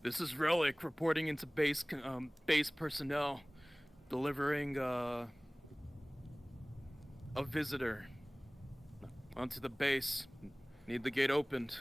This is Relic reporting into base personnel, delivering a visitor onto the base. Need the gate opened.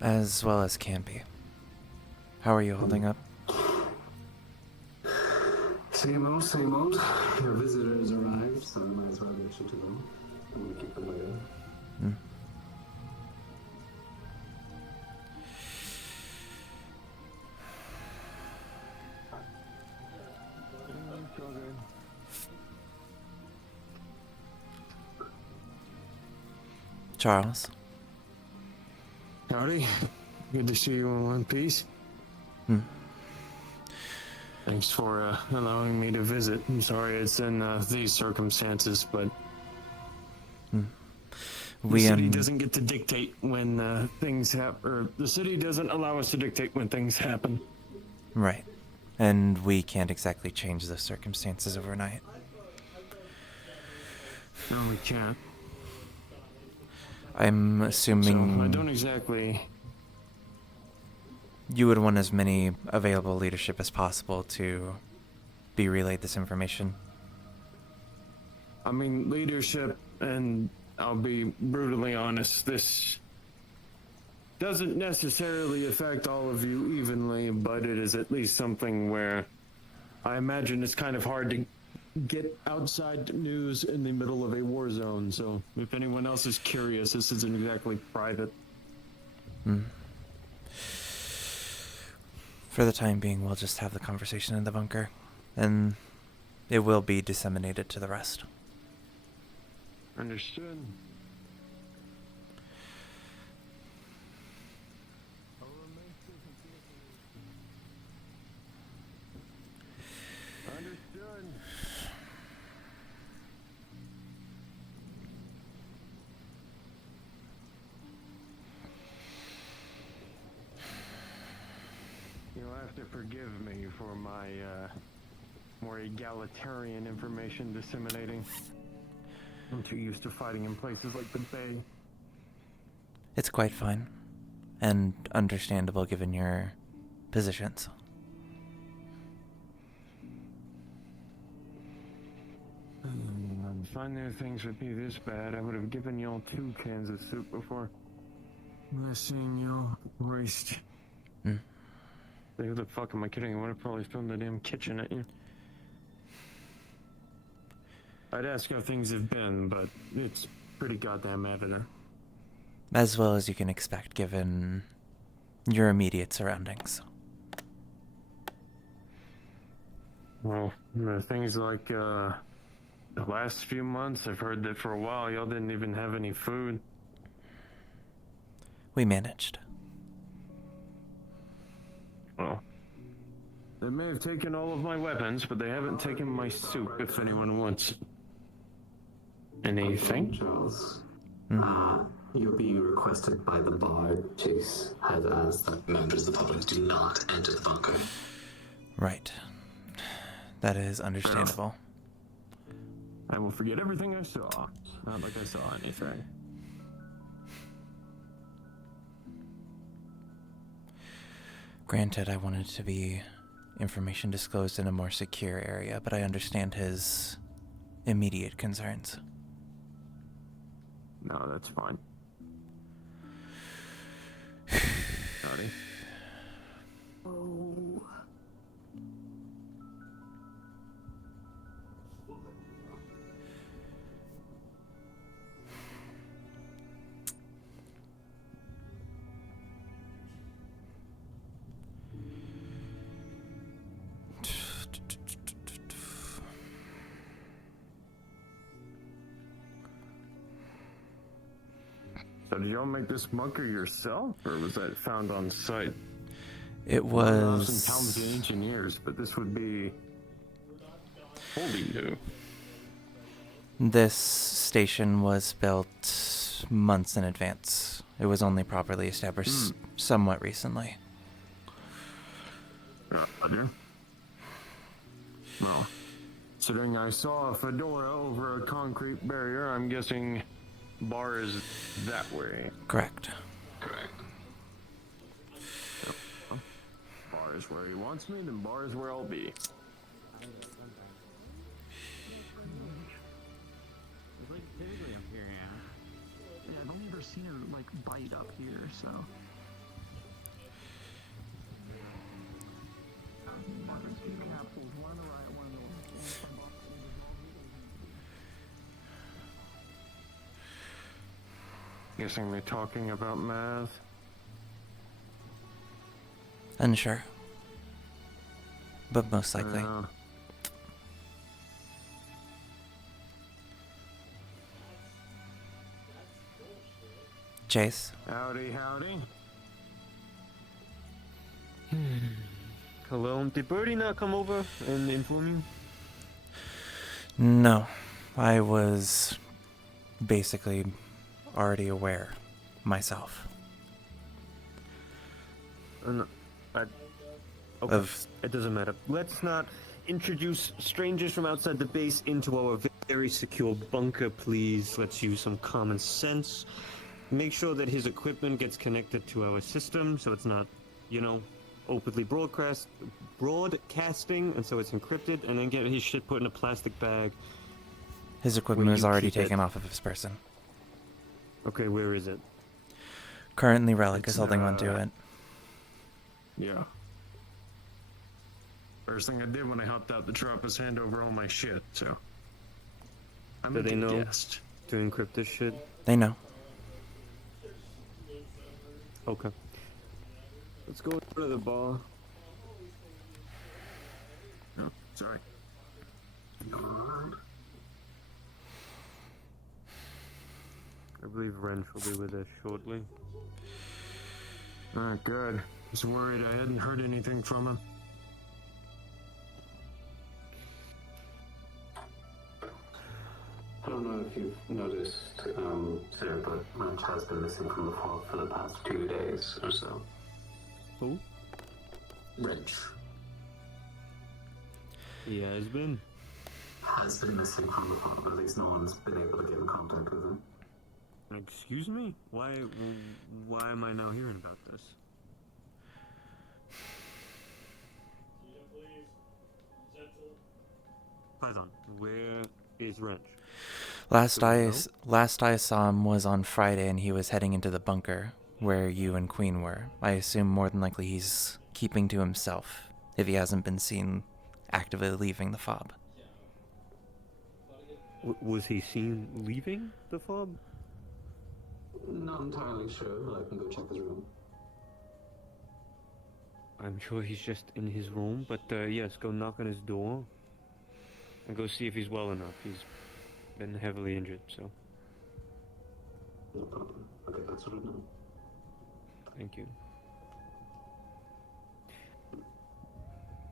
As well as can be. How are you holding up? Same old, same old. Your visitor has arrived, so we might as well get you to them. I'm gonna keep them waiting. Charles? Howdy. Good to see you in one piece. Thanks for allowing me to visit. I'm sorry it's in these circumstances, but the city doesn't get to dictate when things happen, or the city doesn't allow us to dictate when things happen. Right. And we can't exactly change the circumstances overnight. No, we can't. I'm assuming... So, I don't exactly... You would want as many available leadership as possible to be relayed this information. I mean, leadership, and I'll be brutally honest, this doesn't necessarily affect all of you evenly, but it is at least something where I imagine it's kind of hard to get outside news in the middle of a war zone, so if anyone else is curious, this isn't exactly private. For the time being, we'll just have the conversation in the bunker, and it will be disseminated to the rest. Understood. Understood. You'll have to forgive me for my, more egalitarian information disseminating. I'm too used to fighting in places like the Bay. It's quite fine, and understandable given your positions. If I knew things would be this bad, I would have given y'all 2 cans of soup before. Missing you, waste. Who the fuck am I kidding? I would have probably thrown the damn kitchen at you. I'd ask how things have been, but it's pretty goddamn evident. As well as you can expect given your immediate surroundings. Well, things like, the last few months, I've heard that for a while y'all didn't even have any food. We managed. Well, they may have taken all of my weapons, but they haven't taken my soup if anyone wants anything. Charles, you're being requested by the bar. Chase has asked that members of the public do not enter the bunker. Right. That is understandable. I will forget everything I saw. Not like I saw anything. Granted, I wanted to be information disclosed in a more secure area, but I understand his immediate concerns. No, that's fine. Howdy. Oh. So did y'all make this bunker yourself, or was that found on site? It was... Talented engineers, but this would be wholly new. This station was built months in advance. It was only properly established somewhat recently. Roger. Well, considering I saw a fedora over a concrete barrier, I'm guessing bar is that way. Correct. Correct. Bar is where he wants me, then bar is where I'll be. It's like typically up here, yeah. Yeah, I've only ever seen her like bite up here, so Guessing they're talking about math. Unsure. But most likely. Chase? Howdy, howdy. Hello, did Birdie not come over and inform you? No. I was basically already aware myself. No, okay, it doesn't matter. Let's not introduce strangers from outside the base into our very secure bunker, please. Let's use some common sense. Make sure that his equipment gets connected to our system so it's not, openly broadcasting, and so it's encrypted, and then get his shit put in a plastic bag. His equipment Will was you already keep it? taken off of his person. Okay, where is it? Currently, Relic is It's, holding on to it. Yeah. First thing I did when I hopped out the truck was hand over all my shit, so. I'm Do a they good know guest. to encrypt this shit? They know. Okay. Let's go to the bar. Oh, sorry. I believe Wrench will be with us shortly. Alright, good. I was worried I hadn't heard anything from him. I don't know if you've noticed, sir, but Wrench has been missing from the fort for the past 2 days or so. Who? Wrench He has been. has been missing from the fort, but at least no one's been able to get in contact with him. Excuse me? Why am I now hearing about this? Python, where is Wrench? Last Do we know? I saw him was on Friday, and he was heading into the bunker where you and Queen were. I assume more than likely he's keeping to himself if he hasn't been seen actively leaving the fob. Was he seen leaving the fob? Not entirely sure, but I can go check his room. I'm sure he's just in his room, but yes, go knock on his door and go see if he's well enough. He's been heavily injured, so No problem. Okay, that's what I know. thank you.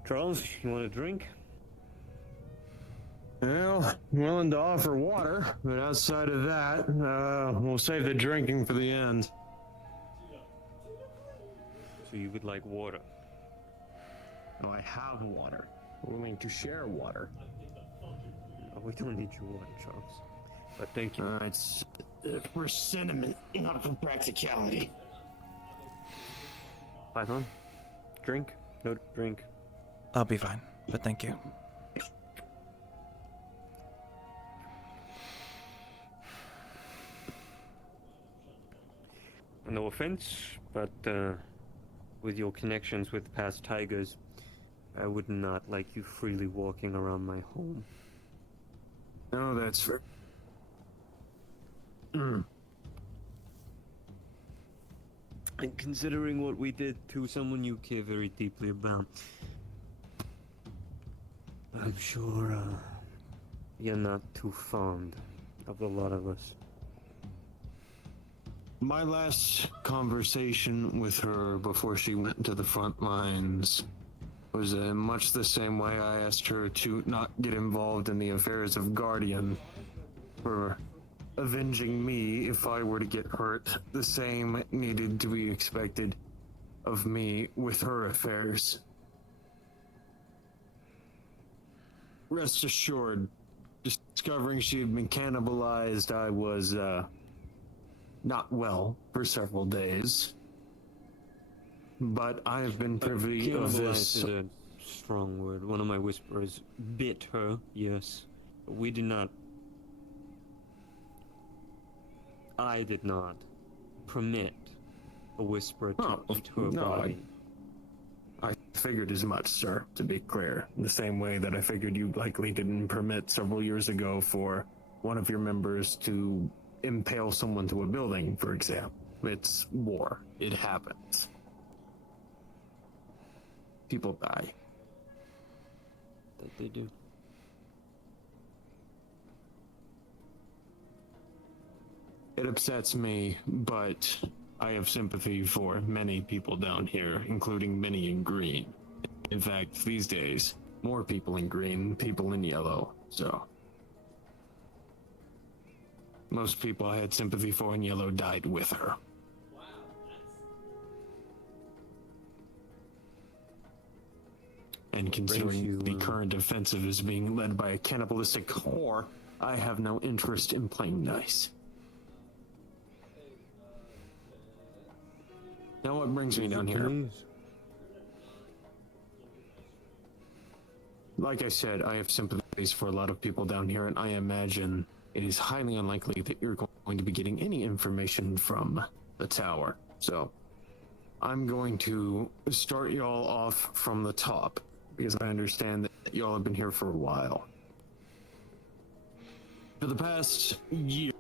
Charles, you want a drink? Well, I'm willing to offer water, but outside of that, we'll save the drinking for the end. So you would like water? Oh, I have water. Willing to share water. Oh, we don't need your water, Charles. But thank you. It's for sentiment, not for practicality. Python? Drink? No drink. I'll be fine, but thank you. No offense, but with your connections with past tigers, I would not like you freely walking around my home. No, that's fair. And considering what we did to someone you care very deeply about, I'm sure you're not too fond of the lot of us. My last conversation with her before she went to the front lines was much the same way I asked her to not get involved in the affairs of Guardian for avenging me if I were to get hurt. The same needed to be expected of me with her affairs. Rest assured, discovering she had been cannibalized, I was, not well for several days. But I have been privy of Cannibalized this. is a strong word. One of my whisperers bit her, yes. We did not. I did not permit a whisperer to eat her body. I figured as much, sir, to be clear. The same way that I figured you likely didn't permit several years ago for one of your members to impale someone to a building, for example. It's war. It happens. People die. That they do. It upsets me, but I have sympathy for many people down here, including many in green. In fact, these days, more people in green, people in yellow, so. Most people I had sympathy for in yellow died with her. And considering the current offensive is being led by a cannibalistic whore, I have no interest in playing nice. Now what brings me down here? Like I said, I have sympathies for a lot of people down here, and I imagine it is highly unlikely that you're going to be getting any information from the tower. So, I'm going to start y'all off from the top, because I understand that y'all have been here for a while. For the past year,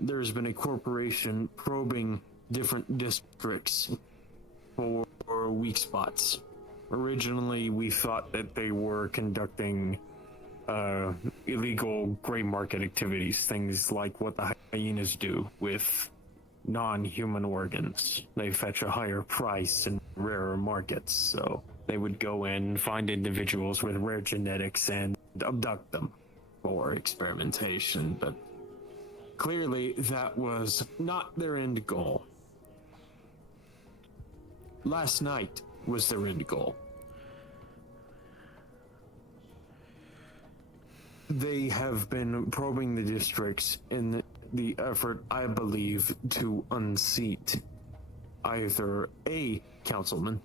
there's been a corporation probing different districts for weak spots. Originally, we thought that they were conducting illegal gray market activities, things like what the hyenas do with non-human organs. They fetch a higher price in rarer markets, so they would go in, find individuals with rare genetics, and abduct them for experimentation, but clearly that was not their end goal. Last night was their end goal. They have been probing the districts in the effort, I believe, to unseat either a councilman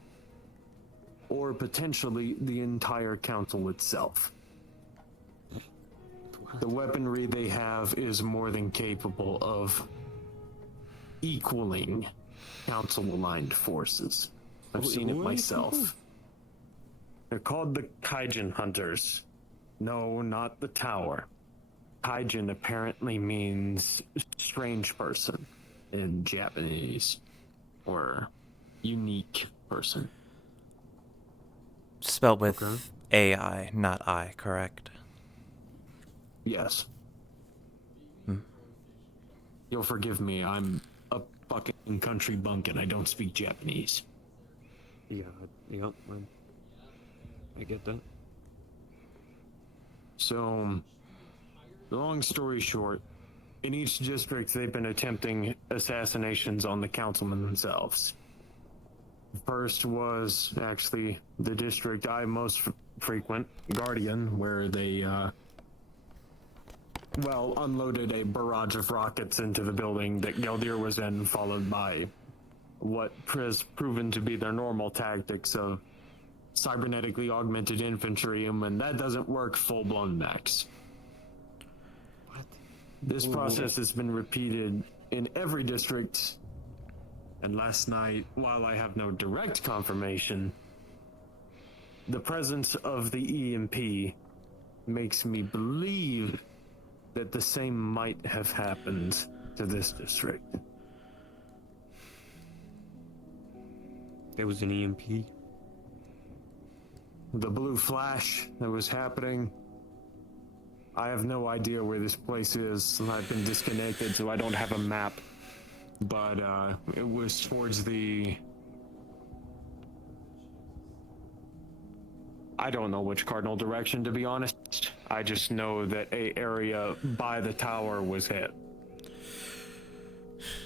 or potentially the entire council itself. The weaponry they have is more than capable of equaling council-aligned forces. I've seen it myself. They're called the Kaijin Hunters. No, not the tower. Kaijin apparently means strange person in Japanese, or unique person. Spelled with AI, not I, correct? Yes. You'll forgive me, I'm a fucking country bumpkin. I don't speak Japanese. Yeah, I get that. So, long story short, in each district they've been attempting assassinations on the councilmen themselves. First was actually the district I most frequent, Guardian, where they, unloaded a barrage of rockets into the building that Geldir was in, followed by what has proven to be their normal tactics of cybernetically augmented infantry, and that doesn't work full-blown max. What? This process has been repeated in every district, and last night, while I have no direct confirmation, the presence of the EMP makes me believe that the same might have happened to this district. There was an EMP. The blue flash that was happening, I have no idea where this place is. I've been disconnected, so I don't have a map. But it was towards the... I don't know which cardinal direction, to be honest. I just know that a area by the tower was hit.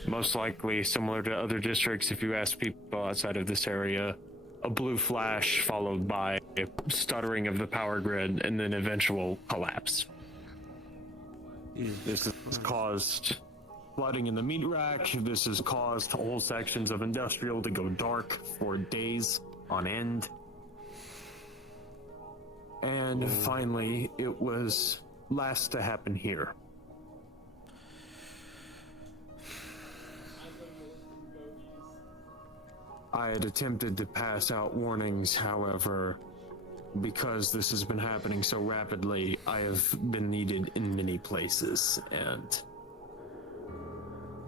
Most likely similar to other districts, if you ask people outside of this area, a blue flash followed by a stuttering of the power grid and then eventual collapse. This has caused flooding in the meat rack. This has caused whole sections of industrial to go dark for days on end. And finally, it was last to happen here. I had attempted to pass out warnings, however, because this has been happening so rapidly, I have been needed in many places, and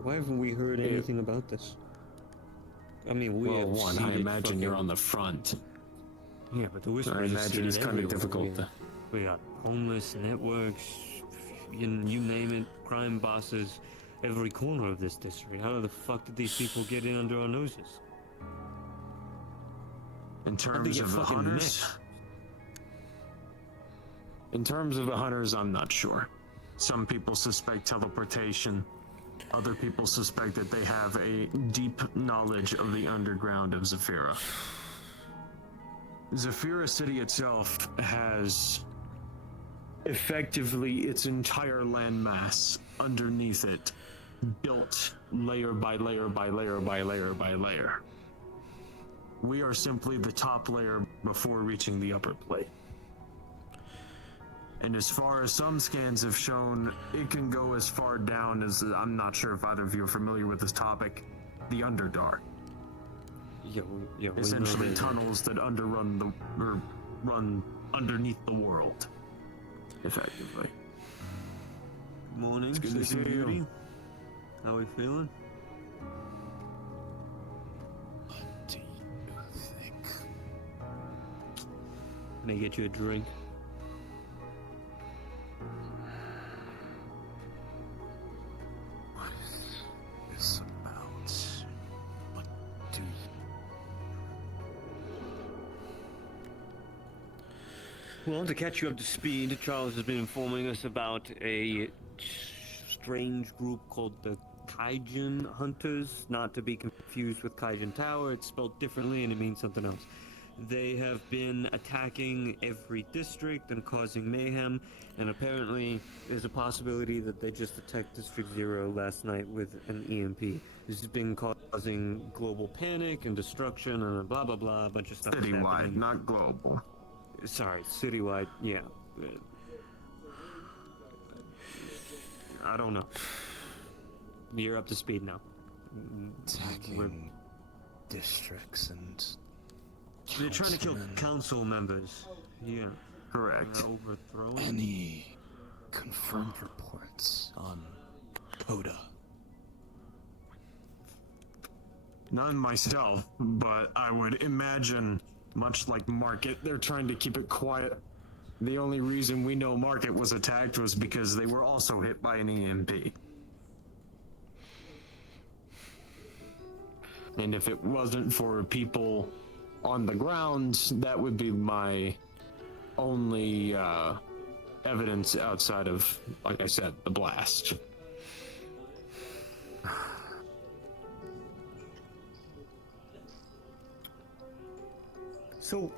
Why haven't we heard anything about this? I mean, we Well, have one, seen I it imagine you're fucking- on the front. Yeah, but the whispers I are imagine seen it's kind of everywhere. difficult to... We got homeless networks, you name it, crime bosses, every corner of this district. How the fuck did these people get in under our noses? In How'd they terms get of the fucking hunters... met? In terms of the hunters, I'm not sure. Some people suspect teleportation. Other people suspect that they have a deep knowledge of the underground of Zafira. Zafira City itself has effectively its entire landmass underneath it, built layer by layer by layer by layer by layer. We are simply the top layer before reaching the upper plate. And as far as some scans have shown, it can go as far down as, I'm not sure if either of you are familiar with this topic, the Underdark. Yeah, we Essentially know that- tunnels that run underneath the world. Effectively. Good morning, It's good to Sleeping see you. Beauty. How we feeling? What do you think? Can I get you a drink? What is this about? What do you... Well, to catch you up to speed, Charles has been informing us about a strange group called the Kaijin Hunters, not to be confused with Kaijin Tower. It's spelled differently and it means something else. They have been attacking every district and causing mayhem, and apparently there's a possibility that they just attacked District 0 last night with an EMP. This has been causing global panic and destruction and blah blah blah, a bunch of stuff is Citywide, happening. not global. Sorry, citywide, yeah. I don't know. You're up to speed now. Attacking districts and... They're trying to kill councilmen. council members. Yeah. Correct. They're overthrowing. Any confirmed reports on Coda? None myself, but I would imagine, much like Market, they're trying to keep it quiet. The only reason we know Market was attacked was because they were also hit by an EMP. And if it wasn't for people on the ground, that would be my only evidence outside of, like I said, the blast. So,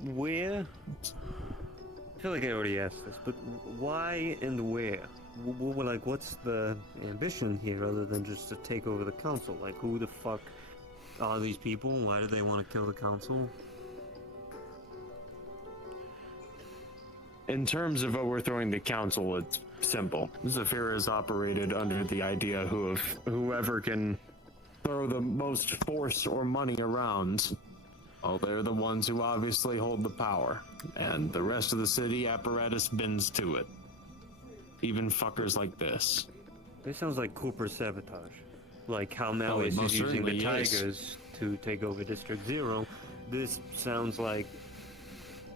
where? I feel like I already asked this, but why and where? Like, what's the ambition here other than just to take over the council? Like, who the fuck are these people? Why do they want to kill the council? In terms of overthrowing the council, it's simple. Zafira is operated under the idea of whoever can throw the most force or money around. Well, they're the ones who obviously hold the power, and the rest of the city apparatus bends to it. Even fuckers like this. This sounds like corporate sabotage. Like how Malleus most is using the certainly is. Tigers to take over District 0. This sounds like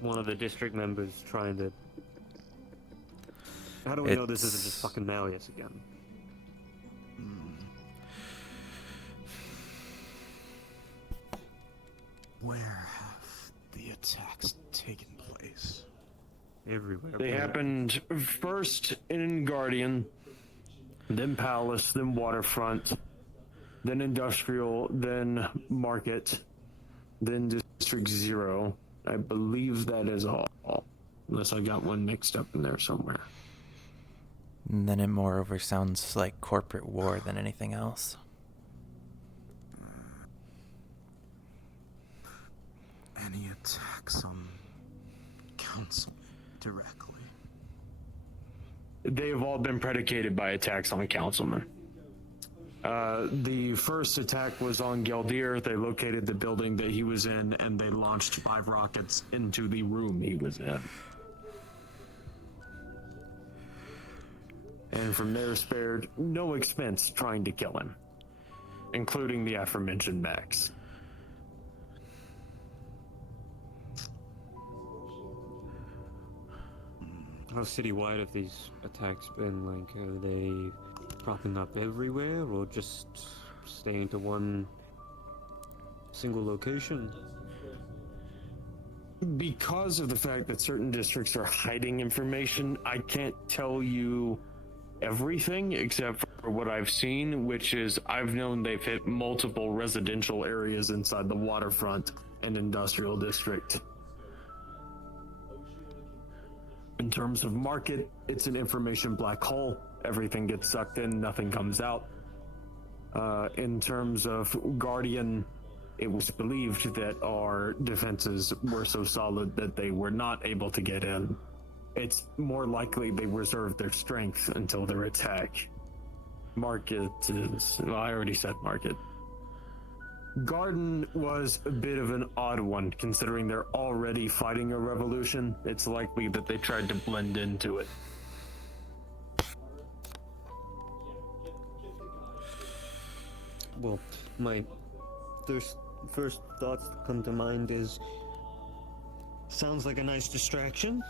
one of the district members trying to... How do we know this isn't just It's- fucking Malleus again? Where have the attacks taken place? Everywhere. They bro. happened first in Guardian, then Palace, then Waterfront, then Industrial, then Market, then District 0. I believe that is all. Unless I got one mixed up in there somewhere. And then it moreover sounds like corporate war than anything else. Any attacks on council directly? They have all been predicated by attacks on councilmen. The first attack was on Geldir. They located the building that he was in, and they launched 5 rockets into the room he was in. and from there spared no expense trying to kill him, including the aforementioned Max. How citywide have these attacks been? Like, are they cropping up everywhere, or just staying to one single location? Because of the fact that certain districts are hiding information, I can't tell you everything except for what I've seen, which is I've known they've hit multiple residential areas inside the waterfront and industrial district. In terms of market, it's an information black hole. Everything gets sucked in, nothing comes out. In terms of Guardian, it was believed that our defenses were so solid that they were not able to get in. It's more likely they reserved their strength until their attack. Market is, well, I already said market. Garden was a bit of an odd one, considering they're already fighting a revolution. It's likely that they tried to blend into it. Well, my first thoughts that come to mind is, sounds like a nice distraction.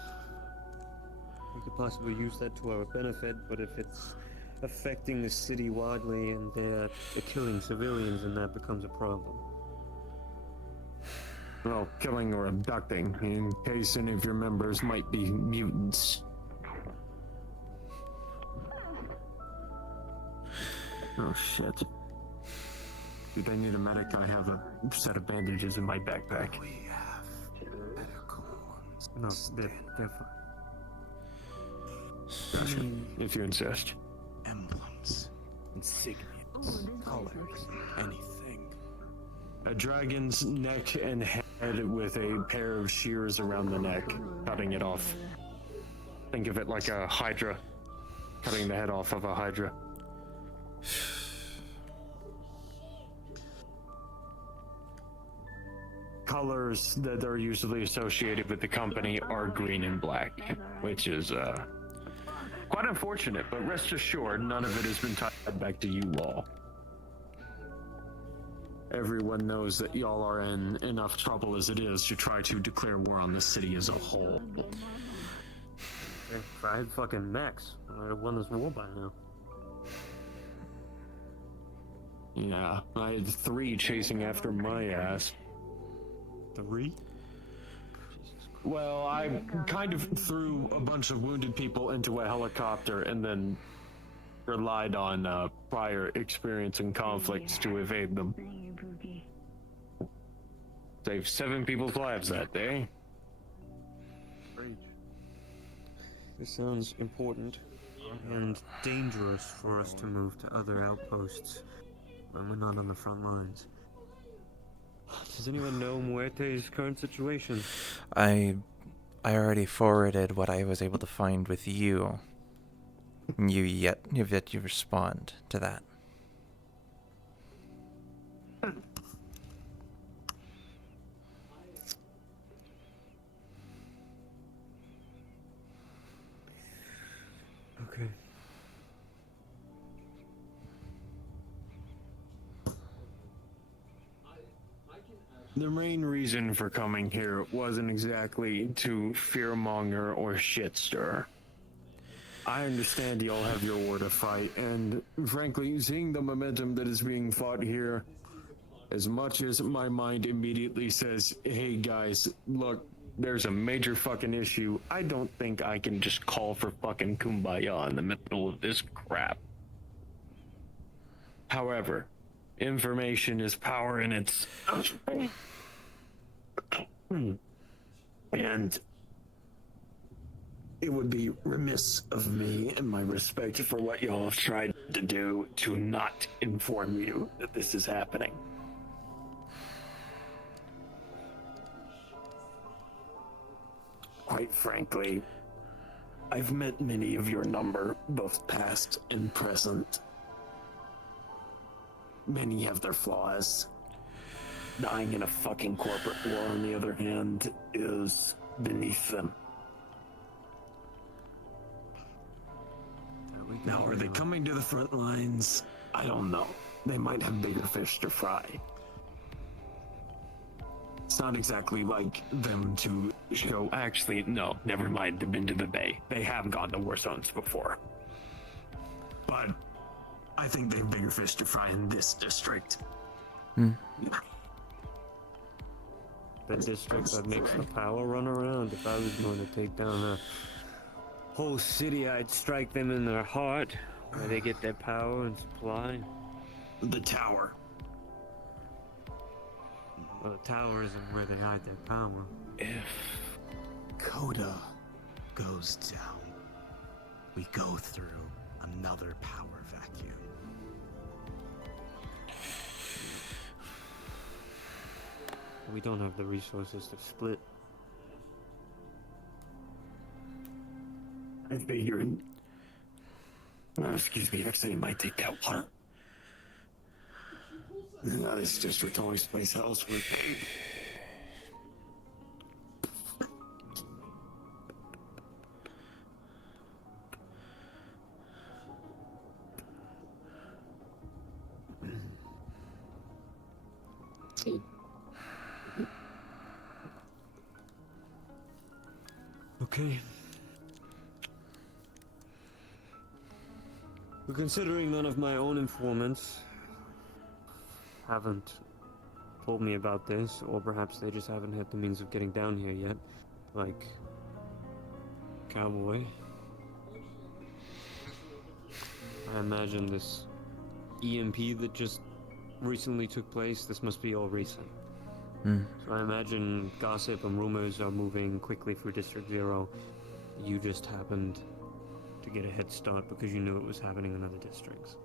We could possibly use that to our benefit, but if it's affecting the city widely and they're killing civilians, then that becomes a problem. Well, killing or abducting, in case any of your members might be mutants. Oh shit. Do they need a medic? I have a set of bandages in my backpack. We have medical ones. No, they're fine. Gotcha. If you insist. Emblems, insignias, colors, anything. A dragon's neck and head with a pair of shears around the neck, cutting it off. Think of it like a hydra, cutting the head off of a hydra. Colors that are usually associated with the company are green and black, which is quite unfortunate, but rest assured, none of it has been tied back to you all. Everyone knows that y'all are in enough trouble as it is to try to declare war on the city as a whole. If I had fucking Max, I would have won this war by now. Yeah, I had 3 chasing after my ass. 3? Well, I kind of threw a bunch of wounded people into a helicopter and then relied on prior experience in conflicts to evade them. Saved 7 people's lives that day. Great. This sounds important and dangerous for us to move to other outposts when we're not on the front lines. Does anyone know Muerte's current situation? I already forwarded what I was able to find with you. You've yet to respond to that. Okay. The main reason for coming here wasn't exactly to fearmonger or shit stir. I understand y'all have your war to fight, and frankly, seeing the momentum that is being fought here, as much as my mind immediately says, hey guys, look, there's a major fucking issue, I don't think I can just call for fucking kumbaya in the middle of this crap. However, information is power and it's... And it would be remiss of me and my respect for what y'all have tried to do to not inform you that this is happening. Quite frankly, I've met many of your number, both past and present. Many have their flaws. Dying in a fucking corporate war, on the other hand, is beneath them. That we Now, are they coming to the front lines? I don't know. They might have bigger fish to fry. It's not exactly like them to show. Actually, no, never mind. They've been to the bay. They have gone to war zones before. But I think they have bigger fish to fry in this district. Hmm. The district that makes the power run around. If I was going to take down a whole city, I'd strike them in their heart, where they get their power and supply. The tower. Well, the tower isn't where they hide their power. If Coda goes down, we go through another power vacuum. We don't have the resources to split. I figured. Excuse me, actually, it might take that water. No, this district always plays house with. Okay. But considering none of my own informants haven't told me about this, or perhaps they just haven't had the means of getting down here yet, like Cowboy, I imagine this EMP that just recently took place, this must be all recent. So I imagine gossip and rumors are moving quickly through District 0. You just happened to get a head start because you knew it was happening in other districts.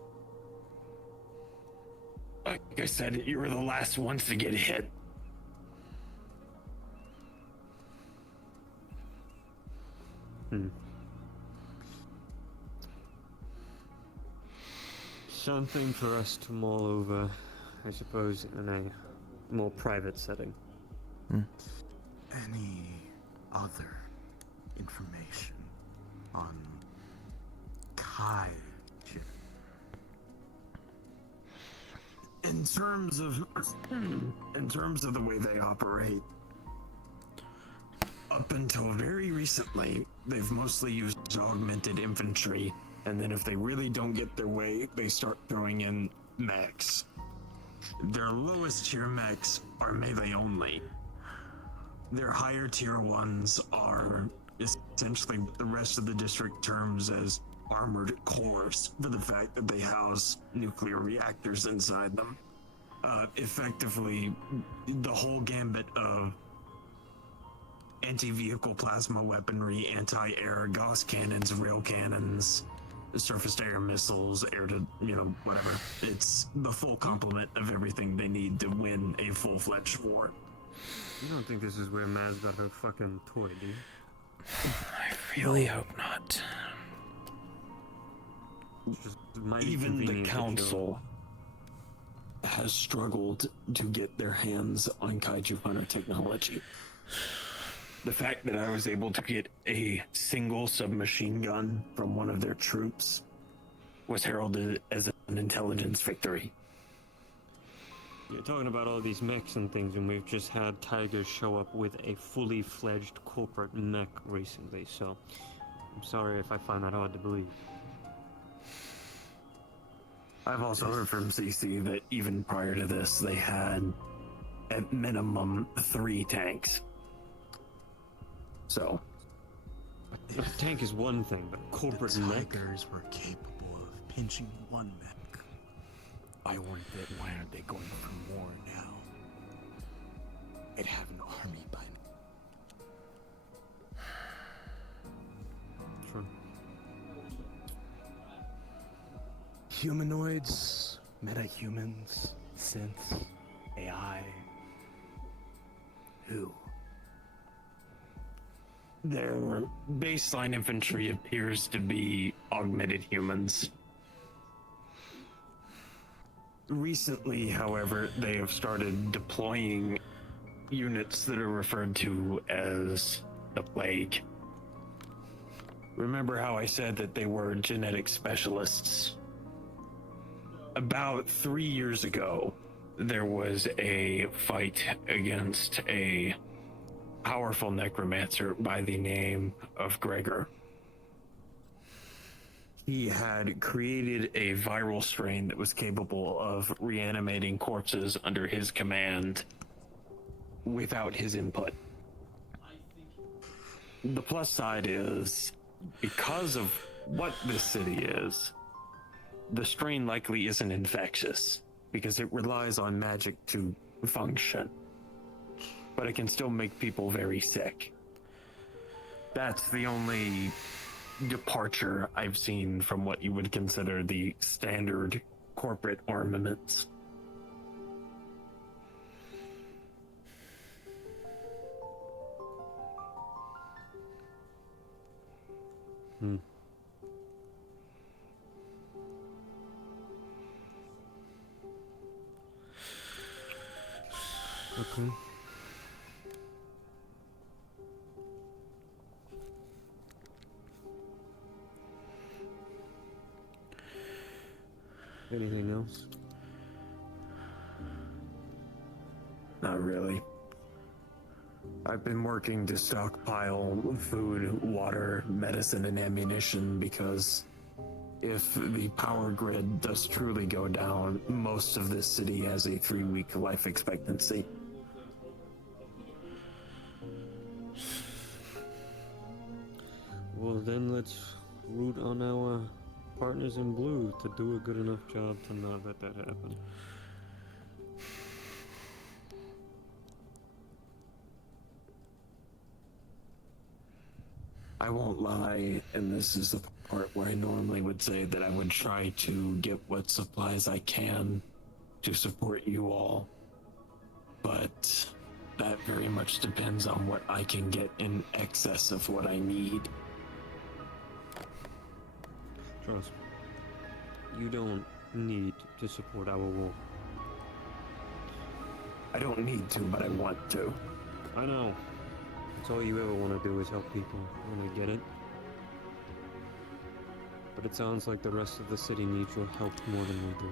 Like I said, you were the last ones to get hit. Something for us to mull over, I suppose, in a more private setting. Any other information on Kai? In terms of the way they operate, up until very recently, they've mostly used augmented infantry, and then if they really don't get their way, they start throwing in mechs. Their lowest tier mechs are melee only. Their higher tier ones are essentially what the rest of the district terms as armored cores, for the fact that they house nuclear reactors inside them. Effectively, the whole gambit of anti-vehicle plasma weaponry, anti-air Gauss cannons, rail cannons, surface-to-air missiles, air to, whatever. It's the full complement of everything they need to win a full-fledged war. You don't think this is where Maz got her fucking toy, do you? I really hope not. It's just mighty Even the convenient that council has struggled to get their hands on Kaiju Hunter technology. The fact that I was able to get a single submachine gun from one of their troops was heralded as an intelligence victory. You're talking about all these mechs and things, and we've just had Tigers show up with a fully fledged corporate mech recently, so I'm sorry if I find that hard to believe. I've also heard from CC that even prior to this, they had at minimum 3 tanks. So, A tank is one thing, but corporate The mech? Tigers were capable of pinching one mech. I wonder why aren't they going for more now? They'd have an army by now. True. Humanoids, metahumans, synths, AI. Who? their baseline infantry appears to be augmented humans. Recently, however, they have started deploying units that are referred to as the Plague. Remember how I said that they were genetic specialists? About 3 years ago, there was a fight against a powerful necromancer by the name of Gregor. He had created a viral strain that was capable of reanimating corpses under his command without his input. The plus side is, because of what this city is, the strain likely isn't infectious, because it relies on magic to function. But it can still make people very sick. That's the only departure I've seen from what you would consider the standard corporate armaments. Okay. Anything else? Not really. I've been working to stockpile food, water, medicine, and ammunition because if the power grid does truly go down, most of this city has a 3-week life expectancy. Well, then let's root on our partners in blue to do a good enough job to not let that happen. I won't lie, and this is the part where I normally would say that I would try to get what supplies I can to support you all. But that very much depends on what I can get in excess of what I need. Trust me. You don't need to support our war. I don't need to, but I want to. I know. That's all you ever want to do is help people, and I get it. But it sounds like the rest of the city needs your help more than we do.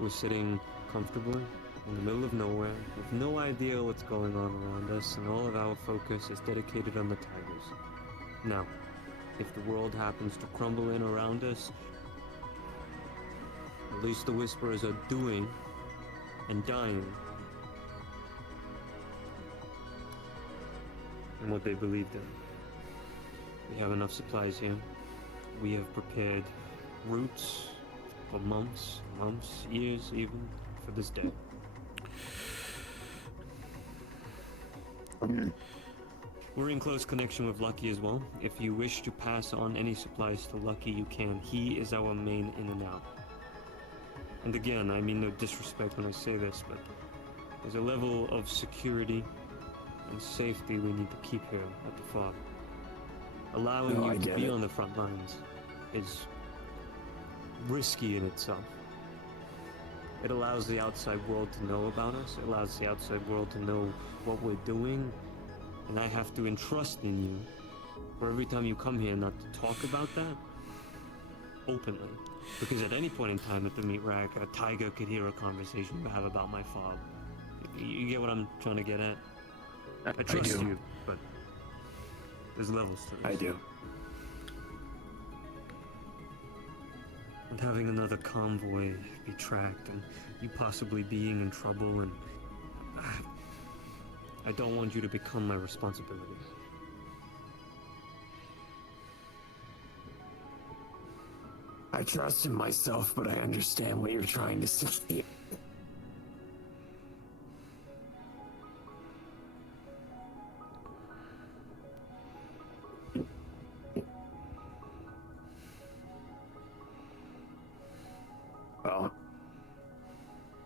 We're sitting comfortably in the middle of nowhere, with no idea what's going on around us, and all of our focus is dedicated on the tigers. Now, if the world happens to crumble in around us, at least the Whisperers are doing and dying in what they believed in. We have enough supplies here. We have prepared routes for months, years even, for this day. We're in close connection with Lucky as well. If you wish to pass on any supplies to Lucky, you can. He is our main in and out. And again, I mean no disrespect when I say this, but there's a level of security and safety we need to keep here at the farm. Allowing you to be on the front lines is risky in itself. It allows the outside world to know about us. It allows the outside world to know what we're doing. And I have to entrust in you for every time you come here not to talk about that openly. Because at any point in time at the meat rack, a tiger could hear a conversation we have about my fob. You get what I'm trying to get at? I trust you, but there's levels to this. I do. And having another convoy be tracked and you possibly being in trouble, and I don't want you to become my responsibility. I trust in myself, but I understand what you're trying to say. Well,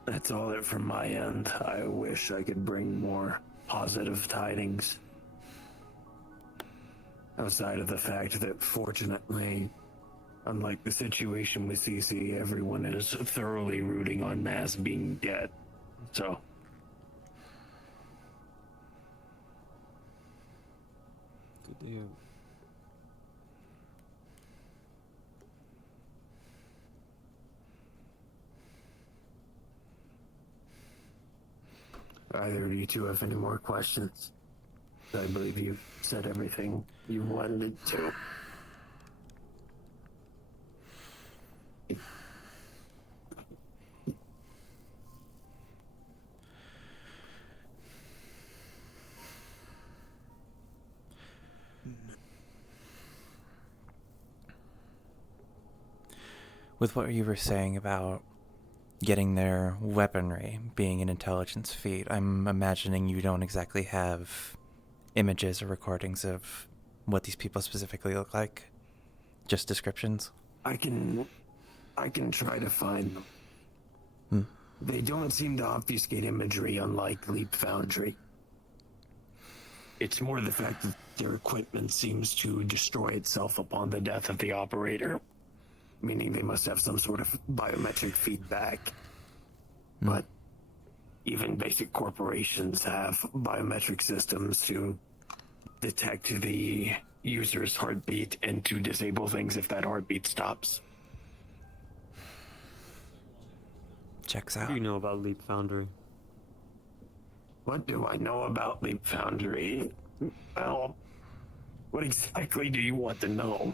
that's all it from my end. I wish I could bring more positive tidings. Outside of the fact that, fortunately, unlike the situation with CC, everyone is thoroughly rooting on Naz being dead. So. Good to hear. either of you two have any more questions. I believe you've said everything you wanted to. With what you were saying about getting their weaponry being an intelligence feat, I'm imagining you don't exactly have images or recordings of what these people specifically look like. Just descriptions. I can try to find them. They don't seem to obfuscate imagery, unlike Leap Foundry. It's more the fact that their equipment seems to destroy itself upon the death of the operator, meaning they must have some sort of biometric feedback. But even basic corporations have biometric systems to detect the user's heartbeat and to disable things if that heartbeat stops. Checks What out. do you know about Leap Foundry? What do I know about Leap Foundry? Well, what exactly do you want to know?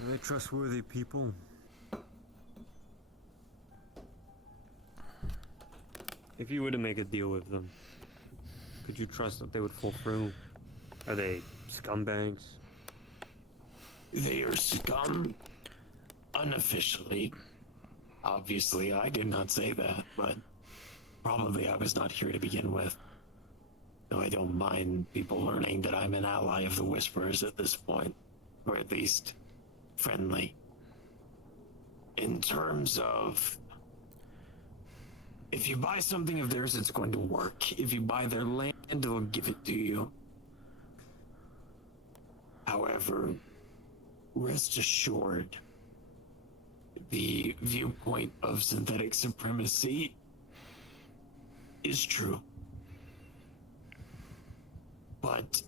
Are they trustworthy people? If you were to make a deal with them, could you trust that they would fall through? Are they scumbags? They are scum? Unofficially. Obviously, I did not say that, but probably I was not here to begin with. Though I don't mind people learning that I'm an ally of the Whisperers at this point, or at least friendly. In terms of, if you buy something of theirs, it's going to work. If you buy their land, they'll give it to you. However, rest assured, the viewpoint of synthetic supremacy is true. But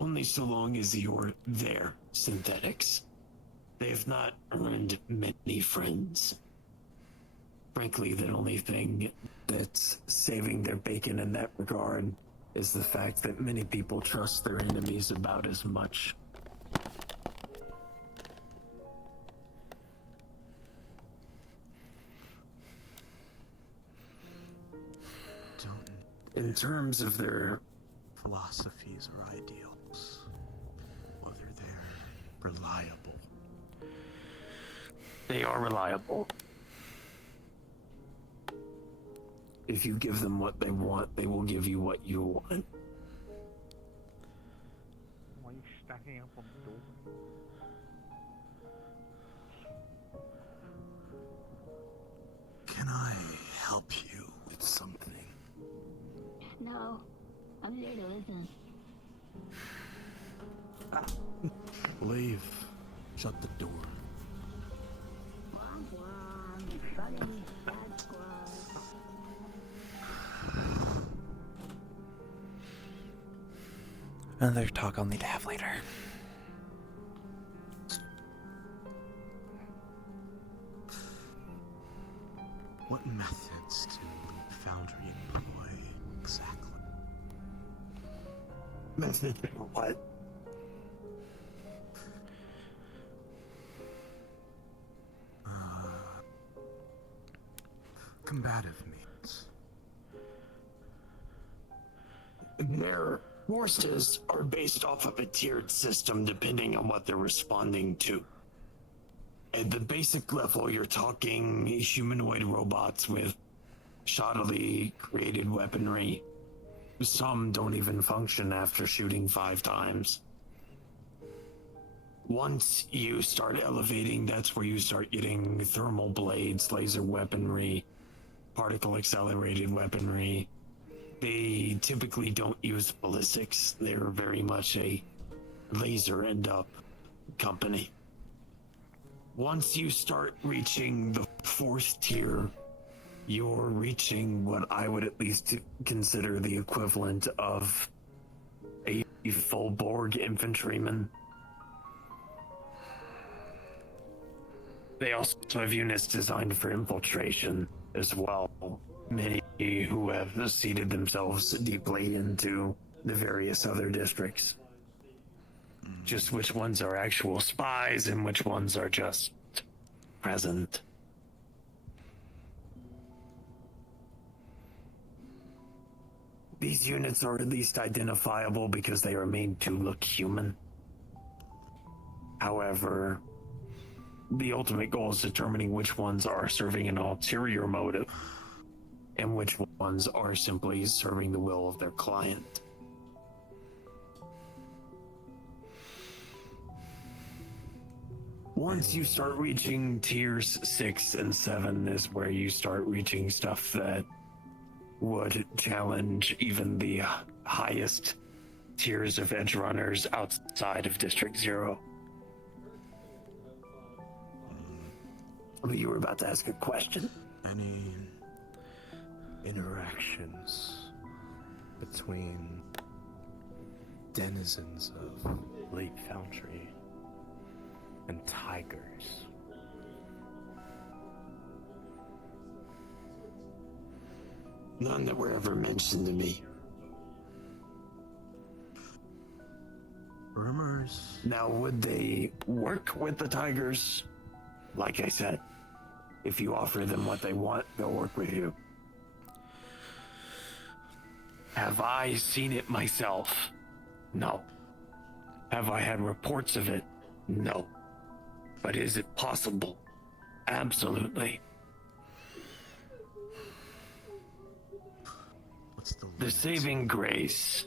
only so long as you're their synthetics. They have not earned many friends. Frankly, the only thing that's saving their bacon in that regard is the fact that many people trust their enemies about as much. In terms of their Philosophies or ideals, whether they're reliable. They are reliable. If you give them what they want, they will give you what you want. Why are you stacking up on the door? Can I help you with something? No, I'm here to listen. Leave. Shut the door. Womp womp, funny, bad squad. Another talk I'll need to have later. What methods do Leap Foundry employ exactly? Method what? Combative means. Their forces are based off of a tiered system depending on what they're responding to. At the basic level, you're talking humanoid robots with shoddily created weaponry. Some don't even function after shooting 5 times. Once you start elevating, that's where you start getting thermal blades, laser weaponry, particle accelerated weaponry. They typically don't use ballistics. They're very much a laser end up company. Once you start reaching the 4th tier, you're reaching what I would at least consider the equivalent of a full Borg infantryman. They also have units designed for infiltration. as well. Many who have seated themselves deeply into the various other districts. Just which ones are actual spies and which ones are just present. These units are at least identifiable because they are made to look human. However, the ultimate goal is determining which ones are serving an ulterior motive and which ones are simply serving the will of their client. Once you start reaching tiers 6 and 7 is where you start reaching stuff that would challenge even the highest tiers of edge runners outside of District 0. You were about to ask a question? Any interactions between denizens of Lake Foundry and tigers? None that were ever mentioned to me. Rumors. Now, would they work with the tigers? Like I said, if you offer them what they want, they'll work with you. Have I seen it myself? No. Have I had reports of it? No. But is it possible? Absolutely. What's the The saving grace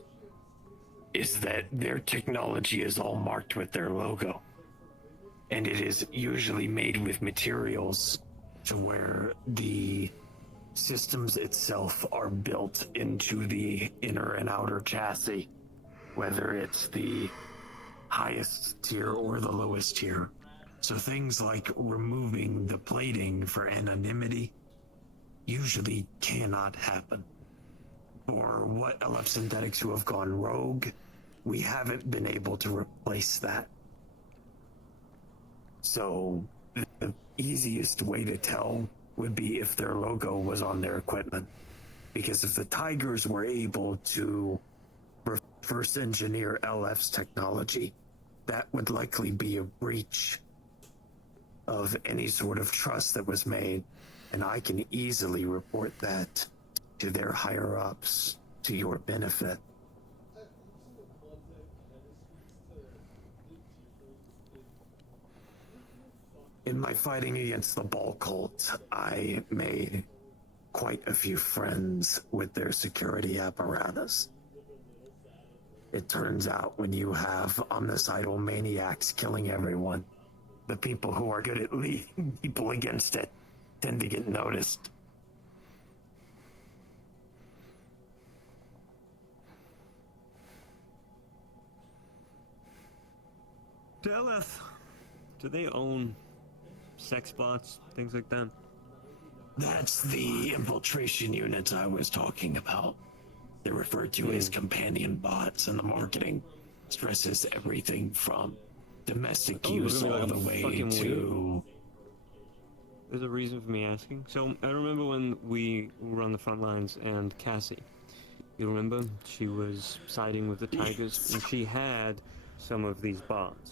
is that their technology is all marked with their logo. And it is usually made with materials to where the systems itself are built into the inner and outer chassis, whether it's the highest tier or the lowest tier. So things like removing the plating for anonymity usually cannot happen. For what LF synthetics who have gone rogue, we haven't been able to replace that. So the easiest way to tell would be if their logo was on their equipment. Because if the Tigers were able to reverse engineer LF's technology, that would likely be a breach of any sort of trust that was made. And I can easily report that to their higher ups to your benefit. In my fighting against the Ball Cult, I made quite a few friends with their security apparatus. It turns out when you have omnicidal maniacs killing everyone, the people who are good at leading people against it tend to get noticed. LF, do they own sex bots, things like that? That's the infiltration units I was talking about. They're referred to as companion bots, and the marketing stresses everything from domestic use all the way to... There's a reason for me asking. So, I remember when we were on the front lines and Cassie, you remember? She was siding with the Tigers, and she had some of these bots.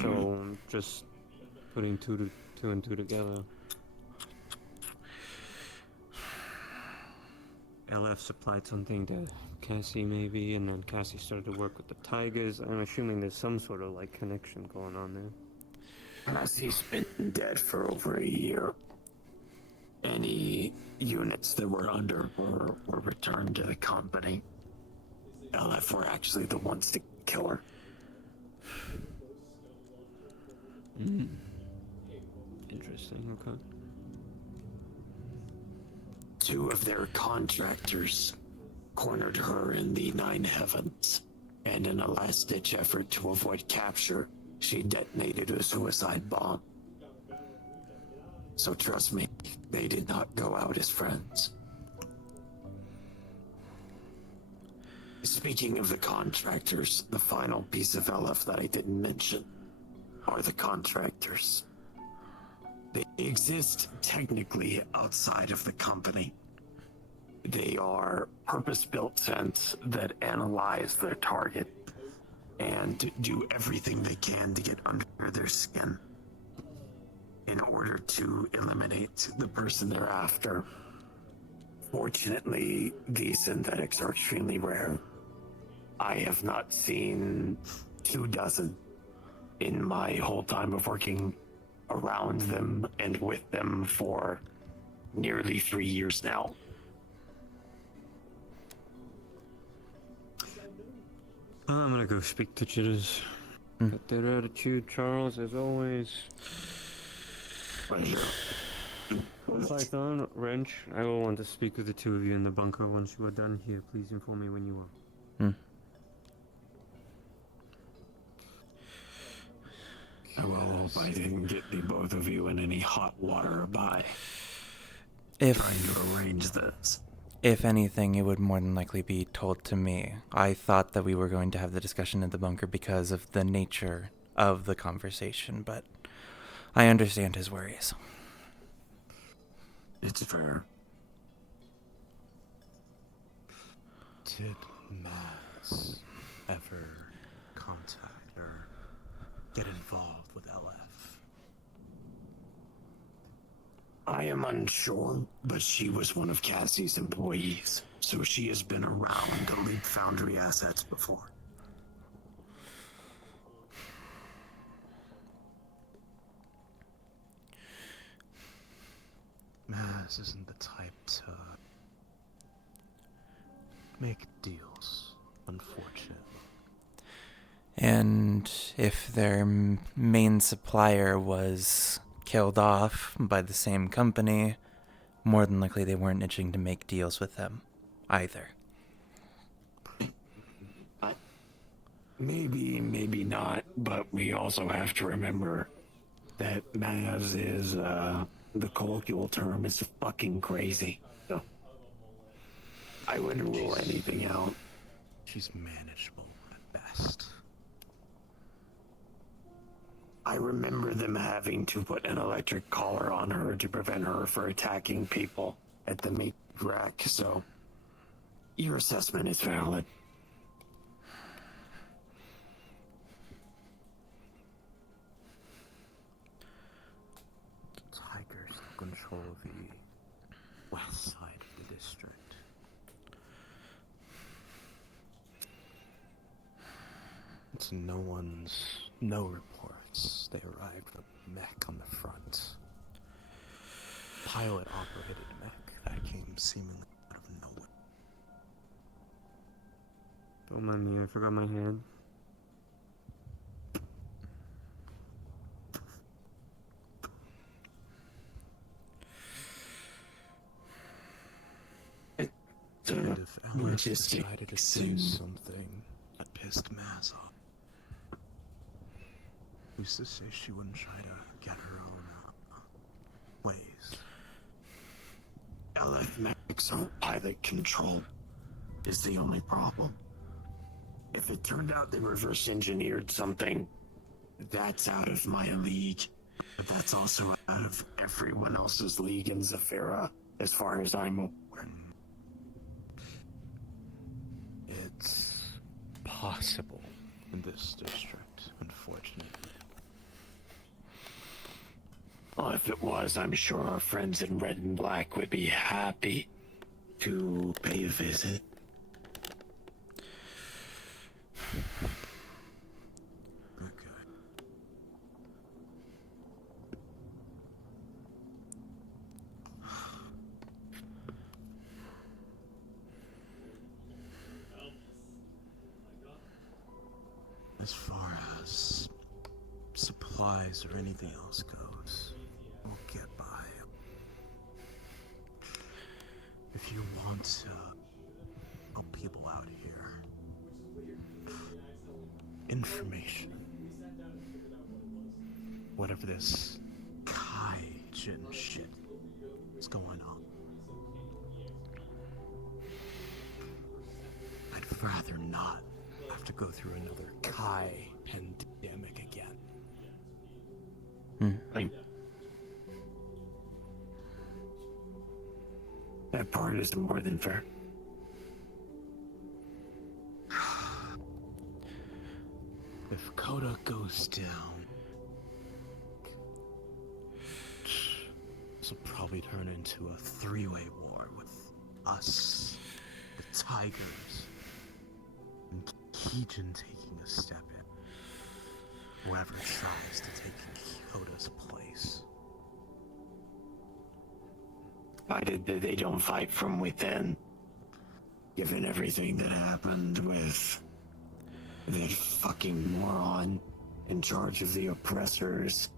So, just putting two and two together. LF supplied something to Cassie, maybe, and then Cassie started to work with the Tigers. I'm assuming there's some sort of, like, connection going on there. Cassie's been dead for over a year. Any units that were under her were returned to the company. LF were actually the ones to kill her. Interesting, okay. Two of their contractors cornered her in the Nine Heavens, and in a last-ditch effort to avoid capture, she detonated a suicide bomb. So trust me, they did not go out as friends. Speaking of the contractors, the final piece of LF that I didn't mention are the contractors. They exist technically outside of the company. They are purpose-built scents that analyze their target and do everything they can to get under their skin in order to eliminate the person they're after. Fortunately, these synthetics are extremely rare. I have not seen 24 in my whole time of working around them and with them for nearly 3 years now. I'm gonna go speak to Jitters. Get their attitude, Charles, as always. Pleasure. Python, Wrench, I will want to speak with the two of you in the bunker once you are done here. Please inform me when you are. I will hope I didn't get the both of you in any hot water by trying to arrange this. If anything, it would more than likely be told to me. I thought that we were going to have the discussion in the bunker because of the nature of the conversation, but I understand his worries. It's fair. Did Maz ever contact or get involved with LF? I am unsure, but she was one of Cassie's employees, so she has been around Elite Foundry assets before. Maz isn't the type to make deals, unfortunately. And if their main supplier was killed off by the same company, more than likely they weren't itching to make deals with them either. Maybe not, but we also have to remember that Mavs is, the colloquial term is fucking crazy. So, I wouldn't rule anything out. She's manageable at best. I remember them having to put an electric collar on her to prevent her from attacking people at the meat rack, so your assessment is valid. Tigers control the west side of the district. It's no reports. They arrived with a mech on the front. Pilot operated mech that came seemingly out of nowhere. Don't mind me, I forgot my hand. And if Alice decided to do something that pissed Maz off, who's to say she wouldn't try to get her own ways? LF mechs aren't pilot controlled is the only problem. If it turned out they reverse engineered something, that's out of my league. But that's also out of everyone else's league in Zafira, as far as I'm aware. It's possible in this district, unfortunately. Well, if it was, I'm sure our friends in Red and Black would be happy to pay a visit. Okay. As far as supplies or anything else goes, we'll get by. If you want to help people out here, information. Whatever this Kaijin shit is going on. I'd rather not have to go through another Kai pandemic again. That part is more than fair. If Coda goes down, this will probably turn into a three-way war with us, the Tigers, and Keijin taking a step in. Whoever tries to take Coda's place. Provided that they don't fight from within. Given everything that happened with that fucking moron in charge of the oppressors.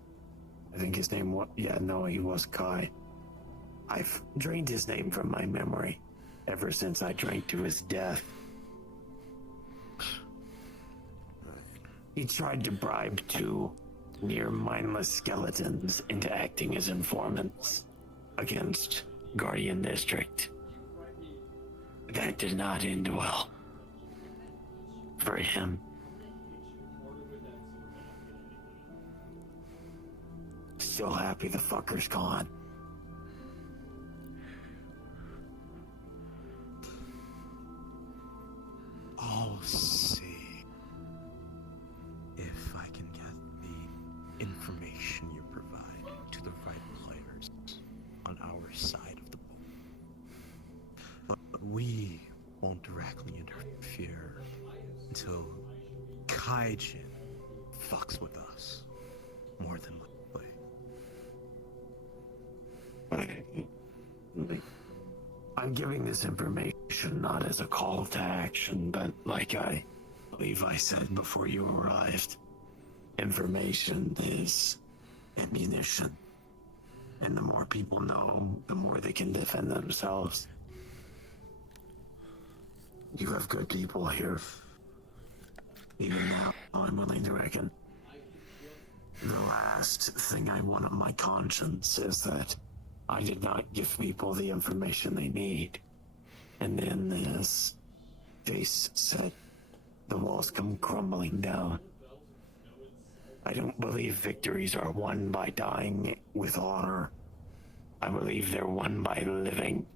I think his name was... Yeah, no, he was Kai. I've drained his name from my memory ever since I drank to his death. He tried to bribe two near mindless skeletons into acting as informants against Guardian District. That did not end well for him. Still happy the fucker's gone. I'll see if I can get the information you provide to the right players on our side of the ball. But we won't directly interfere until Kaijin fucks with us more than likely. I'm giving this information not as a call to action, but like I believe I said before you arrived, information is ammunition. And the more people know, the more they can defend themselves. You have good people here. Even now, I'm willing to reckon. The last thing I want on my conscience is that I did not give people the information they need. And then this face said, the walls come crumbling down. I don't believe victories are won by dying with honor. I believe they're won by living.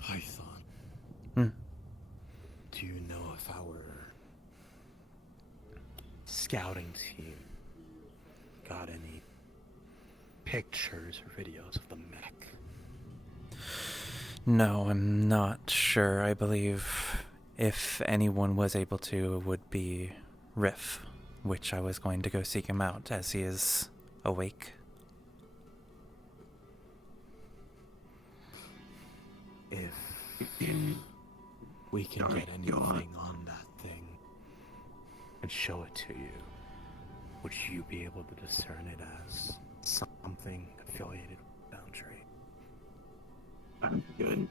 Python. Do you know if our scouting team got any pictures or videos of the mech? No, I'm not sure. I believe if anyone was able to, it would be Riff, which I was going to go seek him out as he is awake. If we can get anything on that thing and show it to you, would you be able to discern it as something affiliated with Boundary? I'm good.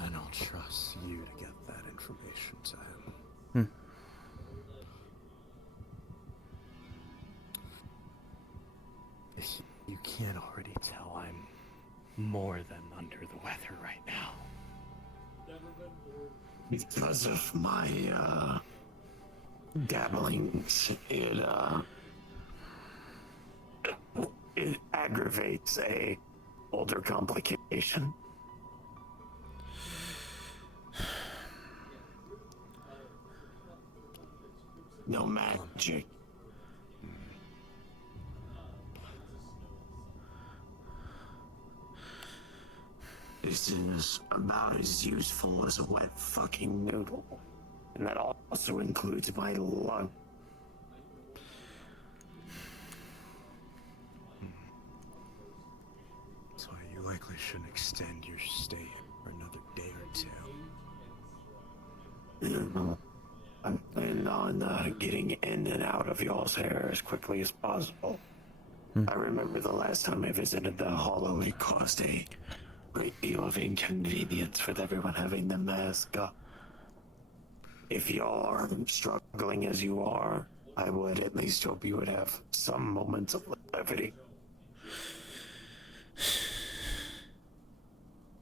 And I'll trust you to get that information to him. If you can't already tell, I'm more than under the weather right now. Because of my, dabblings, it aggravates a older complication. No magic. This is about as useful as a wet fucking noodle. And that also includes my lung. So you likely shouldn't extend your stay for another day or two. I plan on getting in and out of y'all's hair as quickly as possible. I remember the last time I visited the Hollow, it caused a great deal of inconvenience with everyone having the mask up. If y'all are struggling as you are, I would at least hope you would have some moments of levity.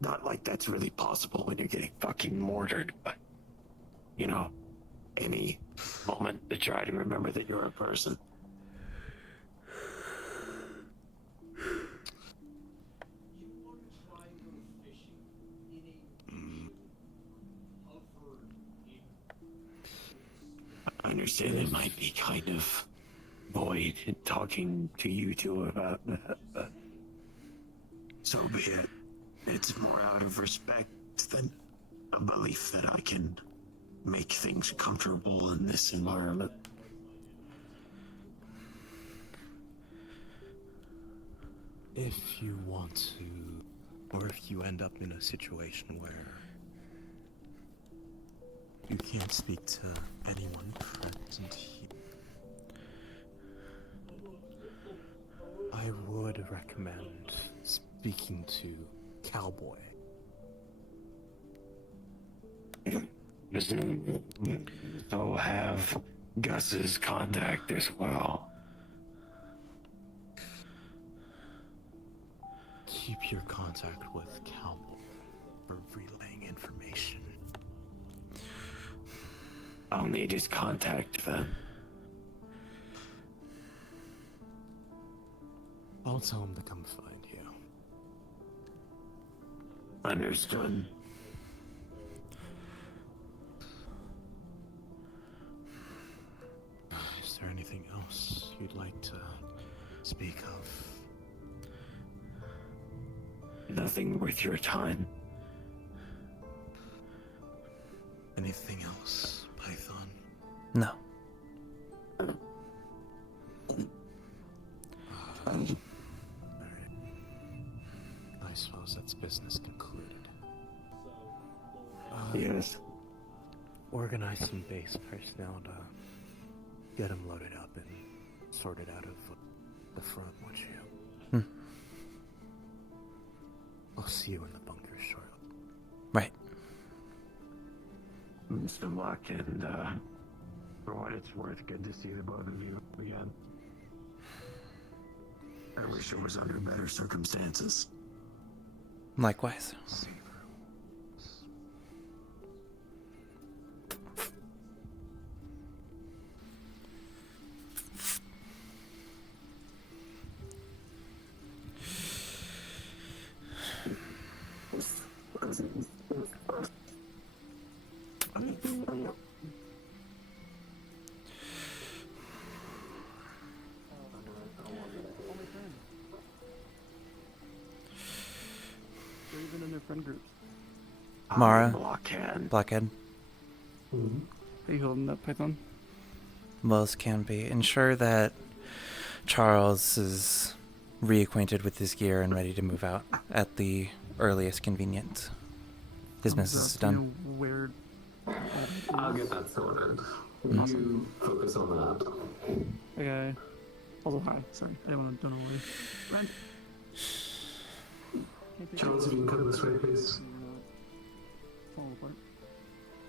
Not like that's really possible when you're getting fucking mortared, but, you know, any moment to try to remember that you're a person. I understand it might be kind of void talking to you two about that, but so be it. It's more out of respect than a belief that I can make things comfortable in this environment. If you want to, or if you end up in a situation where you can't speak to anyone present here, I would recommend speaking to Cowboy. So have Gus's contact as well. Keep your contact with Cowboy for relaying information. I'll need his contact then. I'll tell him to come find you. Understood. Is there anything else you'd like to speak of? Nothing worth your time. Anything else, Python? No. Alright. I suppose that's business concluded. Yes. Organize some base personnel to get them loaded up and sorted out of the front, would you? I'll see you in the bunker shortly. Right. Best of luck, and for what it's worth, good to see the both of you again. I wish it was under better circumstances. Likewise. They're even in their friend groups. Mara. Blockhead. Blackhead. Are you holding up, Python? Well as can be. Ensure that Charles is reacquainted with his gear and ready to move out at the earliest convenience. His business is done. Where? I'll get that sorted. You focus on that. Okay. Also, hi. Sorry, I didn't want to away. Rent. Charles, if you can come this way, please. Fall apart.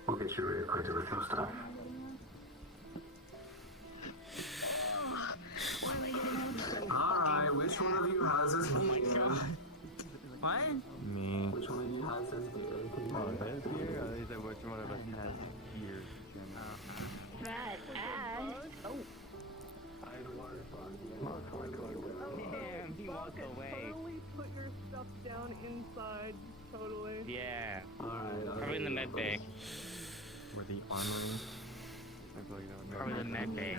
We'll get you reacquainted with your stuff. Hi, which one of you has his gear? What? Me. Which one of you has his gear? Fat ass. Oh. Damn, he walked away. Totally put your stuff down inside. Totally. Yeah. Alright. Probably in the med bay. Or the armory? Probably the med bay.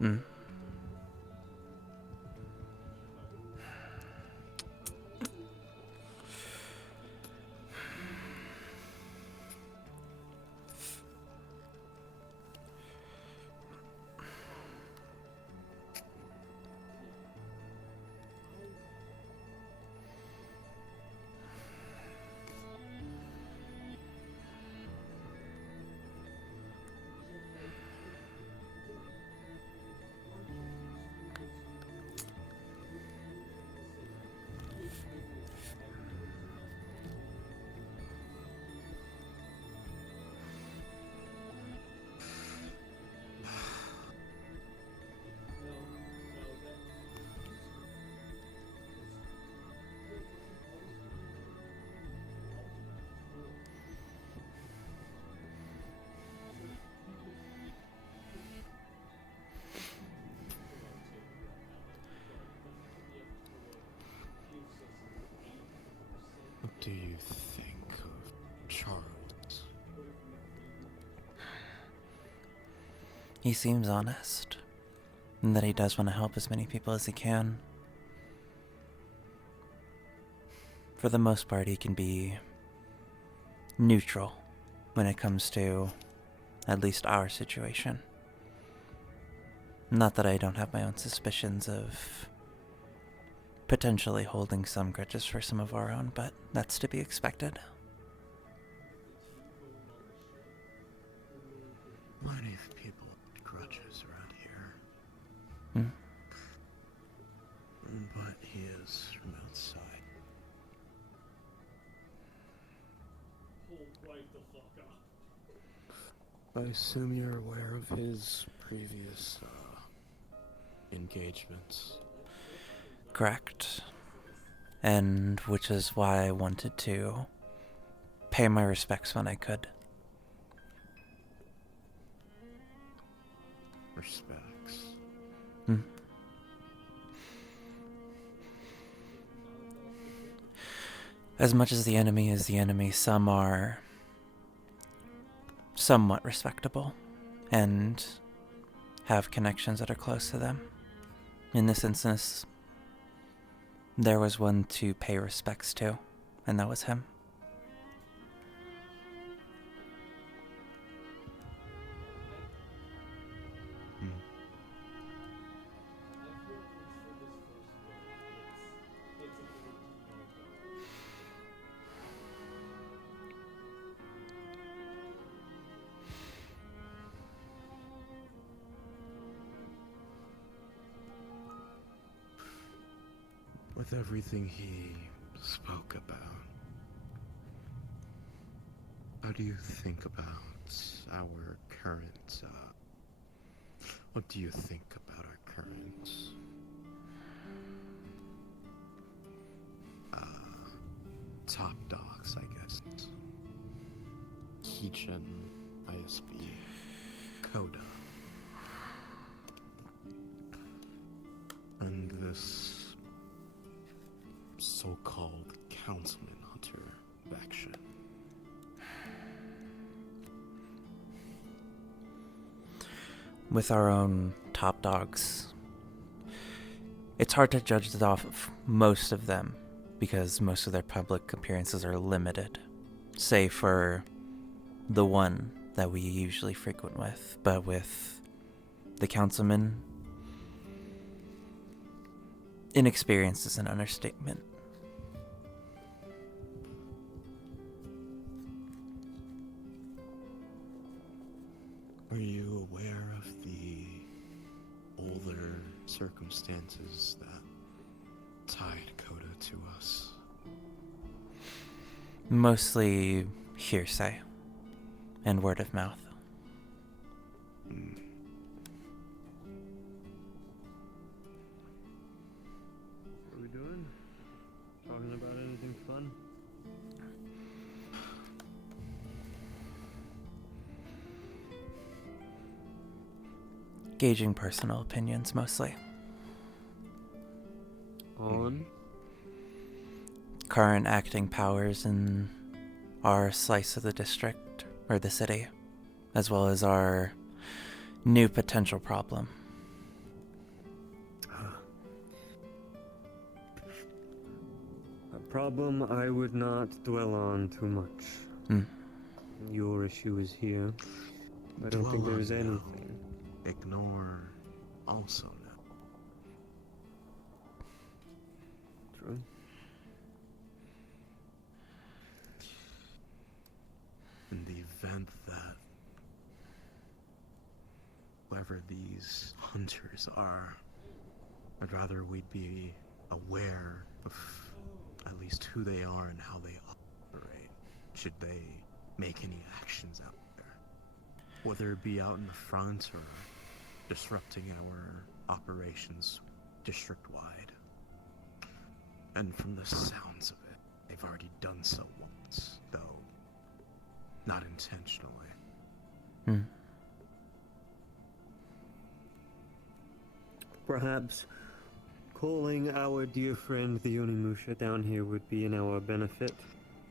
Mm. What do you think of Charles? He seems honest, and that he does want to help as many people as he can. For the most part, he can be neutral when it comes to at least our situation. Not that I don't have my own suspicions of potentially holding some grudges for some of our own, but that's to be expected. Plenty of people with grudges around here. Hmm? But he is from outside. I assume you're aware of his previous engagements. Correct. And which is why I wanted to pay my respects when I could. Respects. Hmm. As much as the enemy is the enemy, some are somewhat respectable and have connections that are close to them. In this instance, there was one to pay respects to, and that was him. With everything he spoke about, how do you think about our current, what do you think about our current, top dogs, I guess? Keachin, ISB, Coda, and this so-called Councilman Hunter faction. With our own top dogs, it's hard to judge it off of most of them because most of their public appearances are limited, say for the one that we usually frequent with. But with the councilman, inexperienced is an understatement. Are you aware of the older circumstances that tied Coda to us? Mostly hearsay and word of mouth. What are we doing? Talking about anything fun? Gauging personal opinions mostly. On? Current acting powers in our slice of the district, or the city, as well as our new potential problem. Problem I would not dwell on too much. Hmm. Your issue is here. I don't think Dwell there's on now. anything. Ignore also now. True. In the event that whoever these hunters are, I'd rather we'd be aware of at least who they are and how they operate, should they make any actions out there. Whether it be out in the front or disrupting our operations district-wide. And from the sounds of it, they've already done so once, though not intentionally. Hmm. Perhaps calling our dear friend the Onimusha down here would be in our benefit.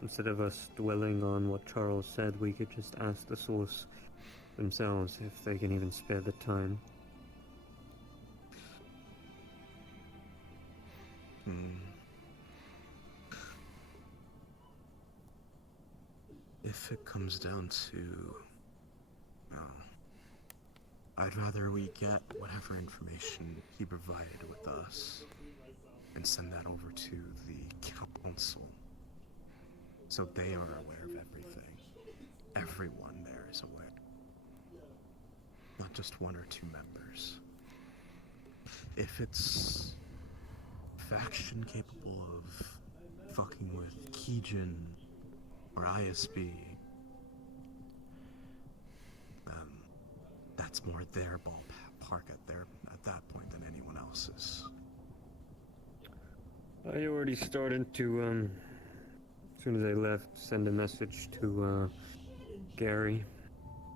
Instead of us dwelling on what Charles said, we could just ask the source themselves if they can even spare the time. If it comes down to... I'd rather we get whatever information he provided with us and send that over to the council so they are aware of everything. Everyone there is aware. Not just one or two members. If it's faction capable of fucking with Kijin or ISB, that's more their ballpark at that point than anyone else's. I already started to, as soon as I left, send a message to, Gary.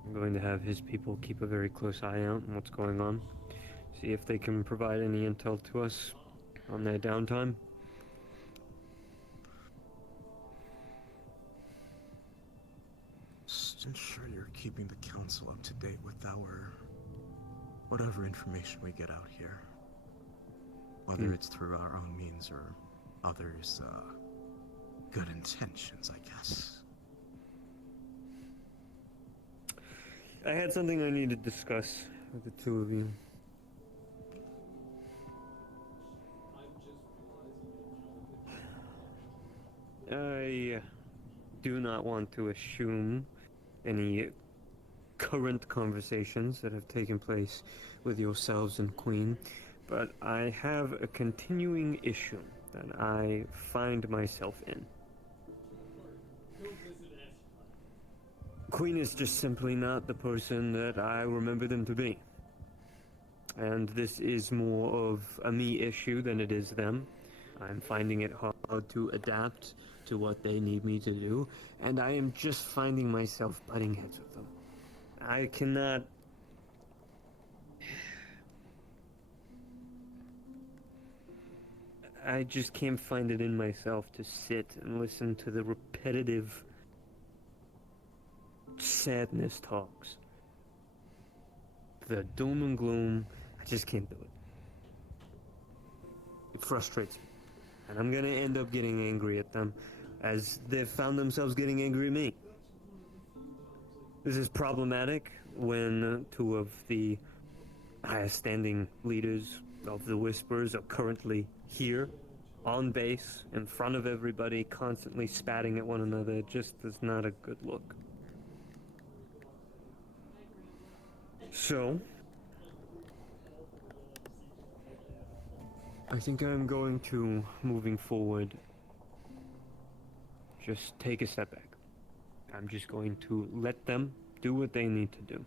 I'm going to have his people keep a very close eye out on what's going on. See if they can provide any intel to us on their downtime. Just ensure you're keeping the council up to date with our... whatever information we get out here. Whether it's through our own means or others' good intentions, I guess. I had something I need to discuss with the two of you. I do not want to assume any current conversations that have taken place with yourselves and Queen, but I have a continuing issue that I find myself in. Queen is just simply not the person that I remember them to be. And this is more of a me issue than it is them. I'm finding it hard to adapt to what they need me to do, and I am just finding myself butting heads with them. I cannot... I just can't find it in myself to sit and listen to the repetitive sadness talks. The doom and gloom, I just can't do it. It frustrates me. And I'm gonna end up getting angry at them, as they've found themselves getting angry at me. This is problematic when two of the highest standing leaders of the Whispers are currently here, on base, in front of everybody, constantly spatting at one another. It just is not a good look. So, I think I'm going to, moving forward, just take a step back. I'm just going to let them do what they need to do.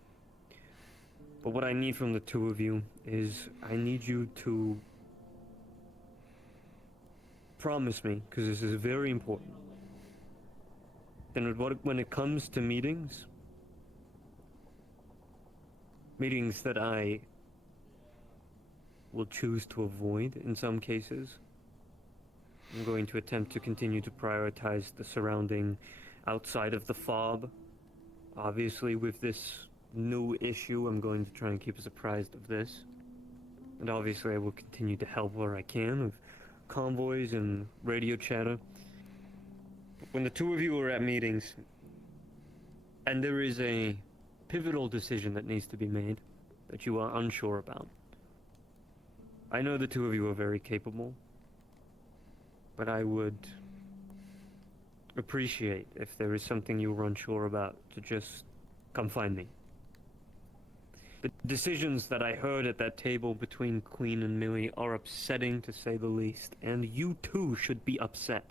But what I need from the two of you is I need you to promise me, because this is very important, then when it comes to meetings that I will choose to avoid in some cases, I'm going to attempt to continue to prioritize the surrounding outside of the fob. Obviously, with this new issue, I'm going to try and keep us apprised of this. And obviously, I will continue to help where I can with convoys and radio chatter. when the two of you are at meetings, and there is a pivotal decision that needs to be made that you are unsure about. I know the two of you are very capable, but I would appreciate if there is something you were unsure about to just come find me. The decisions that I heard at that table between Queen and Millie are upsetting, to say the least, and you too should be upset.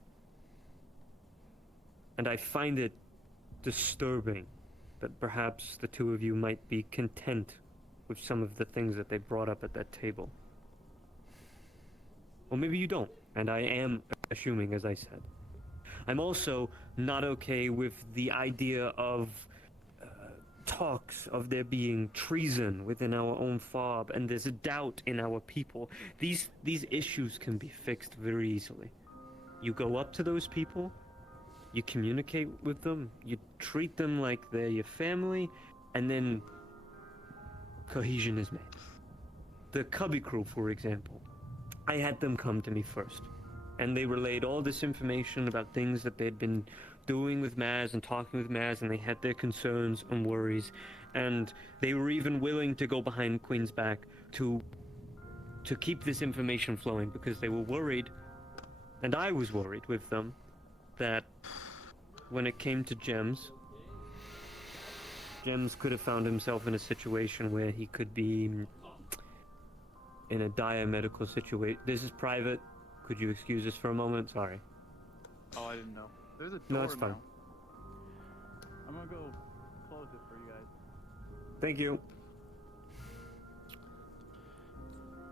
And I find it disturbing that perhaps the two of you might be content with some of the things that they brought up at that table. Or maybe you don't, and I am assuming, as I said. I'm also not okay with the idea of talks of there being treason within our own fob, and there's a doubt in our people. These issues can be fixed very easily. You go up to those people, you communicate with them, you treat them like they're your family, and then cohesion is made. The Cubby Crew, for example, I had them come to me first, and they relayed all this information about things that they'd been doing with Maz and talking with Maz, and they had their concerns and worries, and they were even willing to go behind Queen's back to keep this information flowing, because they were worried, and I was worried with them, that when it came to Gems could have found himself in a situation where he could be in a dire medical situation. This is private. Could you excuse us for a moment? Sorry. Oh, I didn't know. There's a door No, it's fine. now. I'm gonna go close it for you guys. Thank you.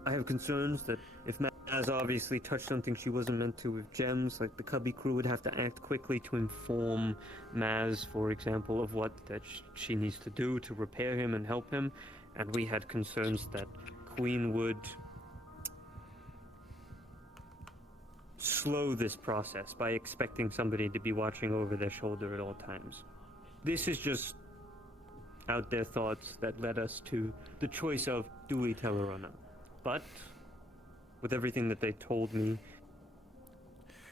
I have concerns that if Maz obviously touched something she wasn't meant to with Gems, like the Cubby Crew would have to act quickly to inform Maz, for example, of what that she needs to do to repair him and help him, and we had concerns that Queen would slow this process by expecting somebody to be watching over their shoulder at all times. This is just out there thoughts that led us to the choice of, do we tell her or not? But with everything that they told me,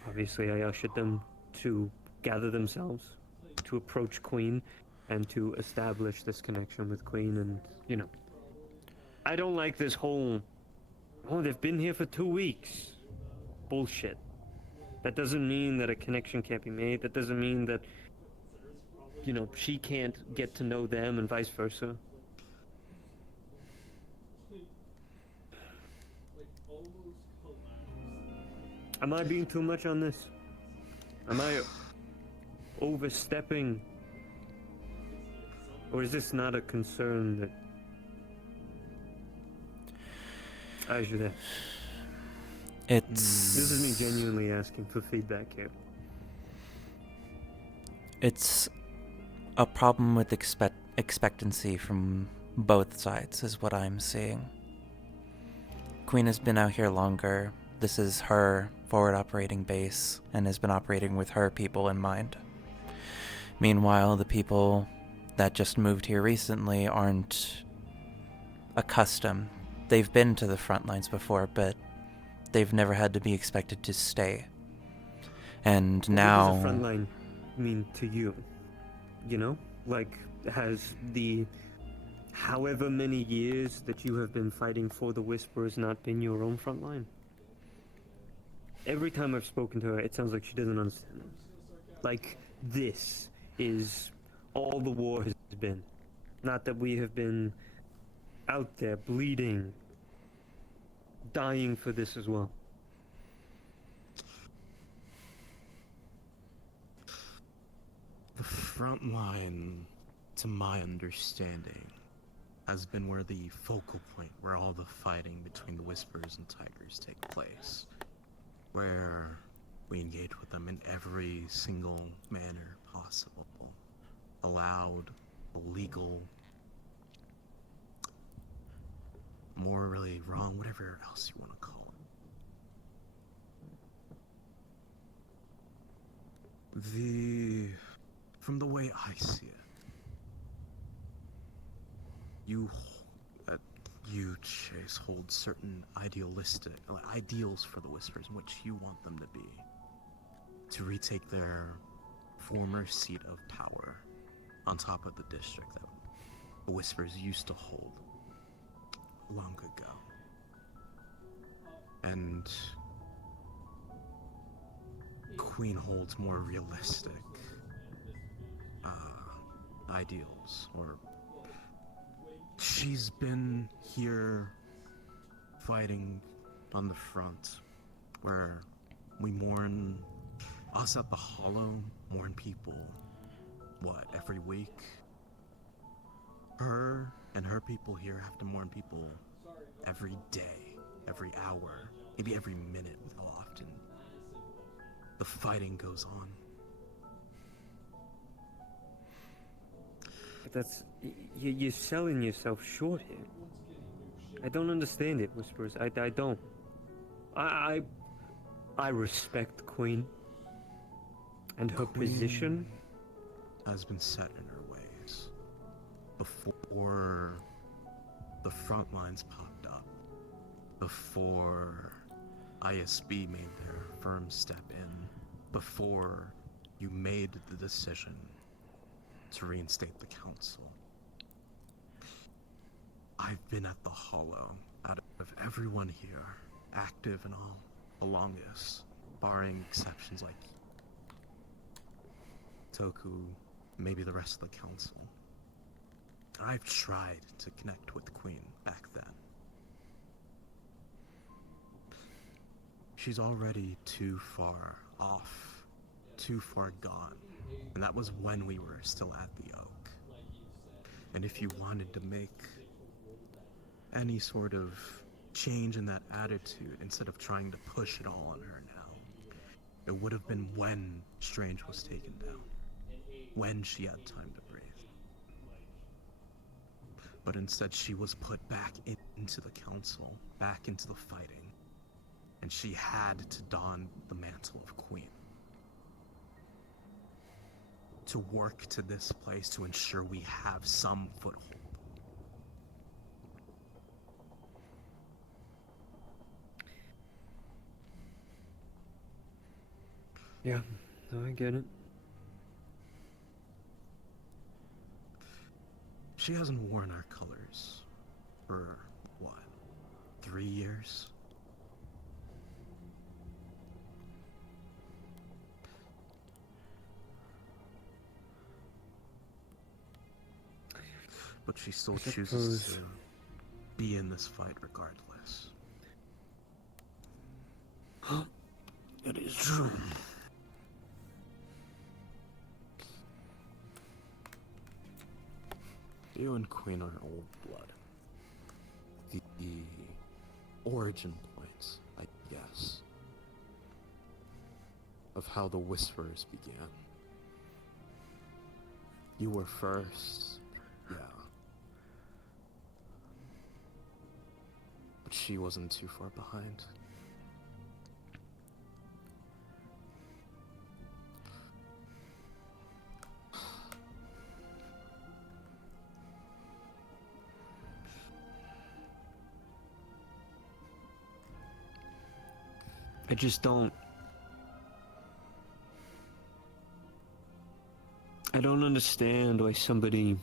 obviously I ushered them to gather themselves, to approach Queen, and to establish this connection with Queen. And, you know, I don't like this whole, oh, they've been here for 2 weeks bullshit. That doesn't mean that a connection can't be made. That doesn't mean that, you know, she can't get to know them and vice versa. Am I being too much on this? Am I overstepping? Or is this not a concern that I should have? This is me genuinely asking for feedback here. It's a problem with expectancy from both sides, is what I'm seeing. Queen has been out here longer. This is her forward operating base and has been operating with her people in mind. Meanwhile, the people that just moved here recently aren't accustomed. They've been to the front lines before, but they've never had to be expected to stay. And now... What does the front line mean to you? You know? Like, has the however many years that you have been fighting for the Whisperers not been your own front line? Every time I've spoken to her, it sounds like she doesn't understand. Like, this is all the war has been. Not that we have been out there bleeding, dying for this as well. The front line, to my understanding, has been where the focal point where all the fighting between the Whisperers and Tigers take place. Where we engage with them in every single manner possible. Allowed, illegal, morally wrong, whatever else you want to call it. From the way I see it, you, Chase, hold certain ideals for the Whispers in which you want them to be. To retake their former seat of power on top of the district that the Whispers used to hold long ago. And Queen holds more realistic ideals, or she's been here fighting on the front where we mourn us at the Hollow, mourn people, what, every week? Her and her people here have to mourn people every day, every hour, maybe every minute with how often the fighting goes on. That's... You're selling yourself short here. I don't understand it, Whisperers. I don't. I respect the Queen and her position. Has been set in her ways before the front lines popped up, before ISB made their firm step in, before you made the decision to reinstate the council. I've been at the Hollow out of everyone here, active and all, the longest, barring exceptions like Toku, maybe the rest of the council. I've tried to connect with the Queen back then. She's already too far off, too far gone, and that was when we were still at the Oak. And if you wanted to make any sort of change in that attitude, instead of trying to push it all on her now, it would have been when Strange was taken down, when she had time to breathe. But instead she was put back into the council, back into the fighting, and she had to don the mantle of Queen. To work to this place to ensure we have some foothold. Yeah, no, I get it. She hasn't worn our colors for, what, 3 years? But she still chooses to be in this fight regardless. It is true. You and Queen are old blood. The origin points, I guess, of how the Whisperers began. You were first, yeah. But she wasn't too far behind. I just don't... I don't understand why somebody...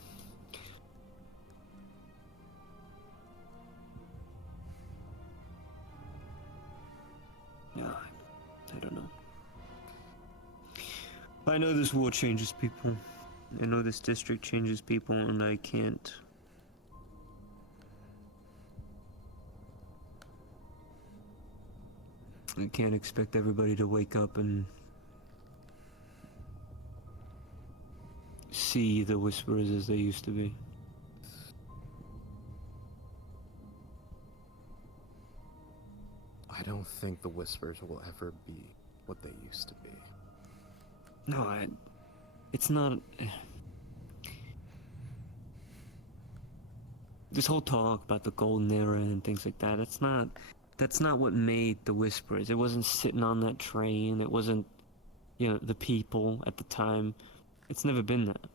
No, I don't know. I know this war changes people. I know this district changes people, and I can't... I can't expect everybody to wake up and see the Whisperers as they used to be. I don't think the Whispers will ever be what they used to be. No, it's not... This whole talk about the golden era and things like that, that's not what made the Whisperers. It wasn't sitting on that train. It wasn't, you know, the people at the time. It's never been that.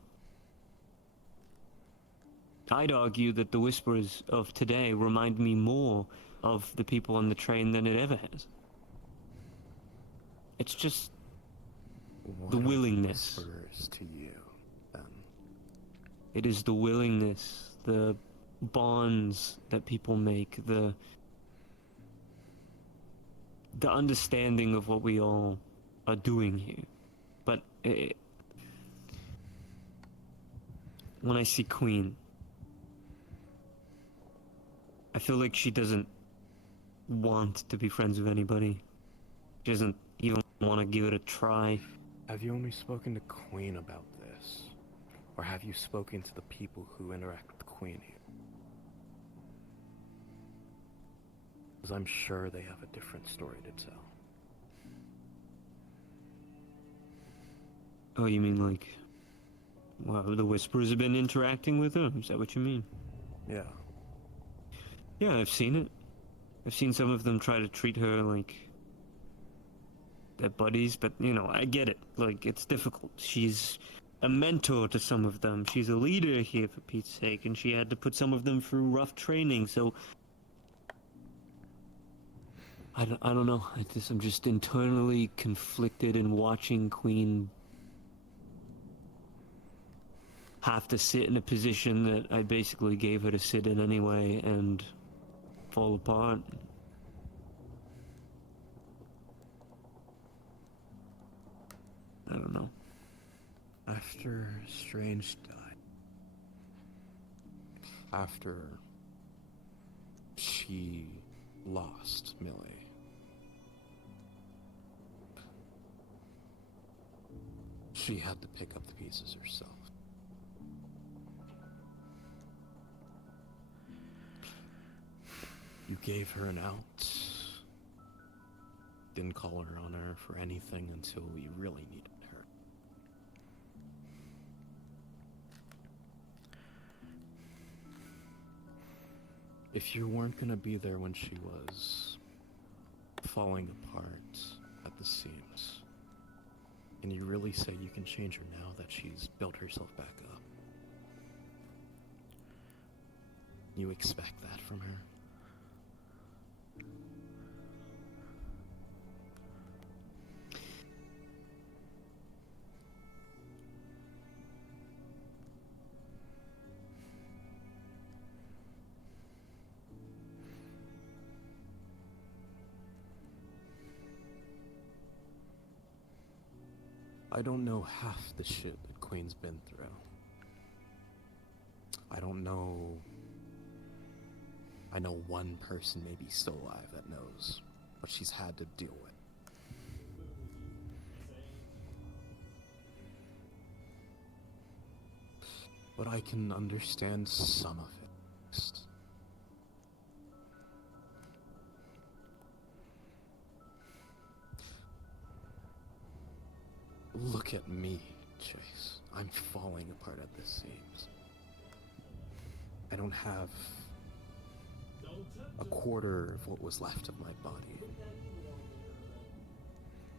I'd argue that the Whisperers of today remind me more of the people on the train than it ever has. It's just... What The are willingness. whispers to you, then? It is the willingness, the bonds that people make, the understanding of what we all are doing here. But when I see Queen, I feel like she doesn't want to be friends with anybody. She doesn't even want to give it a try. Have you only spoken to Queen about this? Or have you spoken to the people who interact with Queen here? Because I'm sure they have a different story to tell. Oh, you mean like... Well, the Whisperers have been interacting with her? Is that what you mean? Yeah. Yeah, I've seen it. I've seen some of them try to treat her like their buddies, but, you know, I get it. Like, it's difficult. She's a mentor to some of them. She's a leader here, for Pete's sake, and she had to put some of them through rough training, so... I don't know. I'm just internally conflicted in watching Queen have to sit in a position that I basically gave her to sit in anyway and fall apart. I don't know. After Strange died, after she lost Millie, she had to pick up the pieces herself. You gave her an out. Didn't call her on her for anything until we really needed her. If you weren't gonna be there when she was falling apart at the seams, and you really say you can change her now that she's built herself back up, you expect that from her? I don't know half the shit that Queen's been through. I don't know... I know one person maybe still alive that knows what she's had to deal with. But I can understand some of it. At least. Look at me, Chase. I'm falling apart at the seams. I don't have a quarter of what was left of my body.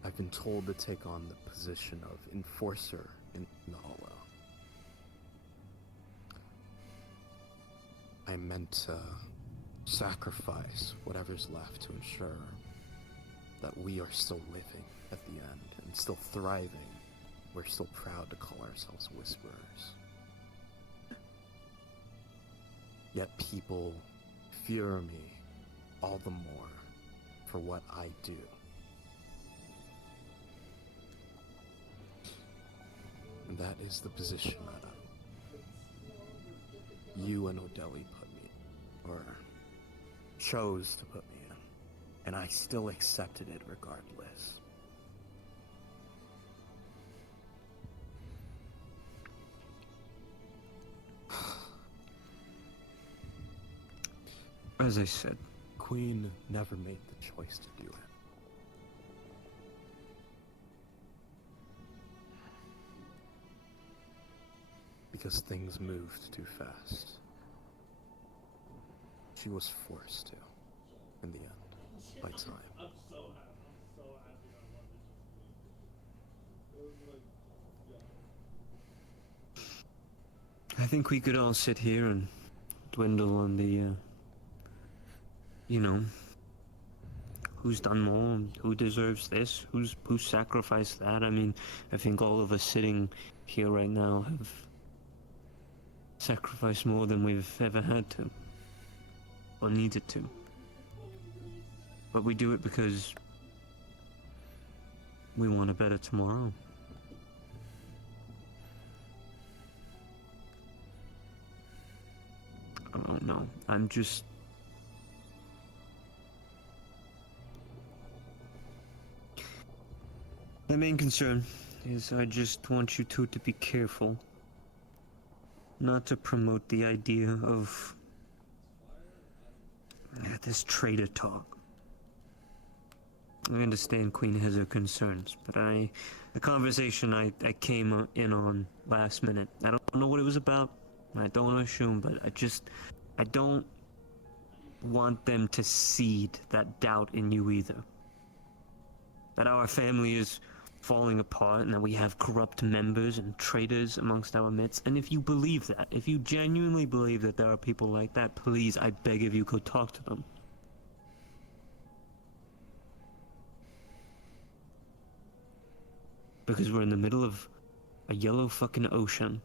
I've been told to take on the position of enforcer in the Hollow. I meant to sacrifice whatever's left to ensure that we are still living at the end and still thriving. We're still proud to call ourselves Whisperers. Yet people fear me all the more for what I do. And that is the position that you and O'Delly put me in, or chose to put me in, and I still accepted it regardless. As I said, Queen never made the choice to do it. Because things moved too fast. She was forced to, in the end, by time. I think we could all sit here and dwindle on the, who's done more, who deserves this, who sacrificed that. I mean, I think all of us sitting here right now have sacrificed more than we've ever had to, or needed to. But we do it because we want a better tomorrow. I don't know. I'm just... My main concern is I just want you two to be careful. Not to promote the idea of this traitor talk. I understand Queen has her concerns, but the conversation I came in on last minute, I don't know what it was about. I don't want to assume, but I don't want them to seed that doubt in you either. That our family is falling apart and that we have corrupt members and traitors amongst our midst. And if you believe that, if you genuinely believe that there are people like that, please, I beg of you, go talk to them. Because we're in the middle of a yellow fucking ocean,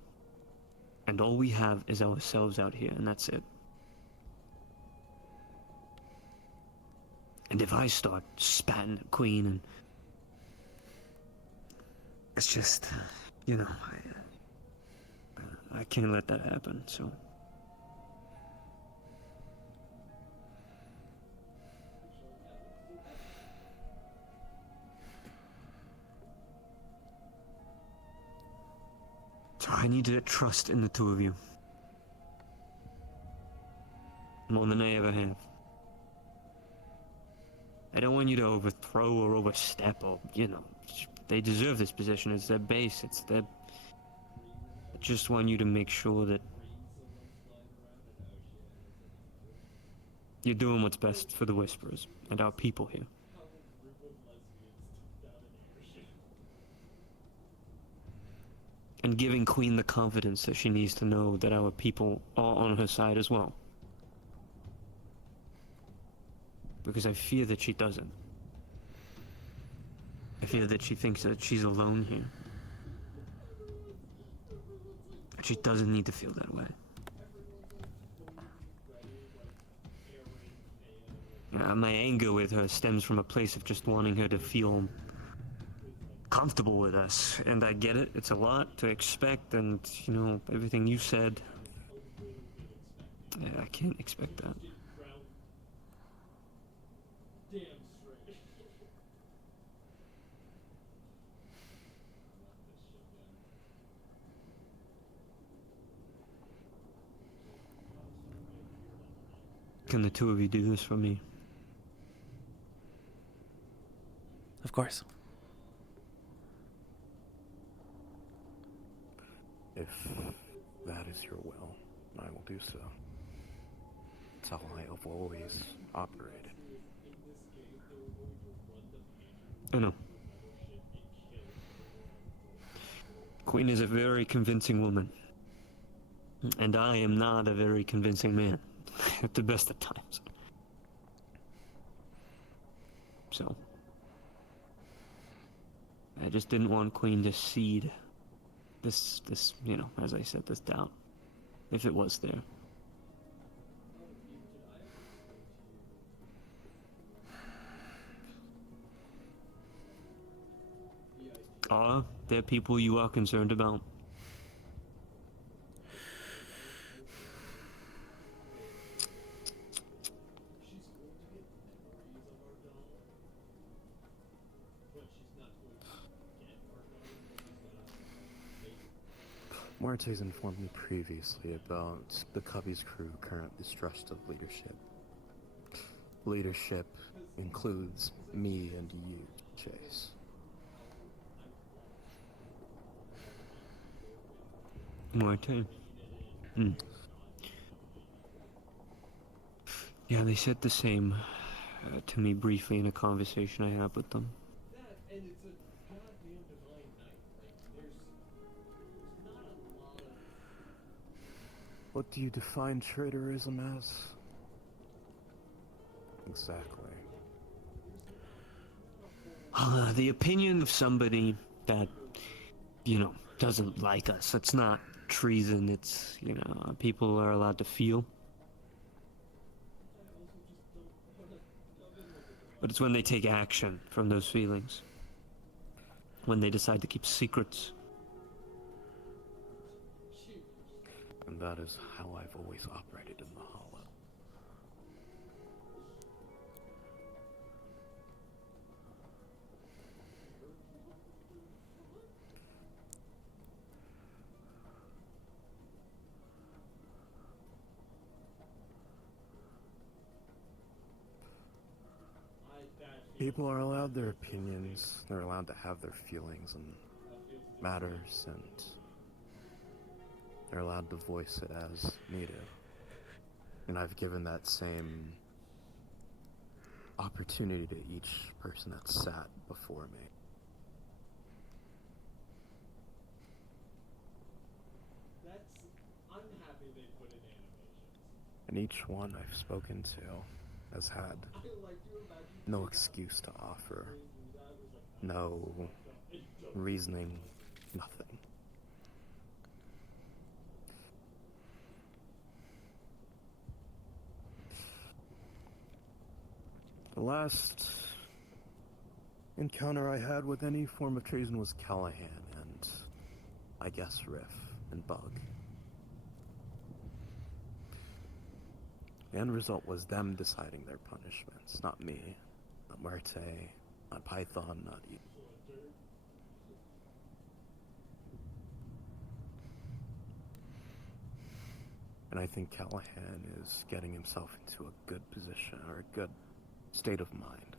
and all we have is ourselves out here, and that's it. And if I start spatting at Queen, and it's just, you know, I can't let that happen, so. So I need to trust in the two of you. More than I ever have. I don't want you to overthrow or overstep or, you know, they deserve this position. It's their base. It's their... I just want you to make sure that you're doing what's best for the Whisperers and our people here. And giving Queen the confidence that she needs to know that our people are on her side as well. Because I fear that she doesn't. I fear that she thinks that she's alone here. She doesn't need to feel that way. My anger with her stems from a place of just wanting her to feel comfortable with us. And I get it, it's a lot to expect, and, you know, everything you said. I can't expect that. Can the two of you do this for me? Of course. If that is your will, I will do so. It's how I have always operated. I know. Queen is a very convincing woman. And I am not a very convincing man. At the best of times. So. I just didn't want Queen to seed this, you know, as I said, this doubt. If it was there. Are there people you are concerned about? Marte's informed me previously about the Cubby's crew currently stressed of leadership. Leadership includes me and you, Chase. Marte? Yeah, they said the same to me briefly in a conversation I had with them. What do you define traitorism as? Exactly. The opinion of somebody that, doesn't like us. It's not treason. It's, people are allowed to feel. But it's when they take action from those feelings. When they decide to keep secrets. And that is how I've always operated in the Hollow. People are allowed their opinions, they're allowed to have their feelings and matters, and they're allowed to voice it as needed. And I've given that same opportunity to each person that sat before me. And each one I've spoken to has had no excuse to offer, no reasoning, nothing. The last encounter I had with any form of treason was Callahan and, I guess, Riff and Bug. The end result was them deciding their punishments, not me, not Muerte, not Python, not you. And I think Callahan is getting himself into a good position, or a good state of mind.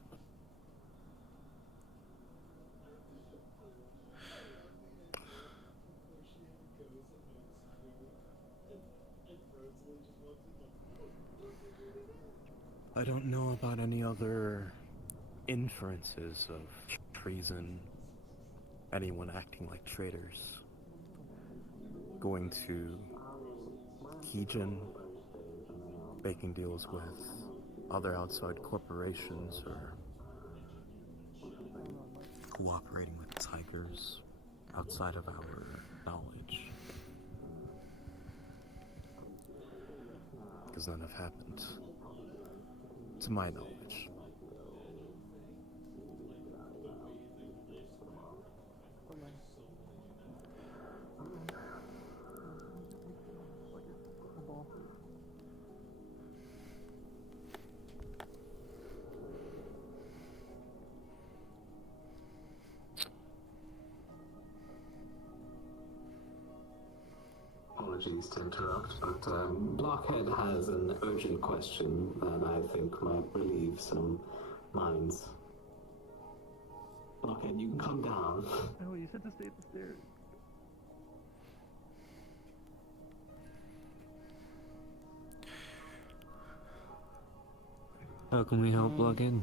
I don't know about any other inferences of treason, anyone acting like traitors, going to Keegan, making deals with other outside corporations, or cooperating with tigers outside of our knowledge. Because none have happened, to my knowledge. Apologies to interrupt, but Blockhead has an urgent question that I think might relieve some minds. Blockhead, you can come down. Oh, you said to stay at the stairs. How can we help, Blockhead?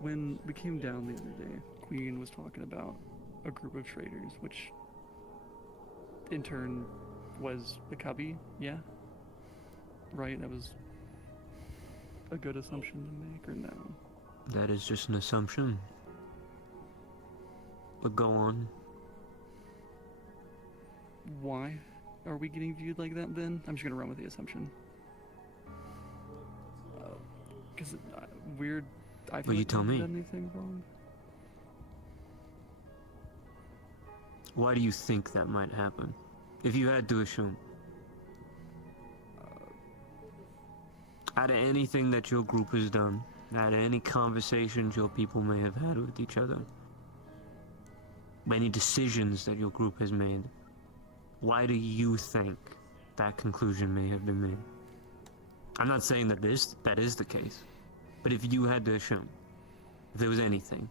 When we came down the other day, Queen was talking about a group of traders, which in turn was the Cubby, yeah? Right? That was a good assumption to make, or no? That is just an assumption. But go on. Why are we getting viewed like that then? I'm just gonna run with the assumption. Because weird. I feel Well, you like tell we me. haven't done anything wrong. Why do you think that might happen? If you had to assume. Out of anything that your group has done, out of any conversations your people may have had with each other, any decisions that your group has made, why do you think that conclusion may have been made? I'm not saying that that is the case, but if you had to assume, if there was anything.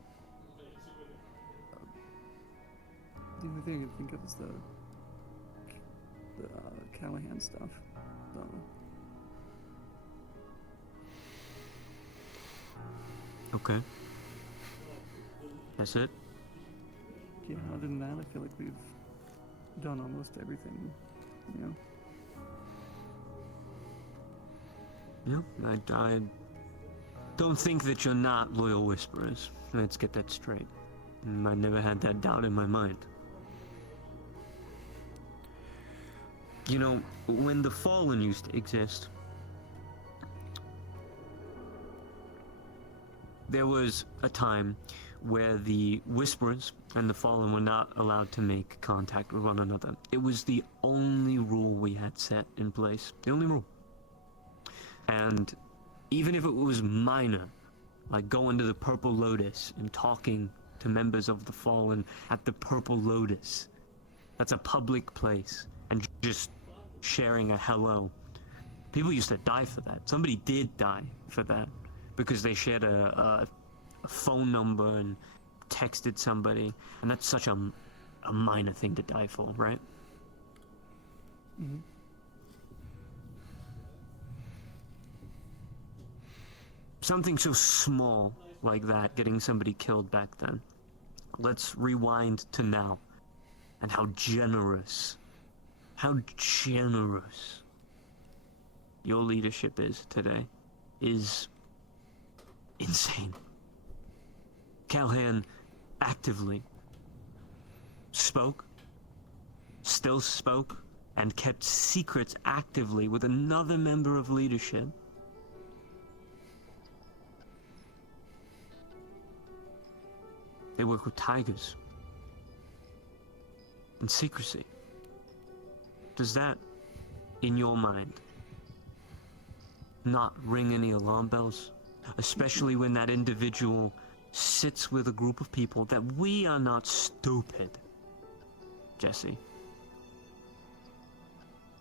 The only thing I can think of is the Callahan stuff. Okay. That's it? Yeah, other than that, I feel like we've done almost everything, you know? Yeah, Don't think that you're not loyal whisperers. Let's get that straight. I never had that doubt in my mind. You know, when the Fallen used to exist, there was a time where the Whisperers and the Fallen were not allowed to make contact with one another. It was the only rule we had set in place. The only rule. And even if it was minor, like going to the Purple Lotus and talking to members of the Fallen at the Purple Lotus, that's a public place, and just sharing a hello. People used to die for that. Somebody did die for that because they shared a phone number and texted somebody, and that's such a minor thing to die for, right? Mm-hmm. Something so small like that, getting somebody killed back then. Let's rewind to now, and how generous your leadership is today is insane. Calhan actively spoke, still spoke, and kept secrets actively with another member of leadership. They work with tigers in secrecy. Does that, in your mind, not ring any alarm bells? Especially when that individual sits with a group of people that we are not stupid, Jesse.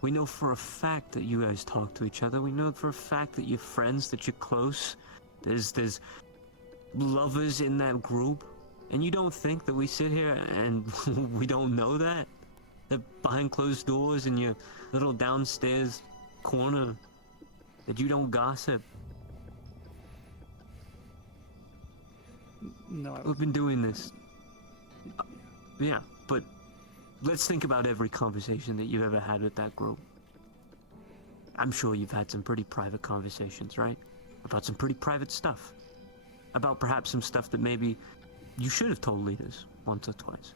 We know for a fact that you guys talk to each other. We know for a fact that you're friends, that you're close. There's lovers in that group. And you don't think that we sit here and we don't know that? That behind closed doors in your little downstairs corner, that you don't gossip? No, we've been doing this. Yeah, but let's think about every conversation that you've ever had with that group. I'm sure you've had some pretty private conversations, right? About some pretty private stuff. About perhaps some stuff that maybe you should have told leaders once or twice.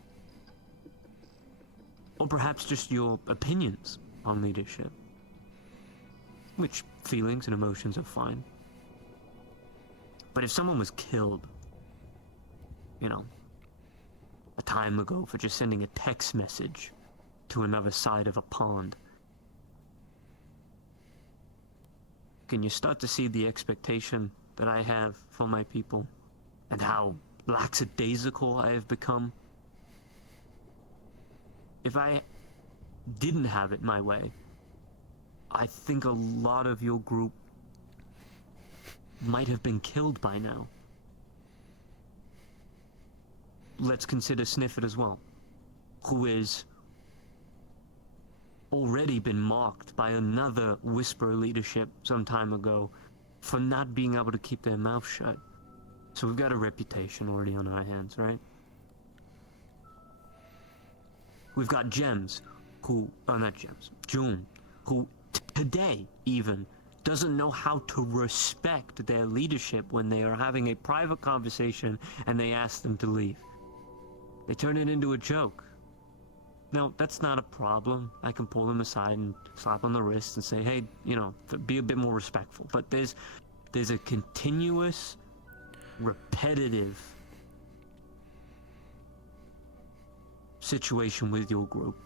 Or perhaps just your opinions on leadership. Which feelings and emotions are fine. But if someone was killed, you know, a time ago for just sending a text message to another side of a pond, can you start to see the expectation that I have for my people and how lackadaisical I have become? If I didn't have it my way, I think a lot of your group might have been killed by now. Let's consider Sniffet as well, who is already been mocked by another Whisper leadership some time ago for not being able to keep their mouth shut. So we've got a reputation already on our hands, right? We've got Gems, who, not Gems, June, who today even doesn't know how to respect their leadership when they are having a private conversation and they ask them to leave. They turn it into a joke. Now, that's not a problem. I can pull them aside and slap on the wrist and say, hey, you know, be a bit more respectful. But there's a continuous, repetitive situation with your group.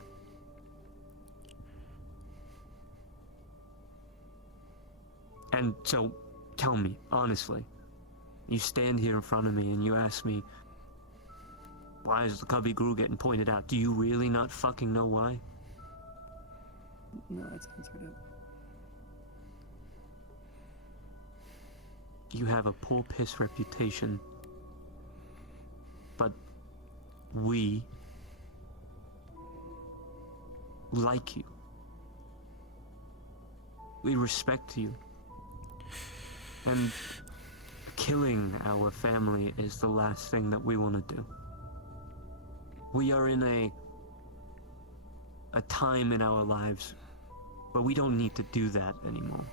And so, tell me, honestly, you stand here in front of me and you ask me, why is the Cubby Gru getting pointed out? Do you really not fucking know why? No, that's answered it. You have a poor piss reputation, but we like you. We respect you. And killing our family is the last thing that we want to do. We are in a time in our lives where we don't need to do that anymore.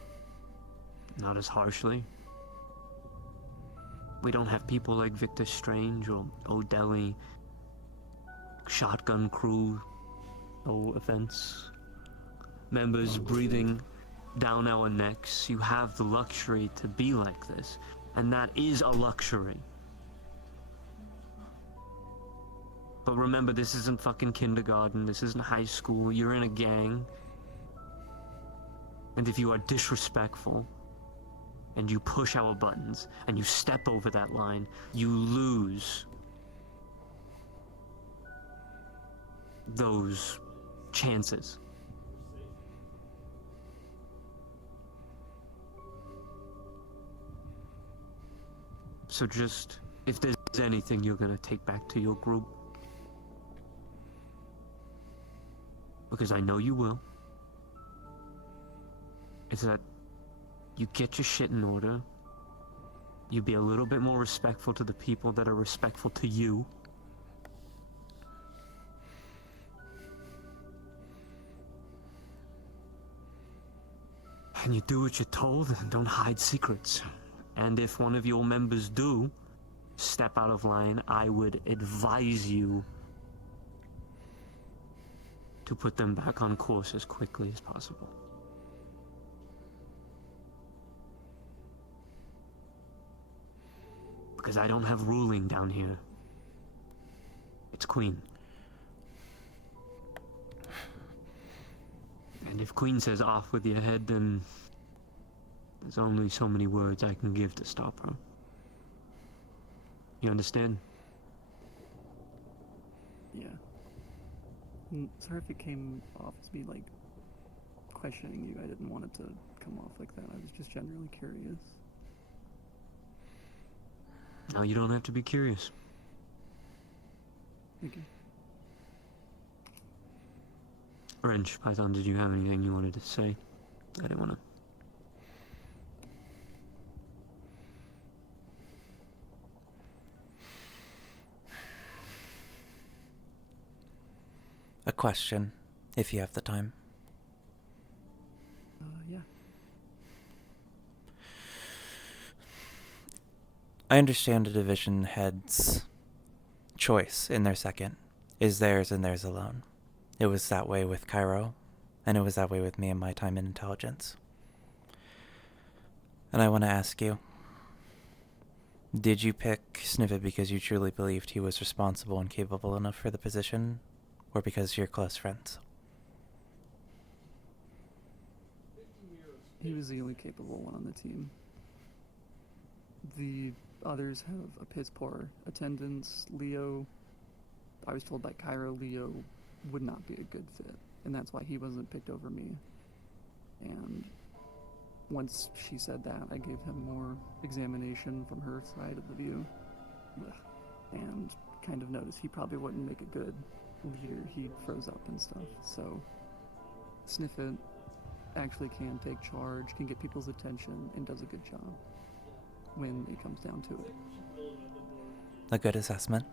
Not as harshly, We don't have people like Victor Strange or O'Delly, shotgun crew, no offense, members breathing down our necks. You have the luxury to be like this, and that is a luxury. But remember, this isn't fucking kindergarten, this isn't high school, you're in a gang. And if you are disrespectful, and you push our buttons, and you step over that line, you lose those chances. So just, if there's anything you're gonna take back to your group, because I know you will, is that you get your shit in order, you be a little bit more respectful to the people that are respectful to you, and you do what you're told and don't hide secrets. And if one of your members do step out of line, I would advise you to put them back on course as quickly as possible. Because I don't have ruling down here. It's Queen. And if Queen says off with your head, then there's only so many words I can give to stop her. You understand? Yeah. Sorry if it came off as me, like, questioning you. I didn't want it to come off like that. I was just generally curious. No, you don't have to be curious. Thank you. Wrench, Python, did you have anything you wanted to say? I didn't want to. A question, if you have the time. Yeah. I understand a division head's choice in their second is theirs and theirs alone. It was that way with Cairo, and it was that way with me and my time in intelligence. And I want to ask you, did you pick Sniffet because you truly believed he was responsible and capable enough for the position, or because you're close friends? He was the only capable one on the team. The others have a piss poor attendance. Leo, I was told by Cairo, Leo would not be a good fit, and that's why he wasn't picked over me. And once she said that, I gave him more examination from her side of the view, and kind of noticed he probably wouldn't make a good leader. He froze up and stuff. So Sniffet actually can take charge, can get people's attention, and does a good job when it comes down to it. A good assessment.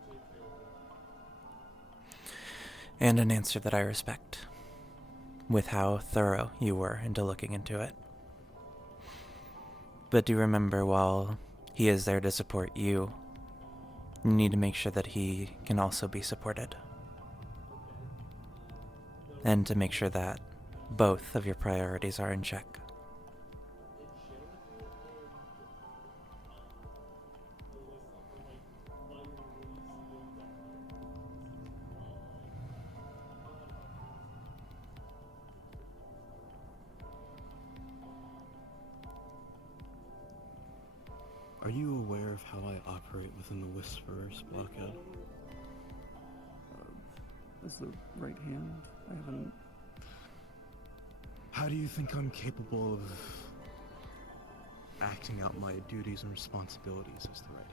And an answer that I respect, with how thorough you were into looking into it. But do remember, while he is there to support you, you need to make sure that he can also be supported. And to make sure that both of your priorities are in check. Are you aware of how I operate within the Whisperers blockade? As the right hand, I haven't... How do you think I'm capable of acting out my duties and responsibilities as the right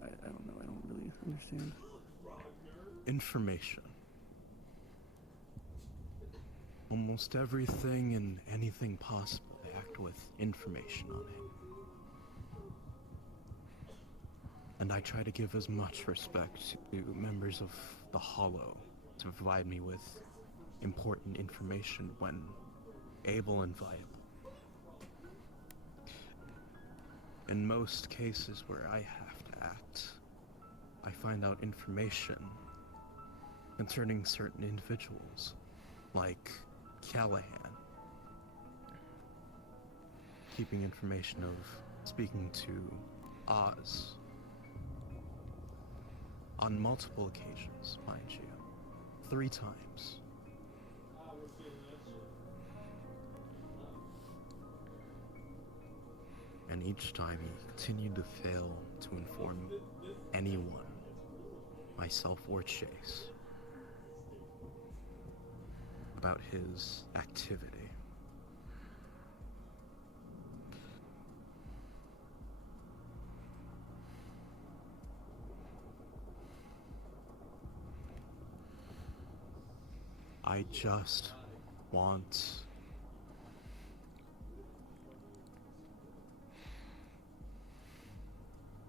hand? I don't know, I don't really understand. Information. Almost everything and anything possible, I act with information on it. And I try to give as much respect to members of the Hollow to provide me with important information when able and viable. In most cases where I have to act, I find out information concerning certain individuals, like Callahan. Keeping information of speaking to Oz on multiple occasions, mind you. 3 times. And each time he continued to fail to inform anyone, myself or Chase, about his activity. I just want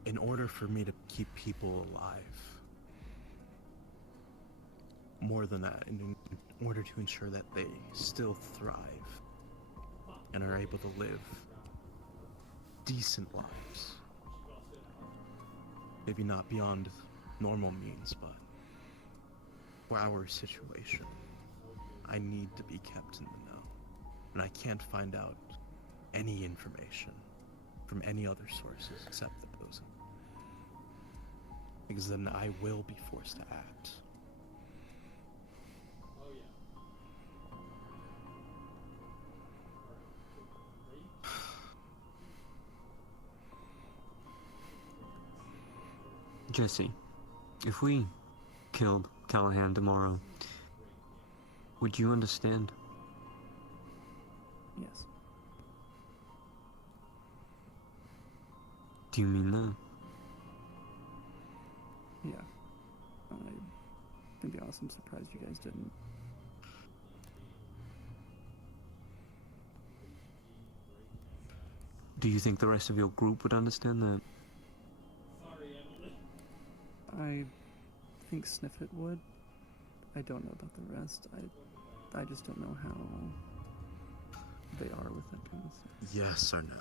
in order for me to keep people alive, more than that, in order to ensure that they still thrive and are able to live decent lives. Maybe not beyond normal means, but for our situation, I need to be kept in the know. And I can't find out any information from any other sources except those. Because then I will be forced to act. Jesse, if we killed Callahan tomorrow, would you understand? Yes. Do you mean that? Yeah. To be honest, I'm surprised you guys didn't. Do you think the rest of your group would understand that? I think Sniffit would. I don't know about the rest. I just don't know how they are with that kind of stuff. Yes or no?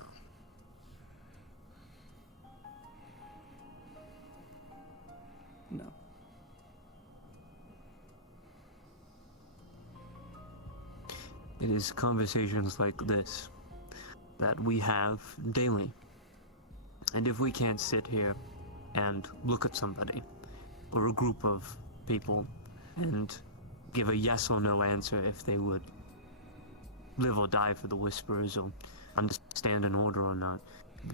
No. It is conversations like this that we have daily. And if we can't sit here and look at somebody or a group of people and give a yes or no answer if they would live or die for the Whisperers or understand an order or not,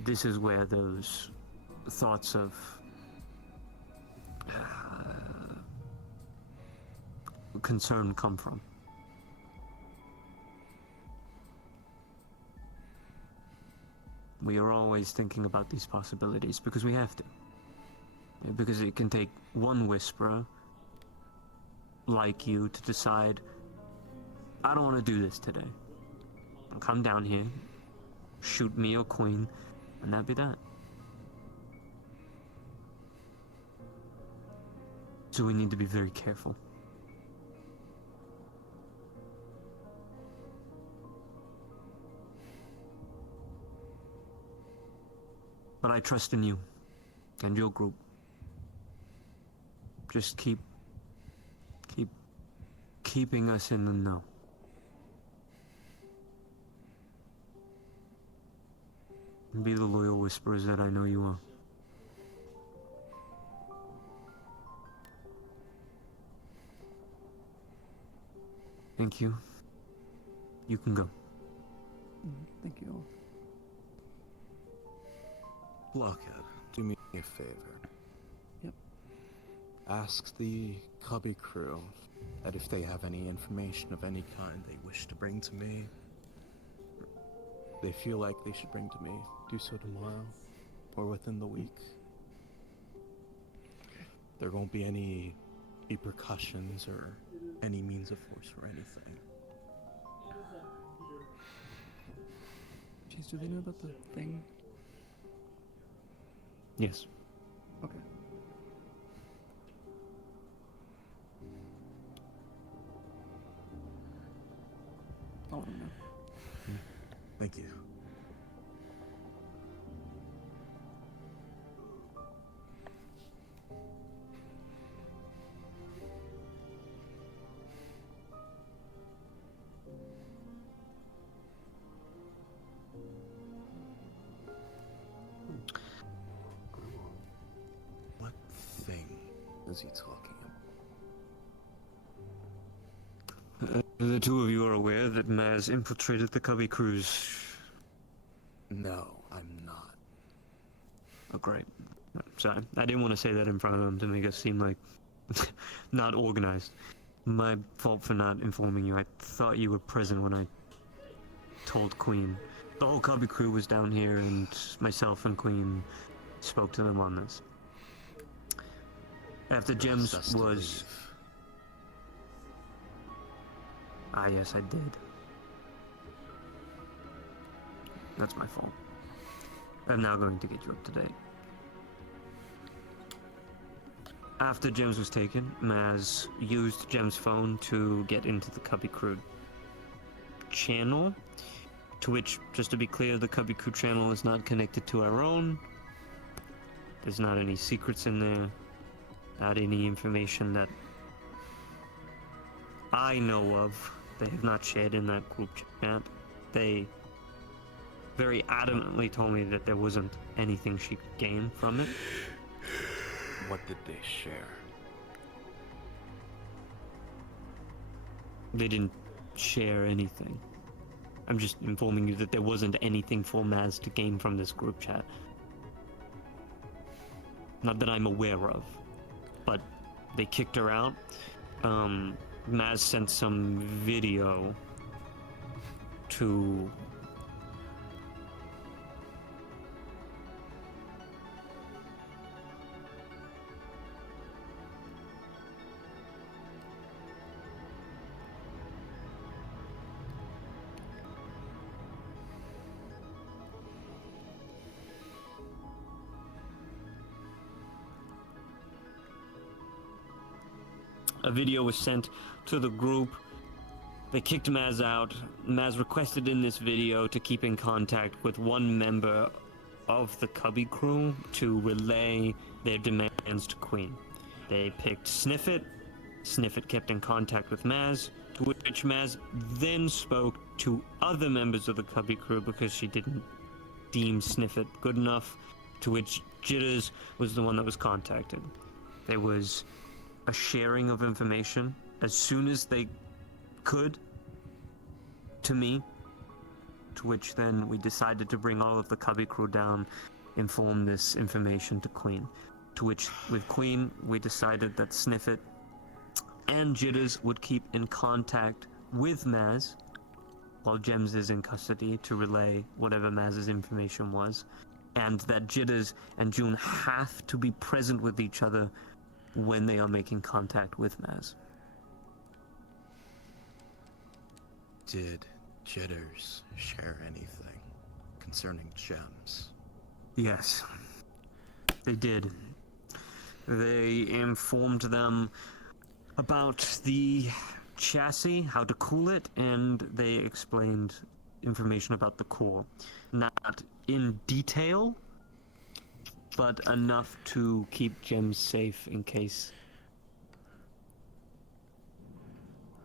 this is where those thoughts of concern come from. We are always thinking about these possibilities because we have to. Because it can take one Whisperer like you to decide, I don't want to do this today. Come down here, shoot me or Queen, and that'd be that. So we need to be very careful. But I trust in you and your group. Just keeping us in the know. And be the loyal Whisperers that I know you are. Thank you. You can go. Thank you. Blockhead, do me a favor. Yep. Ask the Cubby crew that if they have any information of any kind they wish to bring to me, they feel like they should bring to me, do so tomorrow or within the week. There won't be any repercussions or any means of force or anything. Jeez, do they know about the thing? Yes. Okay. I'll let them know. is he talking about? The two of you are aware that Maz infiltrated the Cubby Cruise. No, I'm not. Oh, great. Sorry, I didn't want to say that in front of them to make us seem like not organized. My fault for not informing you. I thought you were present when I told Queen. The whole Cubby crew was down here, and myself and Queen spoke to them on this. After Gems was... Ah, yes, I did. That's my fault. I'm now going to get you up to date. After Gems was taken, Maz used Gem's phone to get into the Cubby Crew channel, to which, just to be clear, the Cubby Crew channel is not connected to our own. There's not any secrets in there, not any information that I know of. They have not shared in that group chat. They very adamantly told me that there wasn't anything she could gain from it. What did they share? They didn't share anything. I'm just informing you that there wasn't anything for Maz to gain from this group chat. Not that I'm aware of, but they kicked her out. Maz sent some video to... A video was sent to the group. They kicked Maz out. Maz requested in this video to keep in contact with one member of the Cubby crew to relay their demands to Queen. They picked Sniffit. Sniffit kept in contact with Maz, to which Maz then spoke to other members of the Cubby crew because she didn't deem Sniffit good enough, to which Jitters was the one that was contacted. There was a sharing of information as soon as they could to me, to which then we decided to bring all of the Cubby crew down, inform this information to Queen, to which with Queen we decided that Sniffit and Jitters would keep in contact with Maz while Gems is in custody to relay whatever Maz's information was, and that Jitters and June have to be present with each other when they are making contact with Maz. Did Jitters share anything concerning Gems? Yes, they did. They informed them about the chassis, how to cool it, and they explained information about the core. Not in detail, but enough to keep Gems safe in case,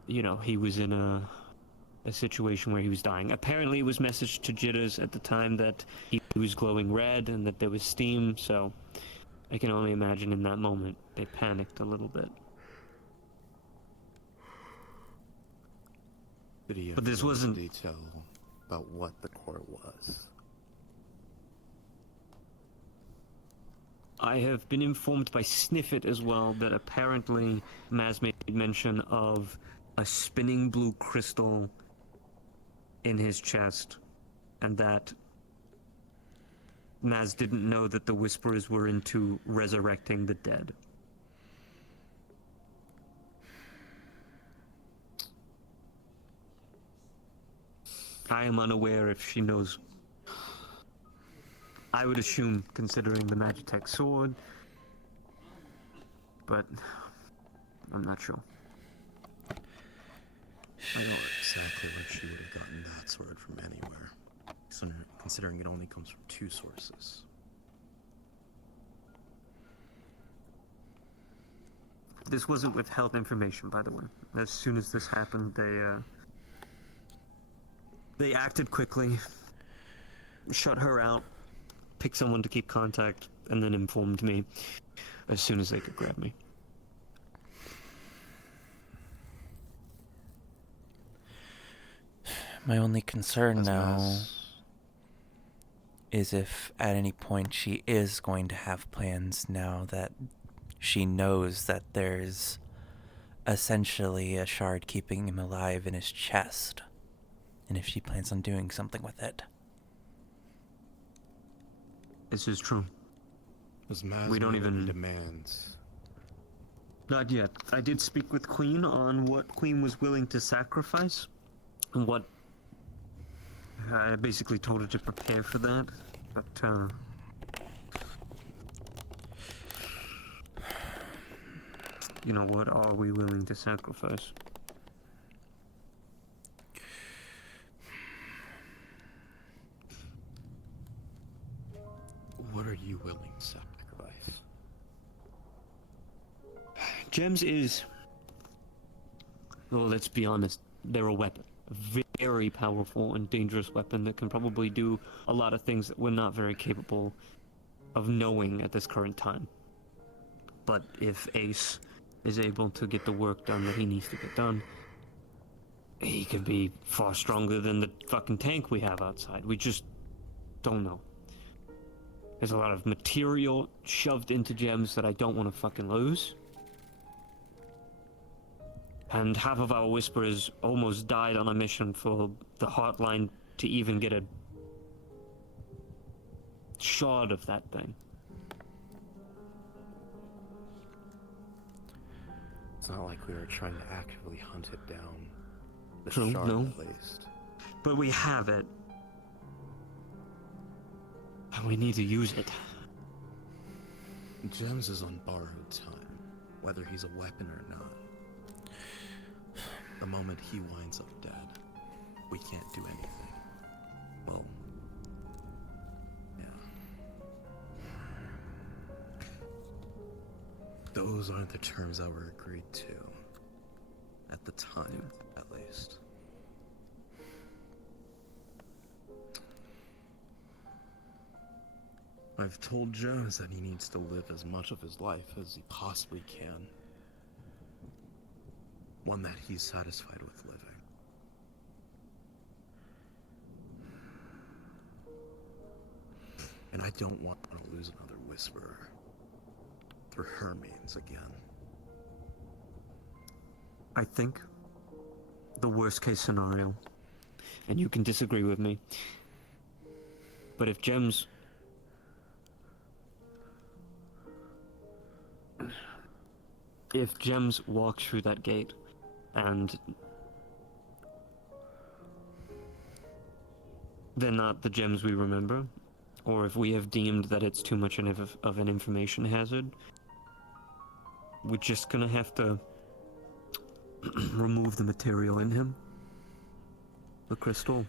you know, he was in a situation where he was dying. Apparently it was messaged to Jitters at the time that he was glowing red and that there was steam, so I can only imagine in that moment they panicked a little bit. But this wasn't detail about what the core was. I have been informed by Sniffit as well that apparently Maz made mention of a spinning blue crystal in his chest, and that Maz didn't know that the Whisperers were into resurrecting the dead. I am unaware if she knows. I would assume, considering the Magitech sword, but I'm not sure. I don't know exactly where she would have gotten that sword from anywhere, considering it only comes from 2 sources. This wasn't withheld information, by the way. As soon as this happened, they acted quickly, shut her out, picked someone to keep contact, and then informed me as soon as they could grab me. My only concern As now Maz- is if at any point she is going to have plans now that she knows that there's essentially a shard keeping him alive in his chest, and if she plans on doing something with it. This is true. As Maz We don't made any even- demands. Not yet. I did speak with Queen on what Queen was willing to sacrifice, and what I basically told her to prepare for that. But you know, what are we willing to sacrifice? What are you willing to sacrifice? Gems is, well, let's be honest, they're a weapon. A very powerful and dangerous weapon that can probably do a lot of things that we're not very capable of knowing at this current time. But if Ace is able to get the work done that he needs to get done, he could be far stronger than the fucking tank we have outside. We just don't know. There's a lot of material shoved into Gems that I don't want to fucking lose. And half of our Whisperers almost died on a mission for the hotline to even get a shard of that thing. It's not like we were trying to actively hunt it down. The True, shard, no. at least. But we have it. And we need to use it. Gems is on borrowed time, whether he's a weapon or not. The moment he winds up dead, we can't do anything. Well, yeah. Those aren't the terms that were agreed to. At the time, at least. I've told Jones that he needs to live as much of his life as he possibly can. One that he's satisfied with living. And I don't want to lose another Whisperer through her means again. I think the worst case scenario, and you can disagree with me, but if Gems walks through that gate and they're not the Gems we remember, or if we have deemed that it's too much of an information hazard, we're just gonna have to remove the material in him. The crystal.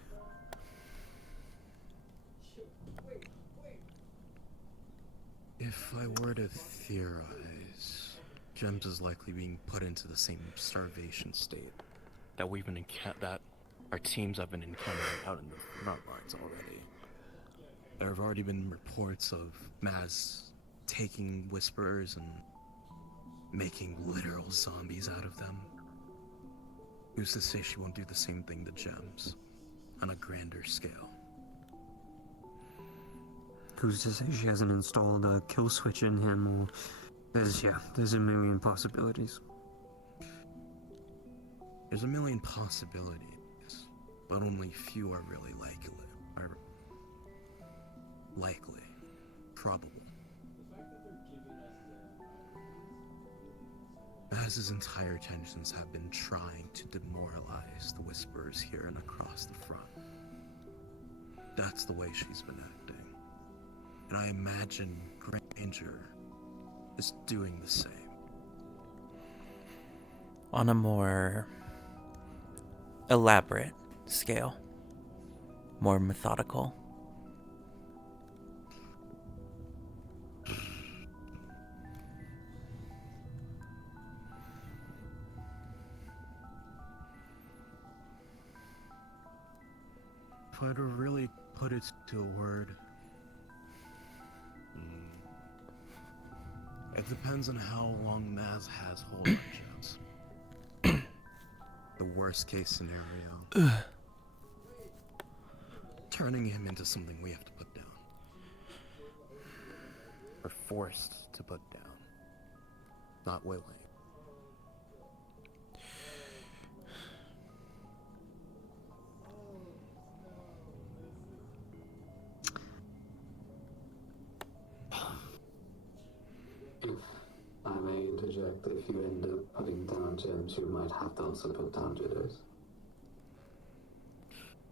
If I were to theorize, Gems is likely being put into the same starvation state that that our teams have been encountering out in the front lines already. There have already been reports of Maz taking Whisperers and making literal zombies out of them. Who's to say she won't do the same thing to Gems on a grander scale? Who's to say she hasn't installed a kill switch in him, or there's a million possibilities. There's a million possibilities, but only few are really likely, probable. Maz's entire intentions have been trying to demoralize the Whisperers here and across the front. That's the way she's been acting. And I imagine Granger is doing the same. On a more elaborate scale, more methodical. If I were to really put it to a word, it depends on how long Maz has hold on Gems. The worst case scenario turning him into something we have to put down. We're forced to put down. Not willing. If I may interject, if you end up putting down gems, you might have to also put down jitters.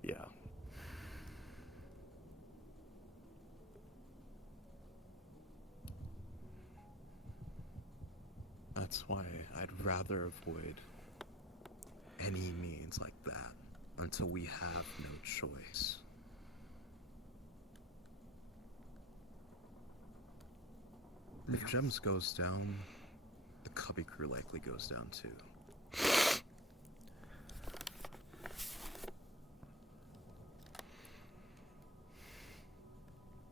Yeah. That's why I'd rather avoid any means like that until we have no choice. If Gems goes down, the Cubby crew likely goes down too.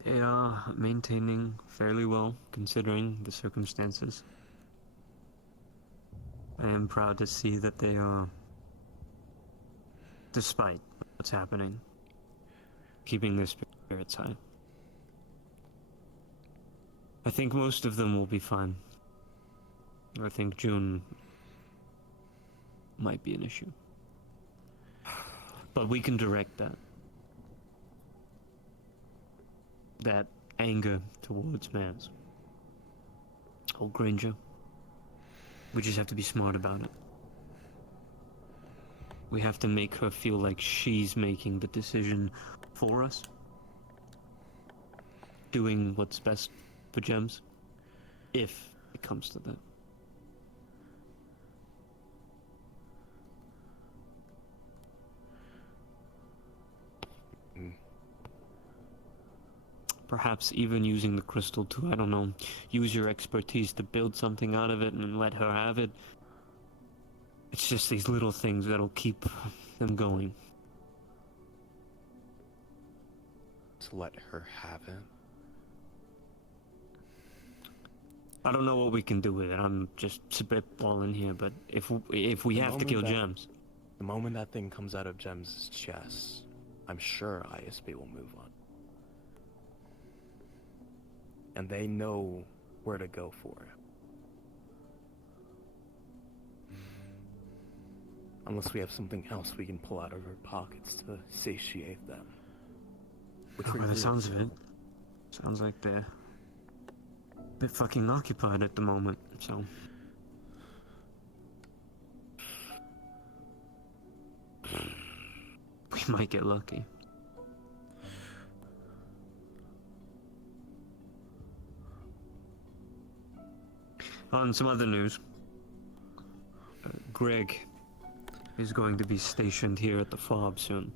They are maintaining fairly well, considering the circumstances. I am proud to see that they are, despite what's happening, keeping their spirits high. I think most of them will be fine. I think June might be an issue. But we can direct that anger towards Maz. Oh, Granger. We just have to be smart about it. We have to make her feel like she's making the decision for us. Doing what's best for Gems. If it comes to that. Perhaps even using the crystal to, I don't know, use your expertise to build something out of it and let her have it. It's just these little things that'll keep them going. To let her have it? I don't know what we can do with it. I'm just spitballing here, but if we have to kill Gems... The moment that thing comes out of Gems' chest, I'm sure ISB will move on. And they know where to go for it. Unless we have something else we can pull out of our pockets to satiate them. By the sounds of it, sounds like they're a bit fucking occupied at the moment, so... We might get lucky. On some other news, Greg is going to be stationed here at the FOB soon.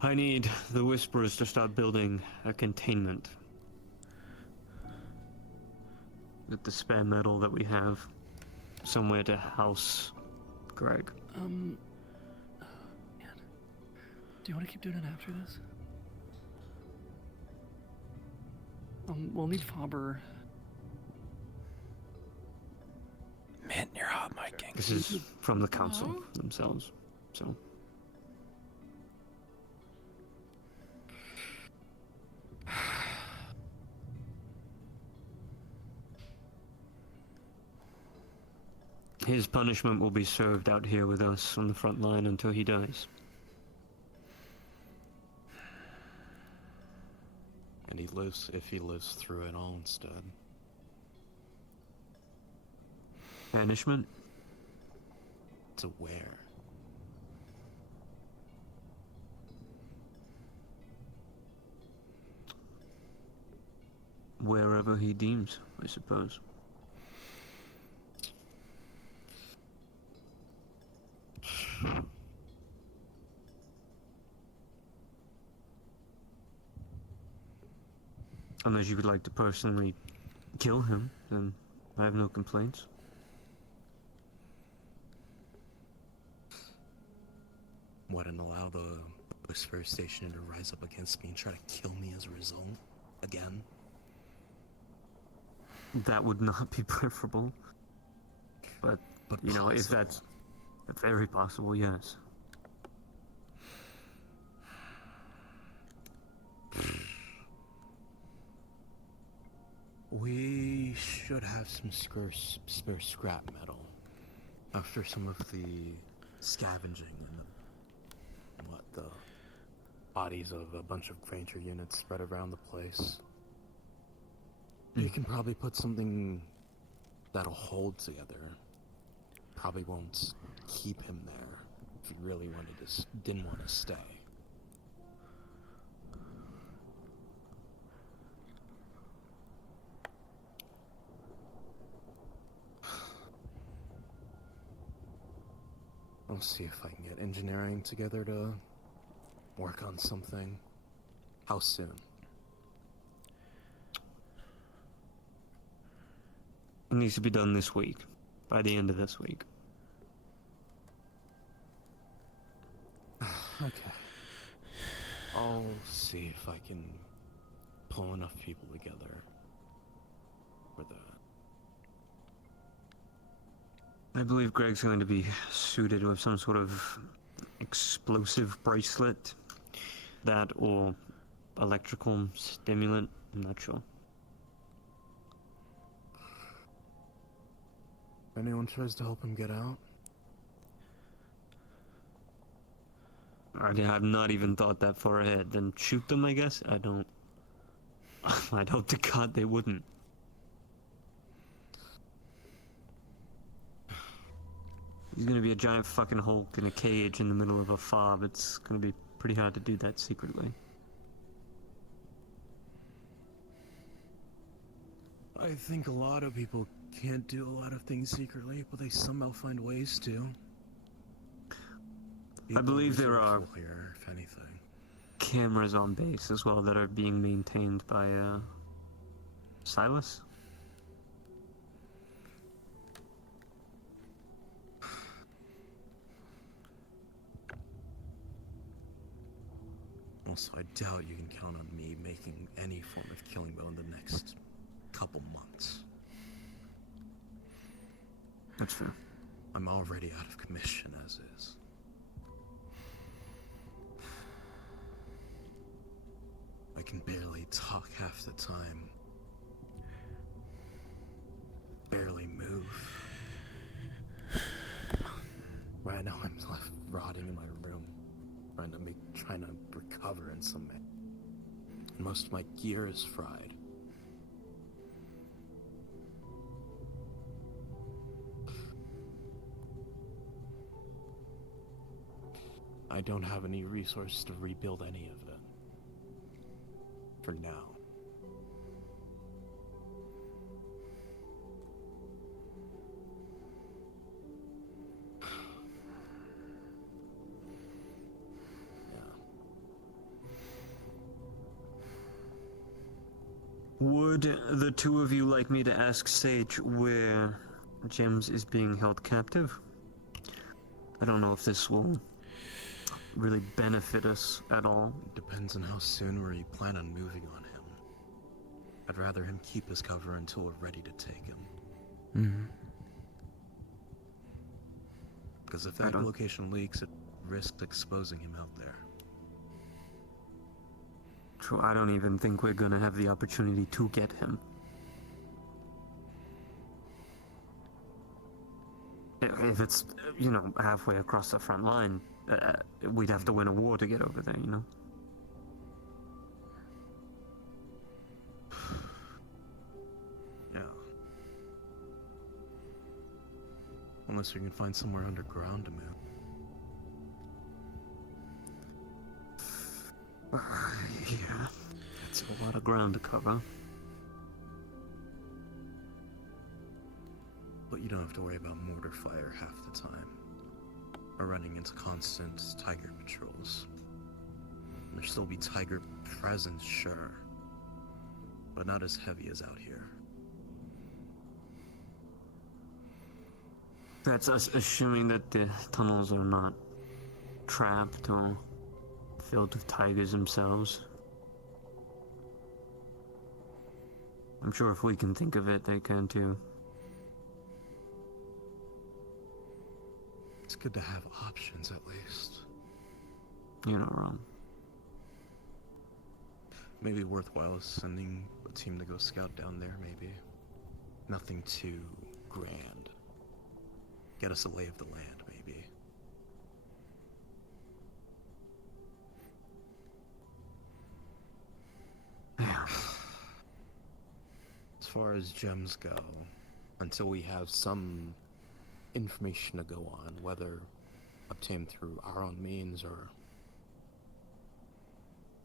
I need the Whisperers to start building a containment with the spare metal that we have, somewhere to house Greg. Man. Do you want to keep doing it after this? We'll need Faber. Man, you're hot micing. This is from the council themselves, so... His punishment will be served out here with us on the front line until he dies. And he lives, if he lives through it all instead. Banishment? To where? Wherever he deems, I suppose. Unless you would like to personally kill him, then I have no complaints. What, and allow the Whisper Station to rise up against me and try to kill me as a result? Again? That would not be preferable. But, But you know, if possible. that's very possible, yes. We should have some spare scrap metal after some of the scavenging and the bodies of a bunch of Granger units spread around the place. You can probably put something that'll hold together. Probably won't keep him there if you really didn't want to stay. I'll see if I can get engineering together to work on something. How soon? It needs to be done this week. By the end of this week. Okay. I'll see if I can pull enough people together for that. I believe Greg's going to be suited with some sort of explosive bracelet. That or electrical stimulant. I'm not sure. Anyone tries to help him get out? I have not even thought that far ahead. Then shoot them, I guess? I don't... I'd hope to God they wouldn't. He's gonna be a giant fucking Hulk in a cage in the middle of a fob. It's gonna be pretty hard to do that secretly. I think a lot of people can't do a lot of things secretly, but they somehow find ways to. I believe there are here, if anything. cameras on base as well that are being maintained by Silas. Also, I doubt you can count on me making any form of killing bow in the next couple months. That's fair. I'm already out of commission as is. I can barely talk half the time. Barely move. Right now I'm left rotting in my room, trying to recover in some way. And most of my gear is fried. I don't have any resource to rebuild any of it. For now. Would the two of you like me to ask Sage where James is being held captive? I don't know if this will really benefit us at all. It depends on how soon we plan on moving on him. I'd rather him keep his cover until we're ready to take him. Mm-hmm. Because if that location leaks, it risks exposing him out there. True, I don't even think we're gonna have the opportunity to get him. If it's, you know, halfway across the front line, we'd have to win a war to get over there, you know? Yeah. Unless we can find somewhere underground to move. Yeah, it's a lot of ground to cover. But you don't have to worry about mortar fire half the time. Or running into constant tiger patrols. There'll still be tiger presence, sure. But not as heavy as out here. That's us assuming that the tunnels are not trapped or filled with tigers themselves. I'm sure if we can think of it, they can too. It's good to have options at least. You're not wrong. Maybe worthwhile sending a team to go scout down there, maybe. Nothing too grand. Get us a lay of the land, maybe. Yeah. As far as gems go, until we have some information to go on, whether obtained through our own means or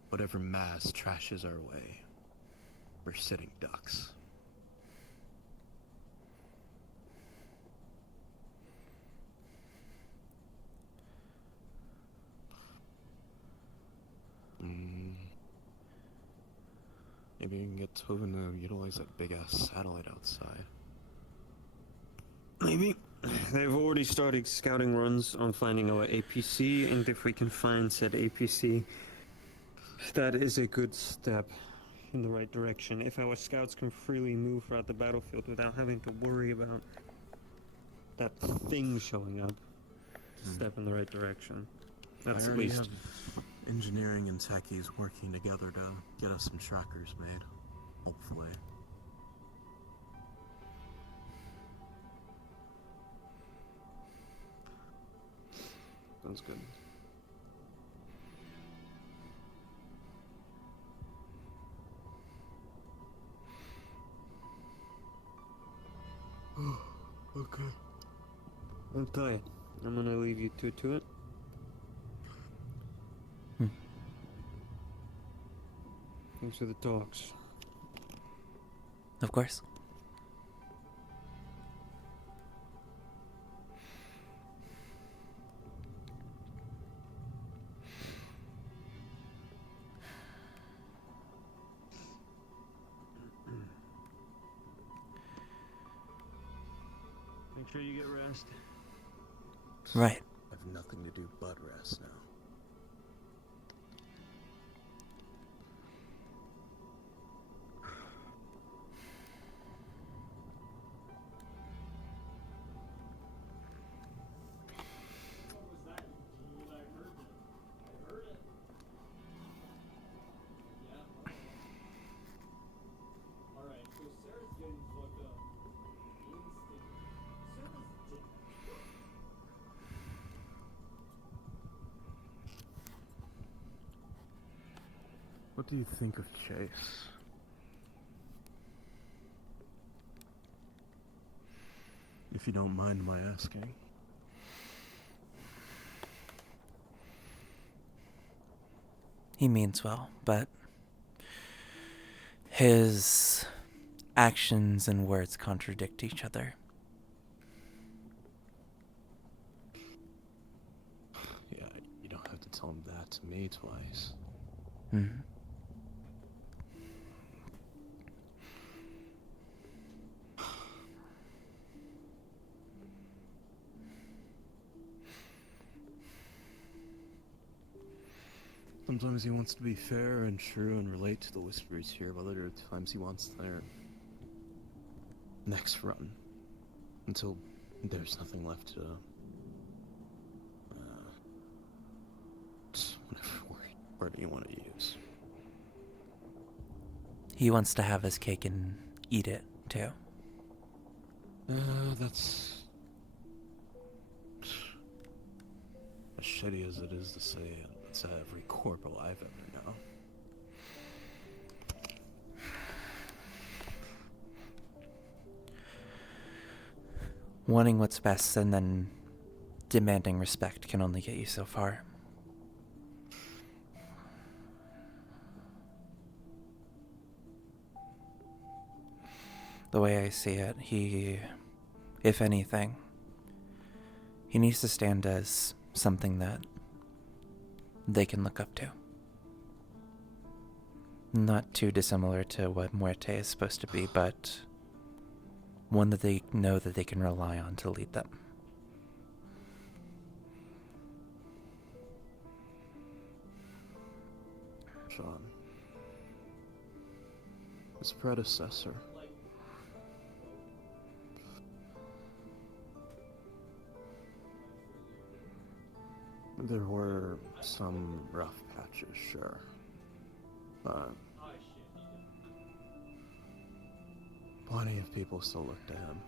whatever mass trashes our way, we're sitting ducks. Maybe we can get Tovin to utilize that big-ass satellite outside. Maybe. They've already started scouting runs on finding our APC, and if we can find said APC, that is a good step in the right direction. If our scouts can freely move throughout the battlefield without having to worry about that thing showing up, step in the right direction. That's I at already least... have engineering and techies working together to get us some trackers made, hopefully. Sounds good. Okay. I'll tell you. I'm gonna leave you two to it. Thanks for the talks. Of course. Make sure you get rest. Right. I have nothing to do but rest now. What do you think of Chase? If you don't mind my asking. He means well, but his actions and words contradict each other. Yeah, you don't have to tell him that to me twice. Mm-hmm. Sometimes he wants to be fair and true and relate to the whispers here, but other times he wants their next run. Until there's nothing left to... whatever word you want to use. He wants to have his cake and eat it, too. That's... as shitty as it is to say it. It's every corporal I've ever known. Wanting what's best and then demanding respect can only get you so far. The way I see it, he, if anything, he needs to stand as something that they can look up to. Not too dissimilar to what Muerte is supposed to be, but one that they know that they can rely on to lead them. Sean, his predecessor, There were some rough patches, sure. But plenty of people still look to him.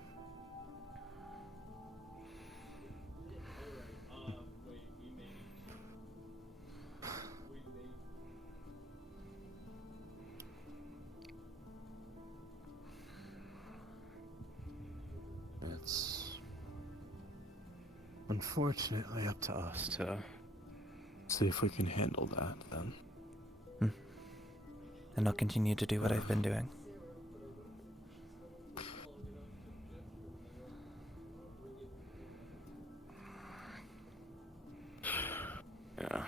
It's unfortunately up to us to see if we can handle that, then. And I'll continue to do what I've been doing. Yeah.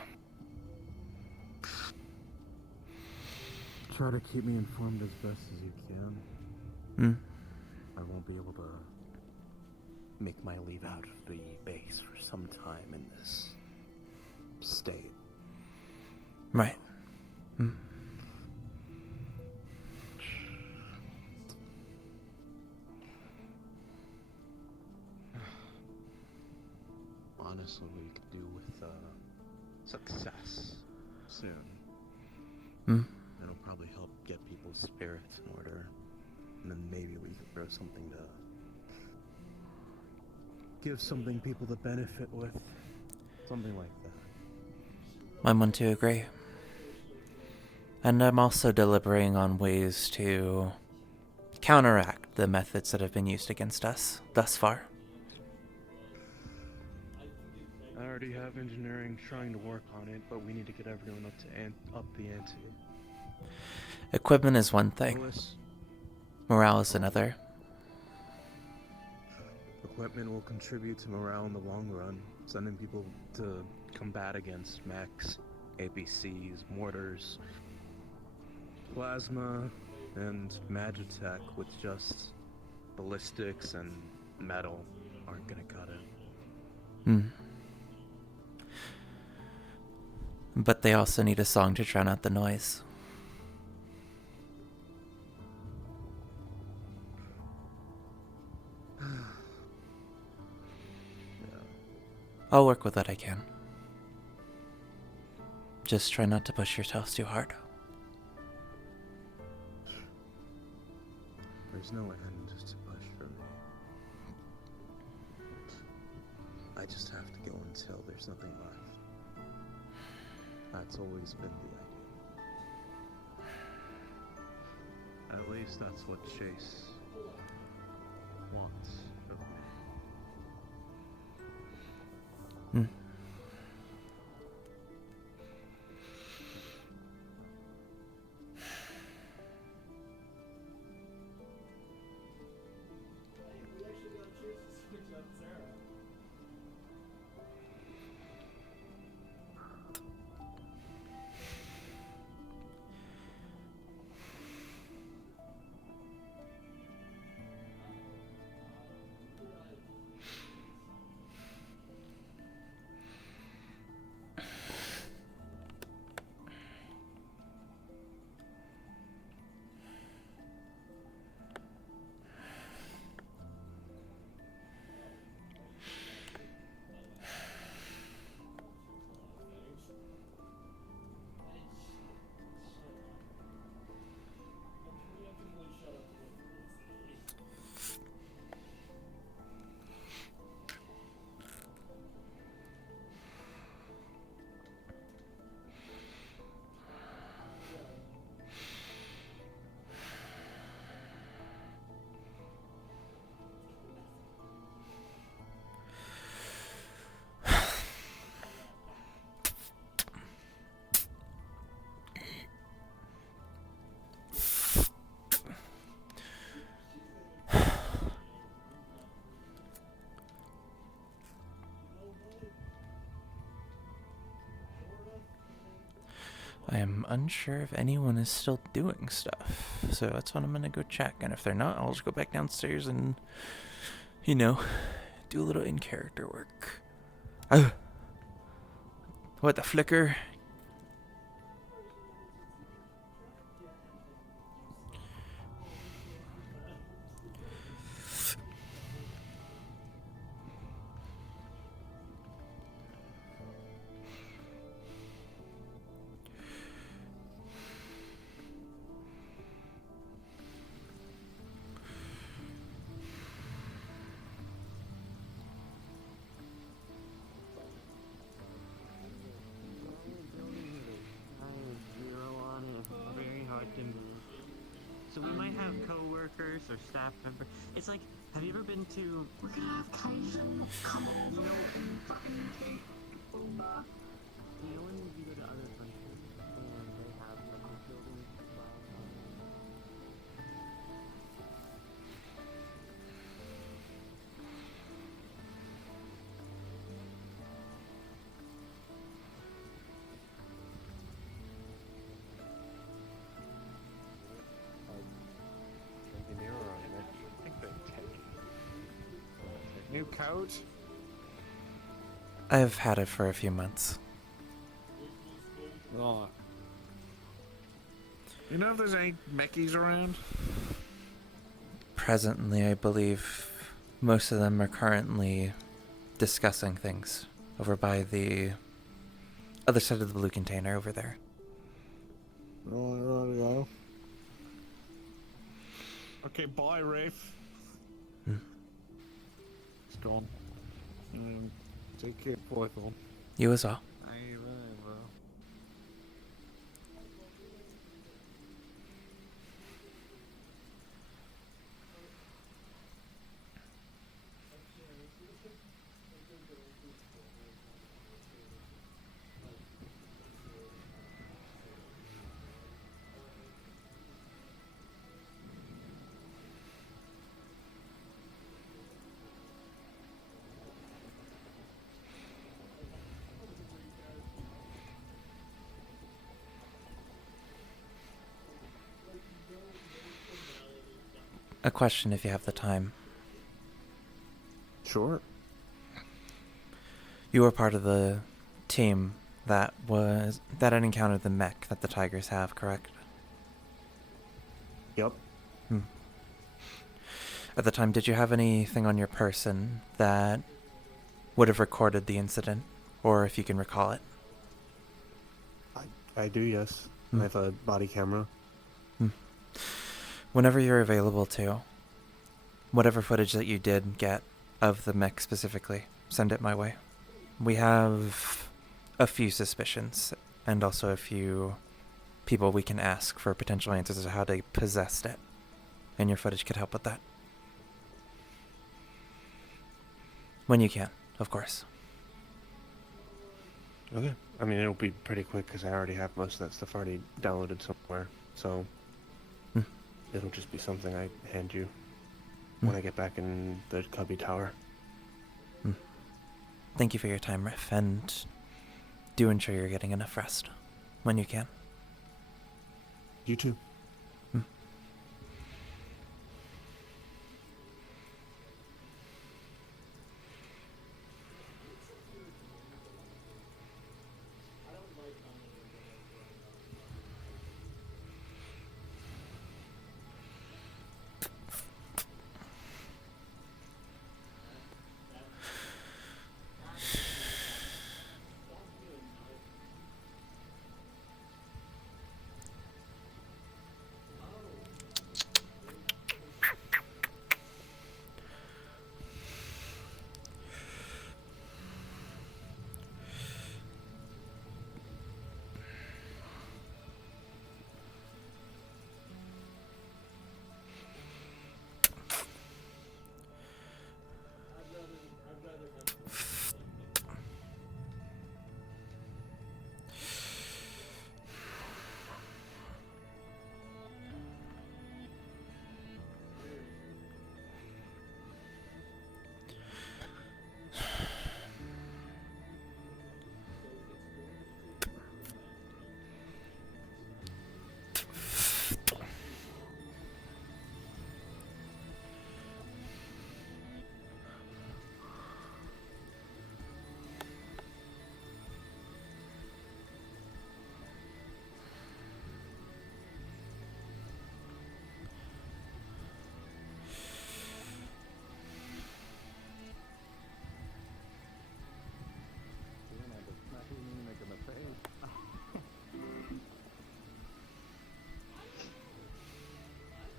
Try to keep me informed as best as you can. I won't be able to make my leave out of the base for some time in this state. Right. Honestly, we could do with success soon. It'll probably help get people's spirits in order. And then maybe we could throw something to give something people to benefit with. Something like that. I'm one to agree. And I'm also deliberating on ways to counteract the methods that have been used against us thus far. I already have engineering trying to work on it, but we need to get everyone up the ante. Equipment is one thing. Morale is another. Equipment will contribute to morale in the long run, sending people to combat against mechs, APCs, mortars, plasma, and magitech with just ballistics and metal aren't gonna cut it. But they also need a song to drown out the noise. I'll work with what I can. Just try not to push yourselves too hard. There's no end to push for me. I just have to go until there's nothing left. That's always been the idea. At least that's what Chase wants of me. I am unsure if anyone is still doing stuff, so that's what I'm gonna go check. And if they're not, I'll just go back downstairs and, you know, do a little in-character work. What the flicker? So we might have co-workers or staff members. It's like, have you ever been to? We're gonna have Kaiju come over. Fucking cake. You know when you go to other countries and they have like buildings New coat? I've had it for a few months. Right. You know if there's any meckies around? Presently, I believe most of them are currently discussing things over by the other side of the blue container over there. Right. Okay, bye, Rafe. It's gone. Take care, boy, phone. You as well. Aye, right, bro. A question if you have the time. Sure. You were part of the team that had encountered the mech that the Tigers have, correct? Yep. At the time, did you have anything on your person that would have recorded the incident, or if you can recall it? I do, yes. I have a body camera. Whenever you're available to, whatever footage that you did get of the mech specifically, send it my way. We have a few suspicions, and also a few people we can ask for potential answers as to how they possessed it, and your footage could help with that. When you can, of course. Okay. I mean, it'll be pretty quick because I already have most of that stuff already downloaded somewhere. So it'll just be something I hand you when I get back in the Cubby Tower. Thank you for your time, Riff, and do ensure you're getting enough rest when you can. You too.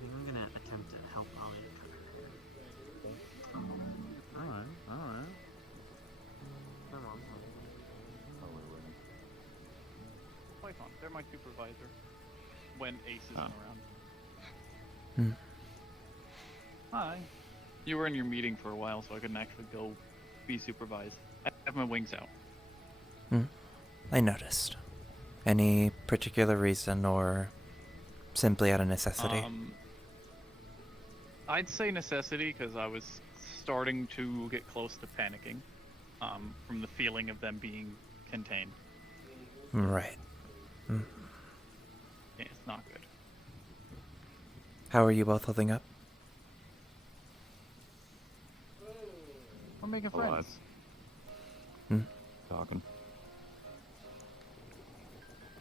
I'm gonna attempt to help Ollie. Alright. Python, they're my supervisor. when Ace isn't around. Hmm. Hi. You were in your meeting for a while, so I couldn't actually go be supervised. I have my wings out. I noticed. Any particular reason or simply out of necessity? I'd say necessity because I was starting to get close to panicking from the feeling of them being contained. Right. Yeah, it's not good. How are you both holding up? We're making friends. Talking.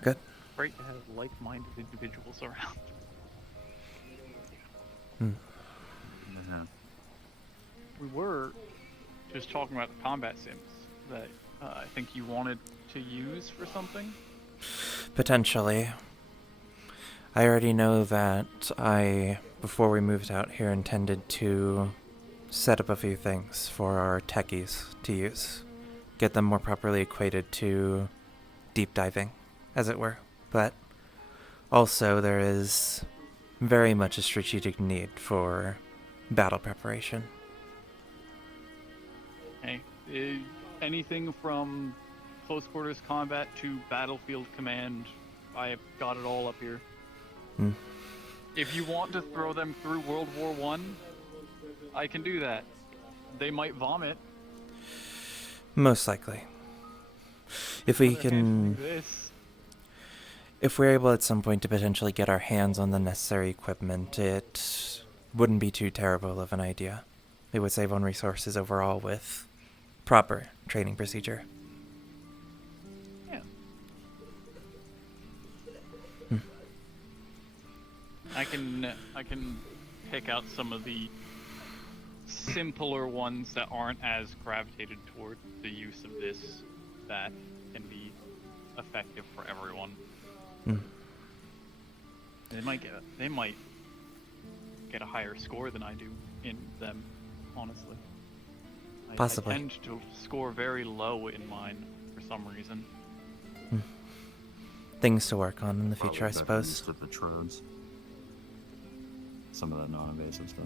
Good. Great to have like-minded individuals around. We were just talking about the combat sims that I think you wanted to use for something. Potentially. I already know that before we moved out here, intended to set up a few things for our techies to use. Get them more properly equated to deep diving, as it were. But also there is very much a strategic need for battle preparation. Hey, anything from close quarters combat to battlefield command, I've got it all up here. If you want to throw them through World War I can do that. They might vomit. Most likely. If we can... If we're able at some point to potentially get our hands on the necessary equipment, it wouldn't be too terrible of an idea. It would save on resources overall with proper training procedure. Yeah. I can pick out some of the simpler ones that aren't as gravitated toward the use of this that can be effective for everyone. They might get a higher score than I do in them, honestly. Possibly. I tend to score very low in mine for some reason. Things to work on in the future, I suppose. The Trodes. Some of that non-invasive stuff.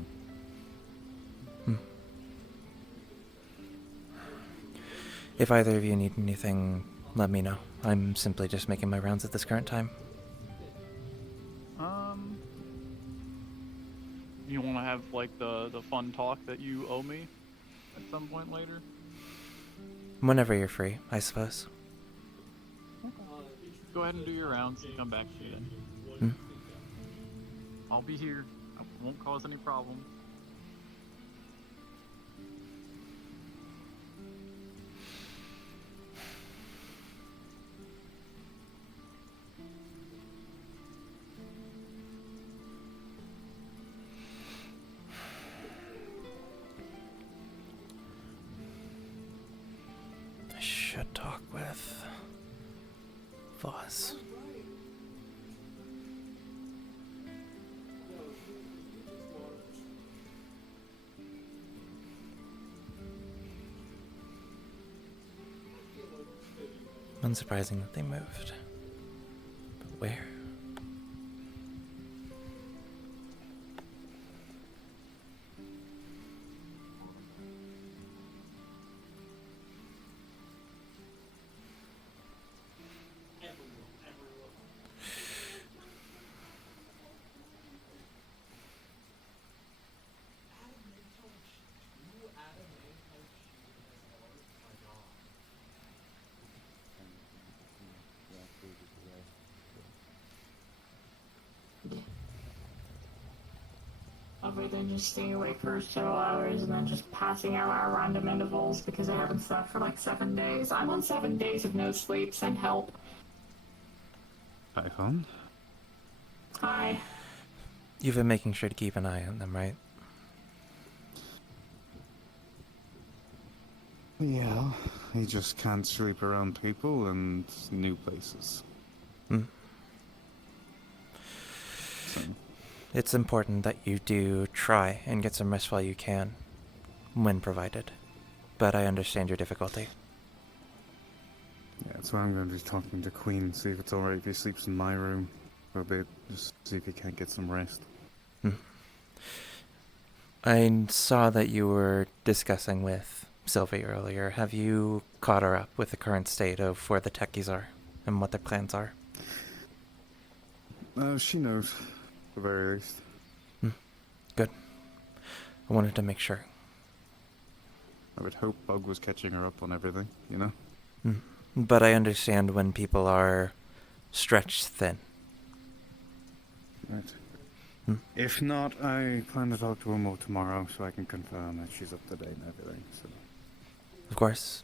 If either of you need anything, let me know. I'm simply just making my rounds at this current time. You want to have like the fun talk that you owe me at some point later? Whenever you're free, I suppose. Go ahead and do your rounds and come back to me then. I'll be here. I won't cause any problems. I should talk with Voss. Unsurprising that they moved. But where? Other than just staying awake for several hours and then just passing out at random intervals because I haven't slept for like 7 days. I'm on 7 days of no sleep. Send help. iPhone? Hi. You've been making sure to keep an eye on them, right? Yeah, he just can't sleep around people and new places. So. It's important that you do try and get some rest while you can, when provided. But I understand your difficulty. Yeah, that's why I'm going to be talking to Queen, see if it's alright if he sleeps in my room. for a bit, just see if he can't get some rest. I saw that you were discussing with Sylvie earlier. Have you caught her up with the current state of where the techies are and what their plans are? She knows, at the very least. Good. I wanted to make sure. I would hope Bug was catching her up on everything, you know? But I understand when people are stretched thin. Right. If not, I plan to talk to her more tomorrow so I can confirm that she's up to date and everything, so... Of course.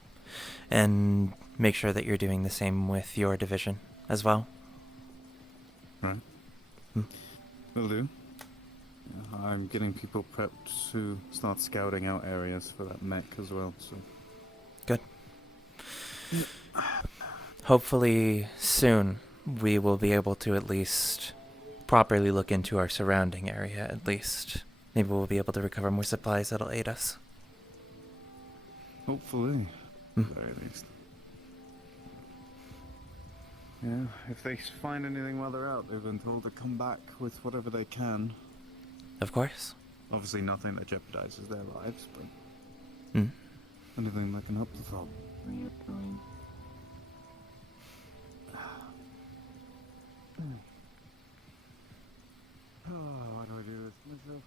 And make sure that you're doing the same with your division as well. Right. Will do. Yeah, I'm getting people prepped to start scouting out areas for that mech as well, so... Good. Hopefully soon we will be able to at least properly look into our surrounding area, at least. Maybe we'll be able to recover more supplies that'll aid us. Hopefully. At the very least. Yeah, if they find anything while they're out, they've been told to come back with whatever they can. Of course. Obviously nothing that jeopardizes their lives, but... anything that can help the fog. Oh, why do I do this to myself?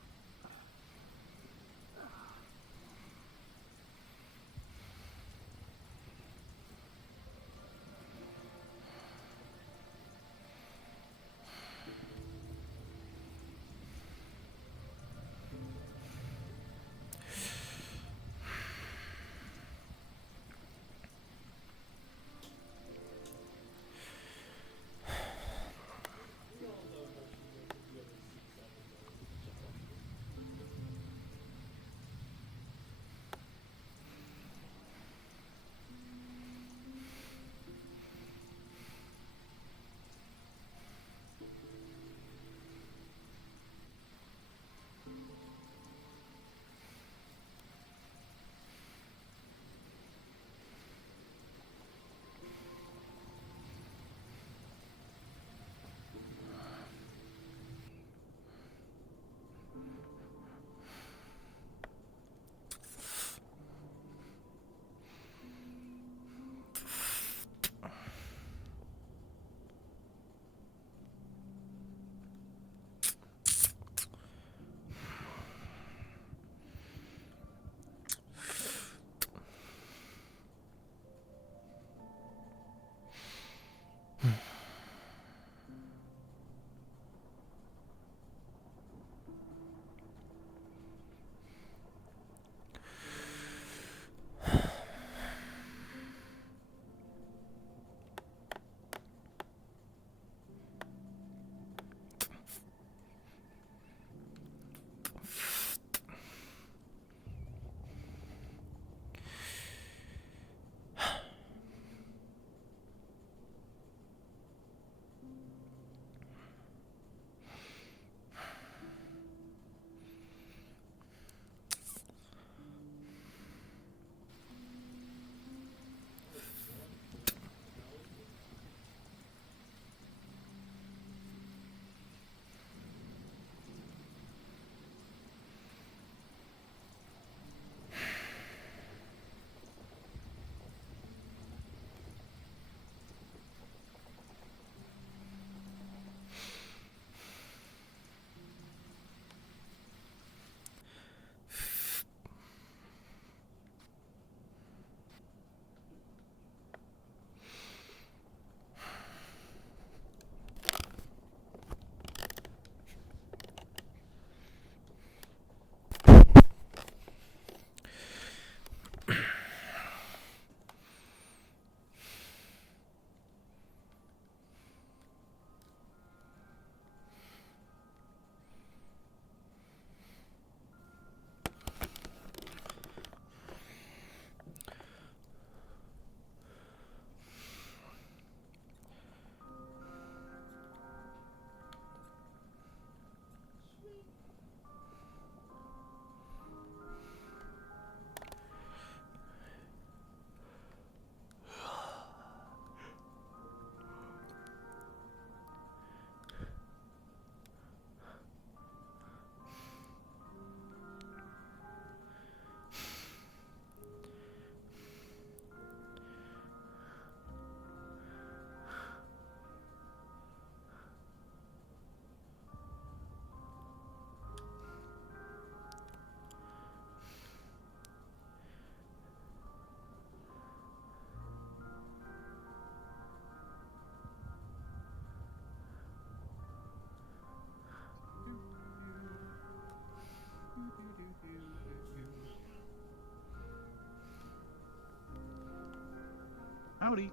Howdy.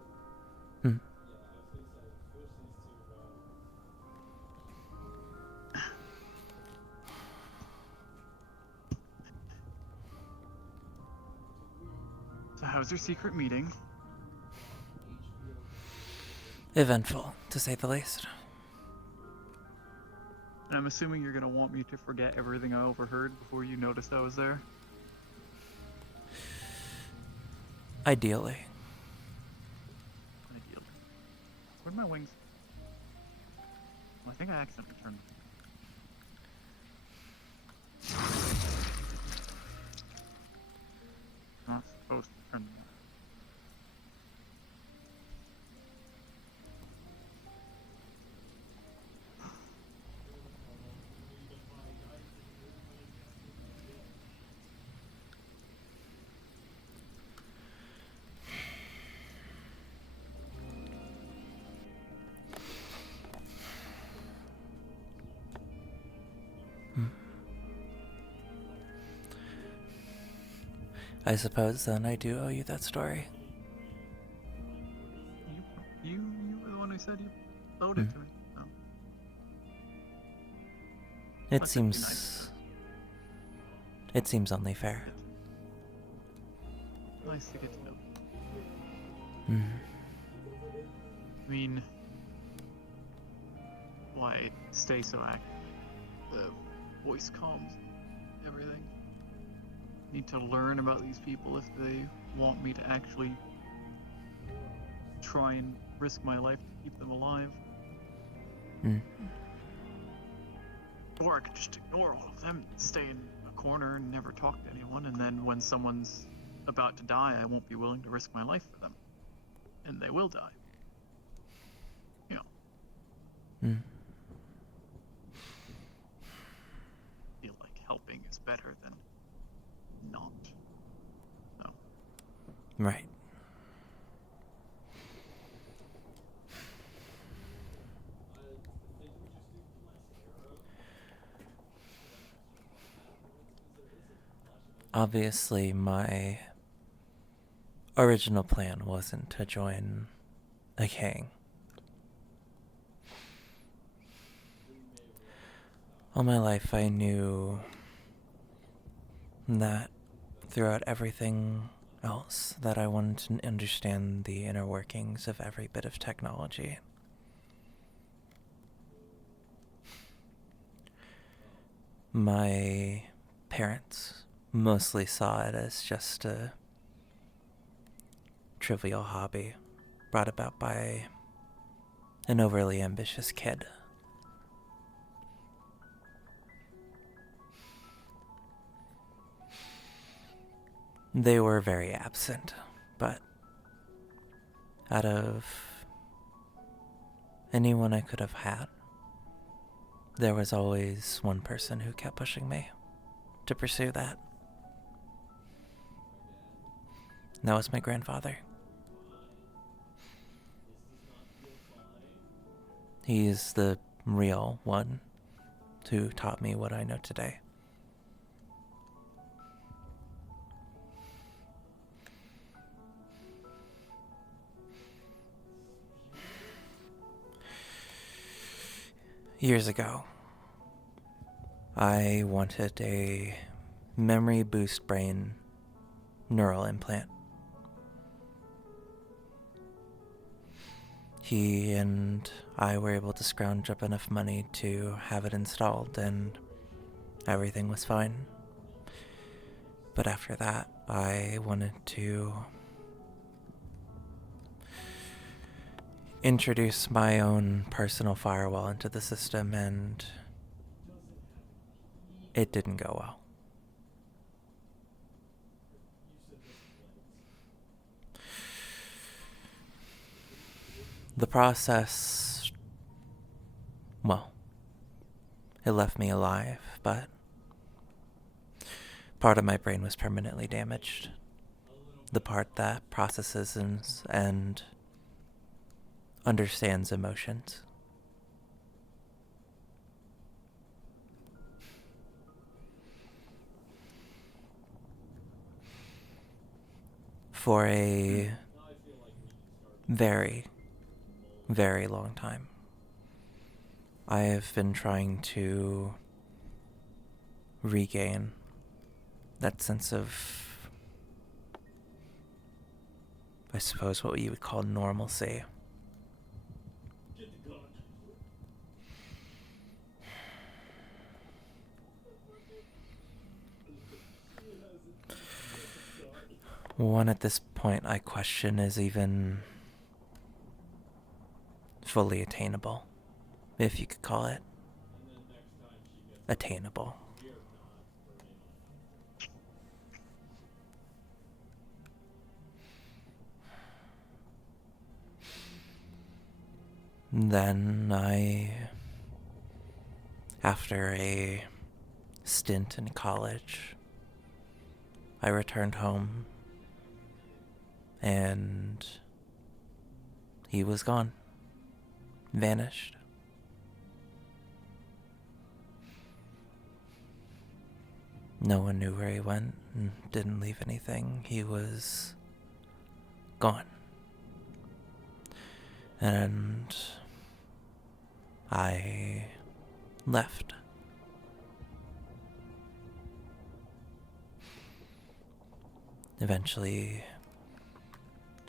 So how's your secret meeting? Eventful, to say the least. And I'm assuming you're gonna want me to forget everything I overheard before you noticed I was there? Ideally. Ideally. Where'd my wings? Well, I think I accidentally turned them. Not supposed to turn them on. I suppose then I do owe you that story. You were the one who said you owed it to me. So. It seems only fair. Nice to get to know. Mm. I mean, why stay so active? The voice comms, everything. Need to learn about these people if they want me to actually try and risk my life to keep them alive. Mm. Or I could just ignore all of them, stay in a corner and never talk to anyone, and then when someone's about to die, I won't be willing to risk my life for them. And they will die. You know. Mm. Feel like helping is better than not. So. Right. Obviously, my original plan wasn't to join a gang. All my life I knew that throughout everything else that I wanted to understand the inner workings of every bit of technology. My parents mostly saw it as just a trivial hobby brought about by an overly ambitious kid. They were very absent, but out of anyone I could have had, there was always one person who kept pushing me to pursue that. And that was my grandfather. He's the real one who taught me what I know today. Years ago, I wanted a memory boost brain neural implant. He and I were able to scrounge up enough money to have it installed, and everything was fine. But after that, I wanted to introduce my own personal firewall into the system, and it didn't go well. The process, well, it left me alive, but part of my brain was permanently damaged. The part that processes and understands emotions. For a very, very long time. I have been trying to regain that sense of, I suppose, what you would call normalcy. One at this point I question is even fully attainable, if you could call it attainable. Then after a stint in college, I returned home and he was gone, vanished. No one knew where he went and didn't leave anything. He was gone. And I left. Eventually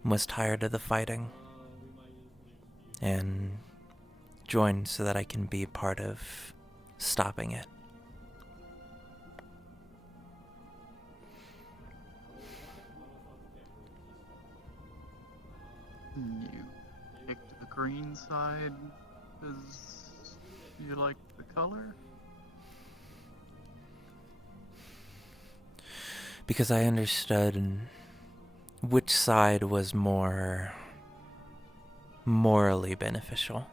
was tired of the fighting and joined so that I can be part of stopping it. You picked the green side because you like the color? Because I understood which side was more morally beneficial.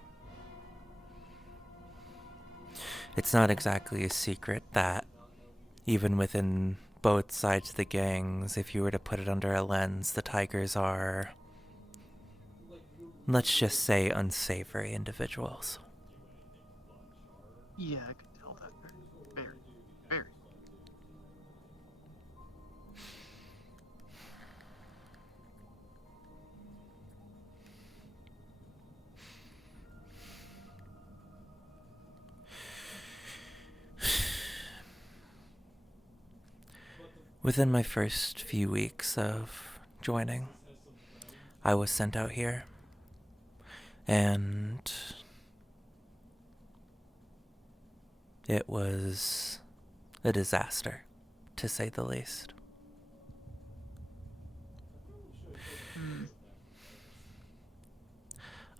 It's not exactly a secret that even within both sides of the gangs, if you were to put it under a lens, the Tigers are, let's just say, unsavory individuals. Yeah, I could tell that. Very, very. Within my first few weeks of joining, I was sent out here, and it was a disaster, to say the least.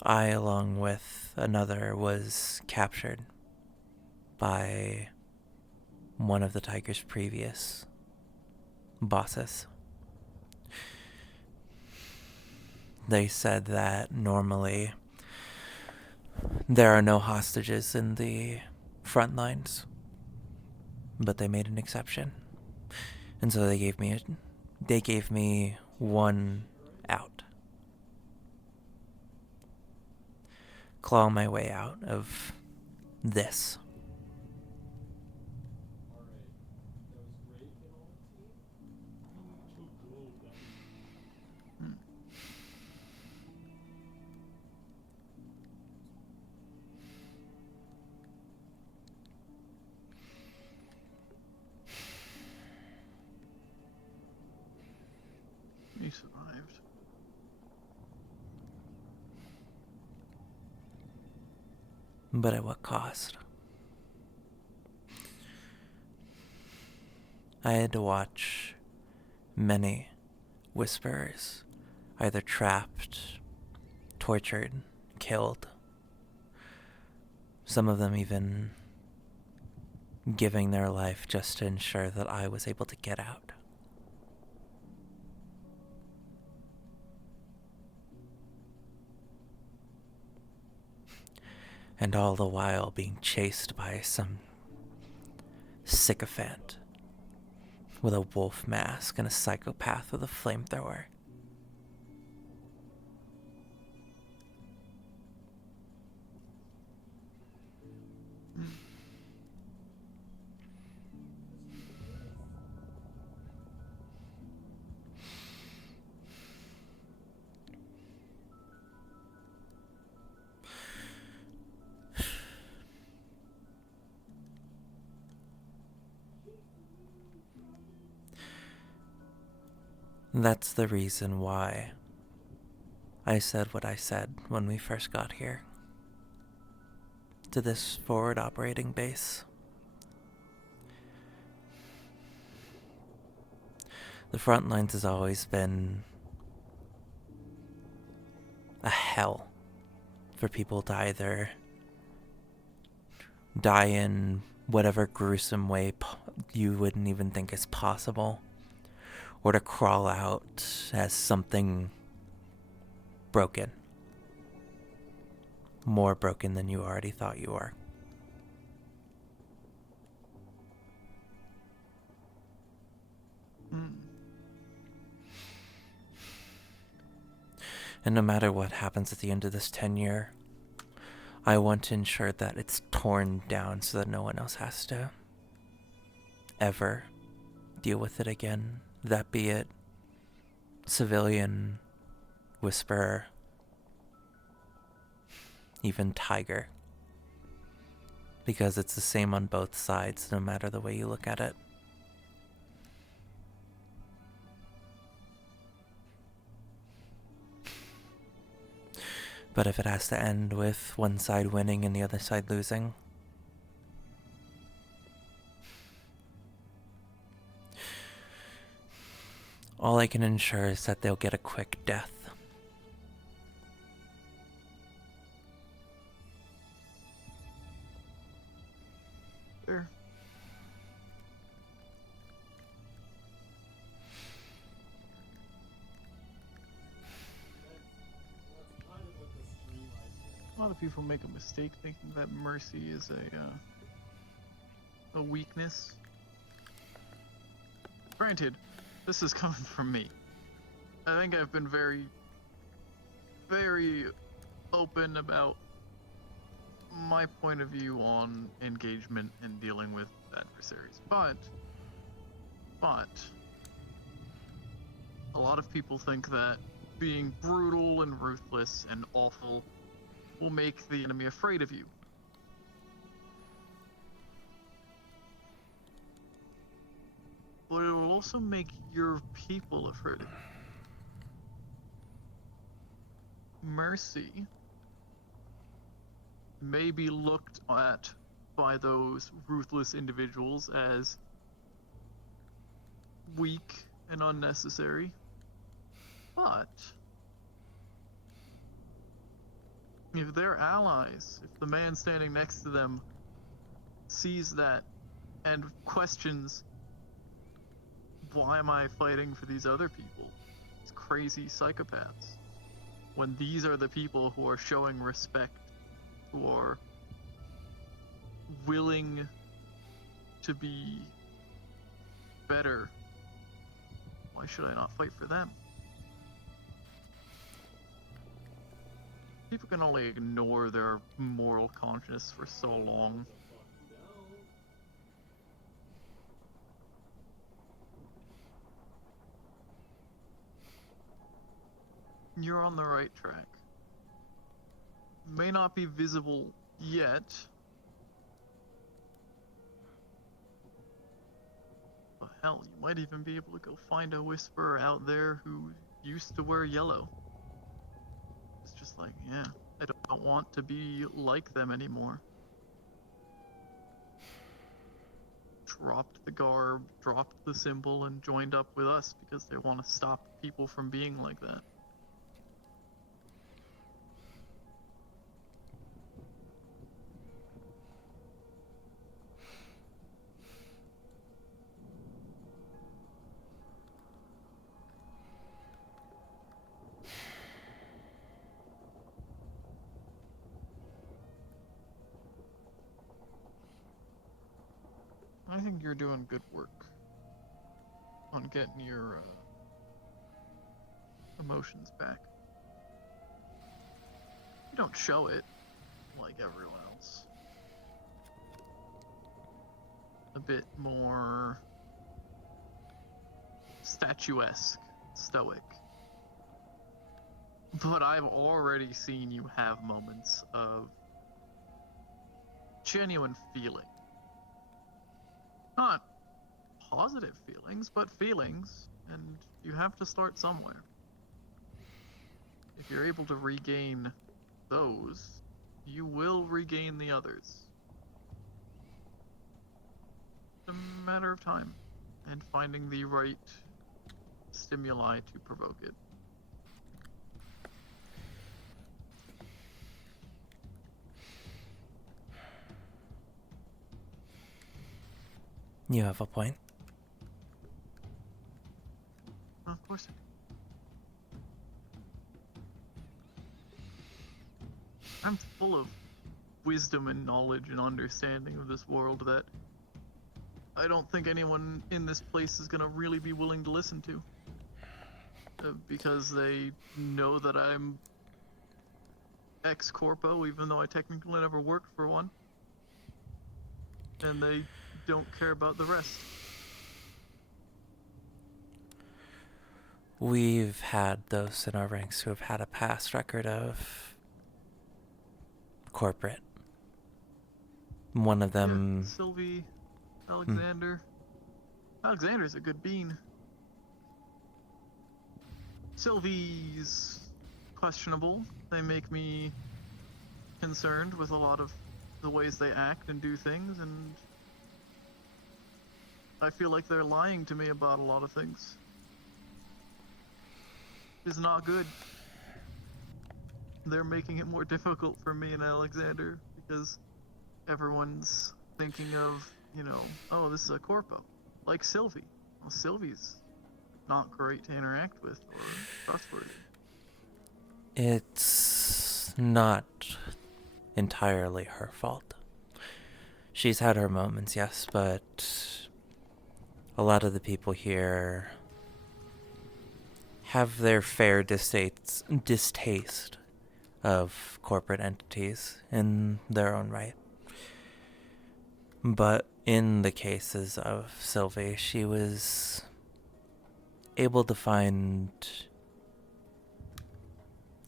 I, along with another, was captured by one of the Tiger's previous bosses. They said that normally there are no hostages in the front lines, but they made an exception. And so they gave me one out. Claw my way out of this. You survived. But at what cost? I had to watch many whisperers either trapped, tortured, killed. Some of them even giving their life just to ensure that I was able to get out. And all the while being chased by some sycophant with a wolf mask and a psychopath with a flamethrower. That's the reason why I said what I said when we first got here to this forward operating base. The front lines has always been a hell for people to either die in whatever gruesome way you wouldn't even think is possible, or to crawl out as something broken. More broken than you already thought you were. And no matter what happens at the end of this tenure, I want to ensure that it's torn down so that no one else has to ever deal with it again. That be it civilian, whisperer, even tiger. Because it's the same on both sides, no matter the way you look at it. But if it has to end with one side winning and the other side losing, all I can ensure is that they'll get a quick death. There. A lot of people make a mistake thinking that mercy is a weakness. Granted, this is coming from me. I think I've been very, very open about my point of view on engagement and dealing with adversaries. But a lot of people think that being brutal and ruthless and awful will make the enemy afraid of you. But it will also make your people afraid of you. Mercy may be looked at by those ruthless individuals as weak and unnecessary, but if they're allies, if the man standing next to them sees that and questions, why am I fighting for these other people, these crazy psychopaths, when these are the people who are showing respect, who are willing to be better, why should I not fight for them? People can only ignore their moral conscience for so long. You're on the right track. May not be visible yet, but hell, you might even be able to go find a whisperer out there who used to wear yellow. It's just like, yeah, I don't want to be like them anymore. Dropped the garb, dropped the symbol, and joined up with us because they want to stop people from being like that. I think you're doing good work on getting your emotions back. You don't show it like everyone else. A bit more statuesque, stoic. But I've already seen you have moments of genuine feeling. Not positive feelings, but feelings. and you have to start somewhere. If you're able to regain those, you will regain the others. It's a matter of time and finding the right stimuli to provoke it. You have a point. Of course. I'm full of wisdom and knowledge and understanding of this world that I don't think anyone in this place is gonna really be willing to listen to. Because they know that I'm ex-corpo, even though I technically never worked for one. And they don't care about the rest. We've had those in our ranks who have had a past record of corporate. One of them... Yeah, Sylvie, Alexander. Alexander's a good bean. Sylvie's questionable. They make me concerned with a lot of the ways they act and do things, and I feel like they're lying to me about a lot of things. It's not good. They're making it more difficult for me and Alexander because everyone's thinking of, you know, oh, this is a corpo, like Sylvie. Well, Sylvie's not great to interact with or trustworthy. It's not entirely her fault. She's had her moments, yes, but a lot of the people here have their fair distaste of corporate entities in their own right. But in the cases of Sylvie, she was able to find,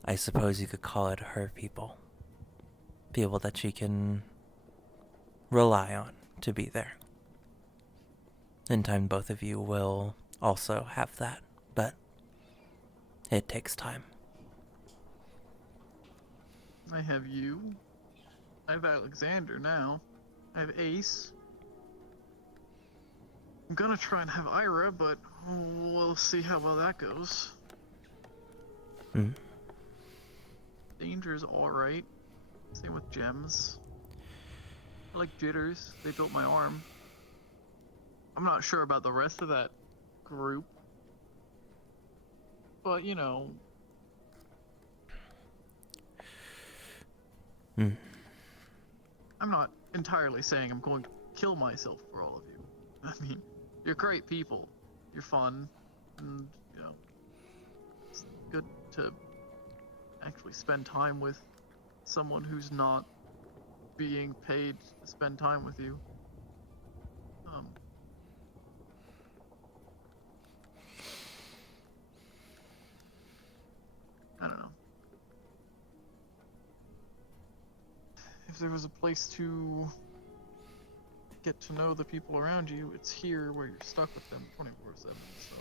I suppose you could call it, her people. People that she can rely on to be there. In time, both of you will also have that, but it takes time. I have you. I have Alexander now. I have Ace. I'm gonna try and have Ira, but we'll see how well that goes. Danger's alright. Same with Gems. I like Jitters. They built my arm. I'm not sure about the rest of that group. But, you know... I'm not entirely saying I'm going to kill myself for all of you. I mean, you're great people. You're fun. And, you know, it's good to actually spend time with someone who's not being paid to spend time with you. I don't know. If there was a place to get to know the people around you, it's here where you're stuck with them 24/7, so...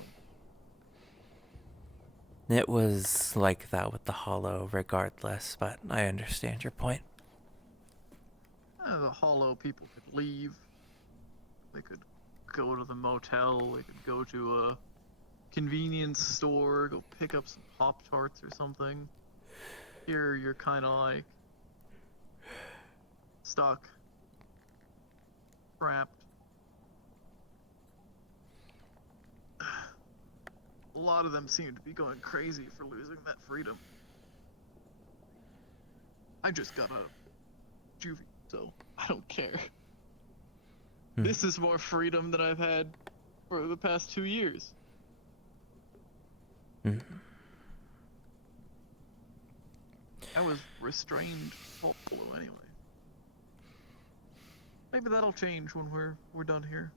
It was like that with the Hollow regardless, but I understand your point. The Hollow people could leave. They could go to the motel, they could go to a convenience store, go pick up some Pop-Tarts or something. Here you're kinda like... stuck. Trapped. A lot of them seem to be going crazy for losing that freedom. I just got out of juvie, so I don't care. This is more freedom than I've had for the past 2 years. I was restrained full anyway. Maybe that'll change when we're done here.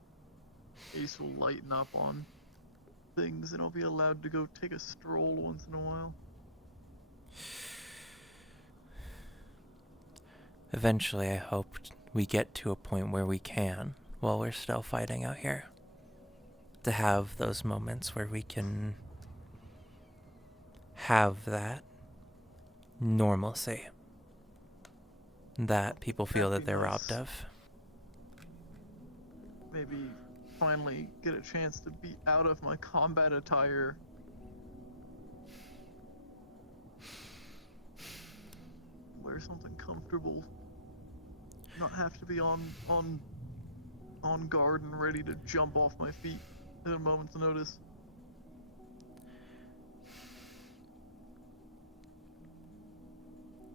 Ace will lighten up on things and I'll be allowed to go take a stroll once in a while. Eventually, I hope we get to a point where we can, while we're still fighting out here. to have those moments where we can have that normalcy that people feel that they're robbed of. Maybe finally get a chance to be out of my combat attire. Wear something comfortable. Not have to be on guard and ready to jump off my feet at a moment's notice.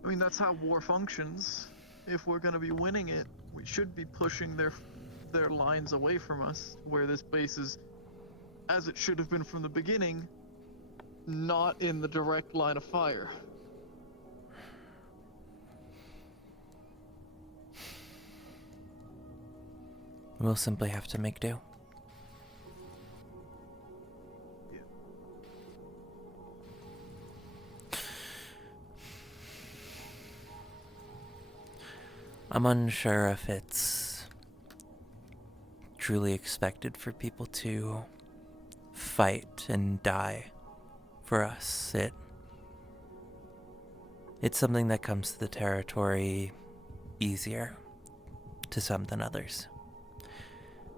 I mean, that's how war functions. If we're gonna be winning it, we should be pushing their lines away from us, where this base is, as it should have been from the beginning, not in the direct line of fire. We'll simply have to make do. I'm unsure if it's truly expected for people to fight and die for us. It's something that comes to the territory easier to some than others,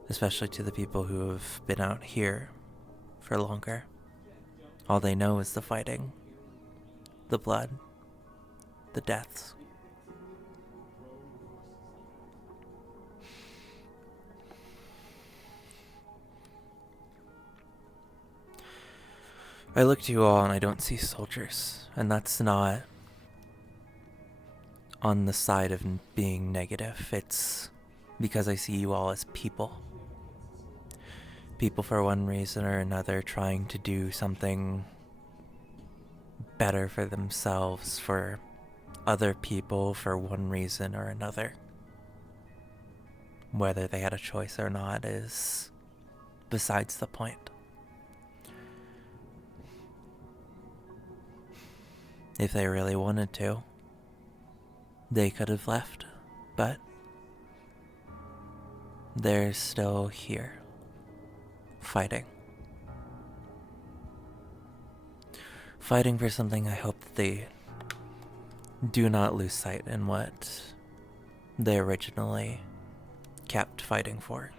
especially to the people who have been out here for longer. All they know is the fighting, the blood, the deaths. I look to you all and I don't see soldiers, and that's not on the side of being negative. It's because I see you all as people. People for one reason or another trying to do something better for themselves, for other people for one reason or another. Whether they had a choice or not is besides the point. If they really wanted to, they could have left, but they're still here, fighting. Fighting for something I hope that they do not lose sight in what they originally kept fighting for.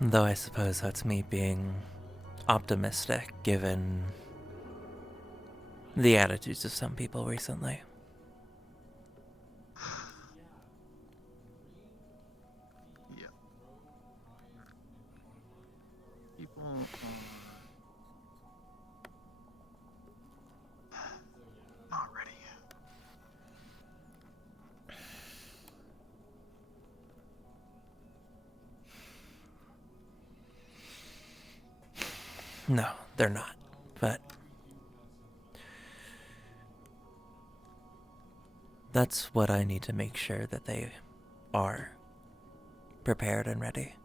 Though I suppose that's me being optimistic, given the attitudes of some people recently. Yeah. People are not ready. No, they're not, but that's what I need to make sure that they are prepared and ready.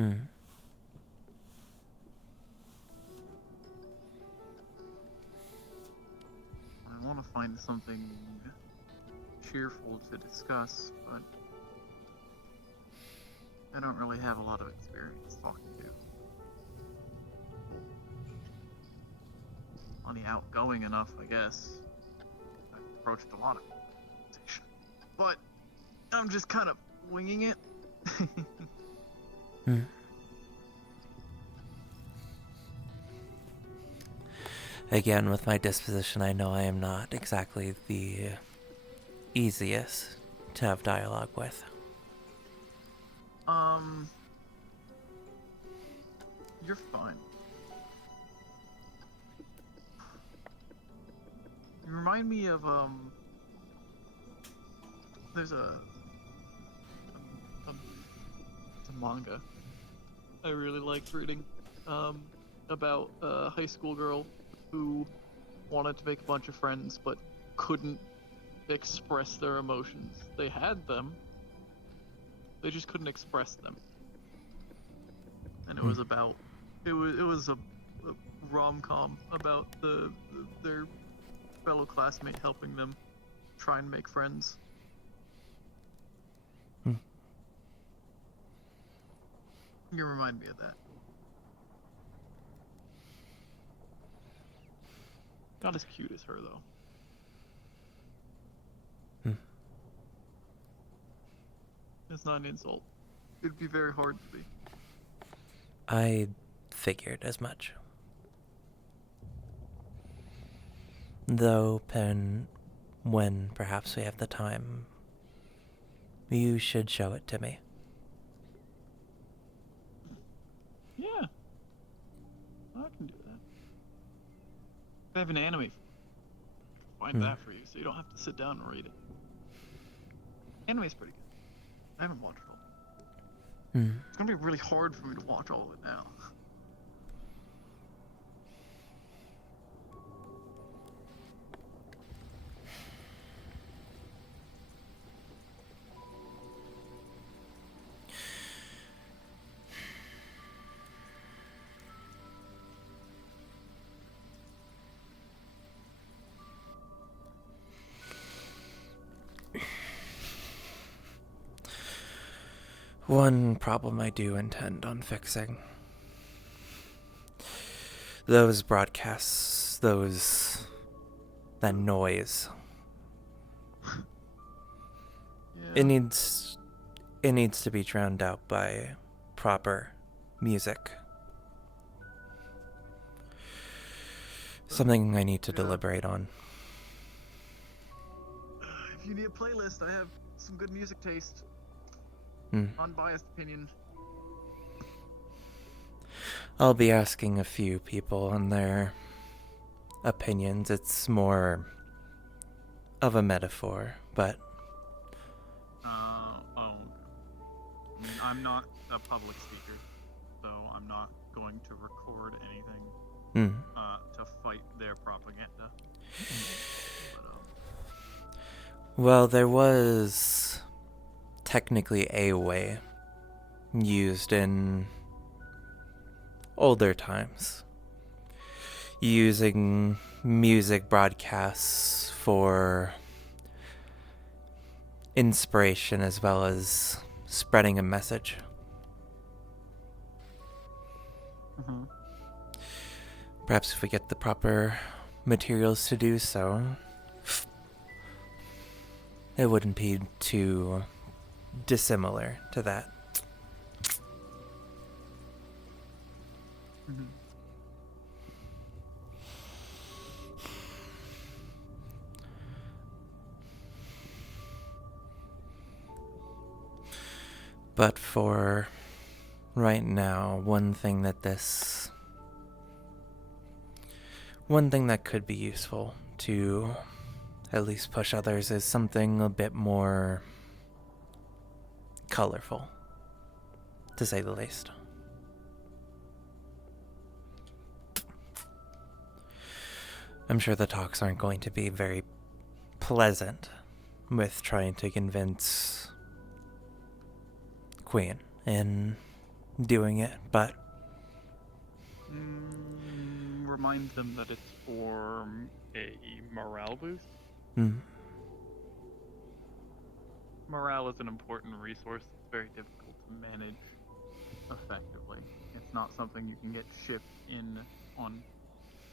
I want to find something cheerful to discuss, but I don't really have a lot of experience talking to people. Plenty outgoing enough, I guess. I've approached a lot of conversation, but I'm just kind of winging it. Again, with my disposition, I know I am not exactly the easiest to have dialogue with. You're fine. You remind me of there's it's a manga I really liked reading about a high school girl who wanted to make a bunch of friends but couldn't express their emotions. They had them, they just couldn't express them. And it was about it was a rom-com about their fellow classmate helping them try and make friends. You remind me of that. Not as cute as her, though. It's not an insult. It'd be very hard to be. I figured as much. Though, when perhaps we have the time, you should show it to me. Yeah. I can do that. I have an anime. Find that for you, so you don't have to sit down and read it. Anime's pretty good. I haven't watched it all. It's gonna be really hard for me to watch all of it now. One problem I do intend on fixing. Those broadcasts, that noise. It needs to be drowned out by proper music. Something I need to deliberate on. If you need a playlist, I have some good music taste. Unbiased opinion. I'll be asking a few people on their opinions. It's more of a metaphor, but... I'm not a public speaker, so I'm not going to record anything to fight their propaganda. Well, there was technically a way used in older times, using music broadcasts for inspiration as well as spreading a message. Perhaps if we get the proper materials to do so, it wouldn't be too dissimilar to that. But for right now, one thing that could be useful to at least push others is something a bit more colorful, to say the least. I'm sure the talks aren't going to be very pleasant with trying to convince Queen in doing it, but remind them that it's for a morale boost. Morale is an important resource. It's very difficult to manage Effectively. It's not something you can get shipped in on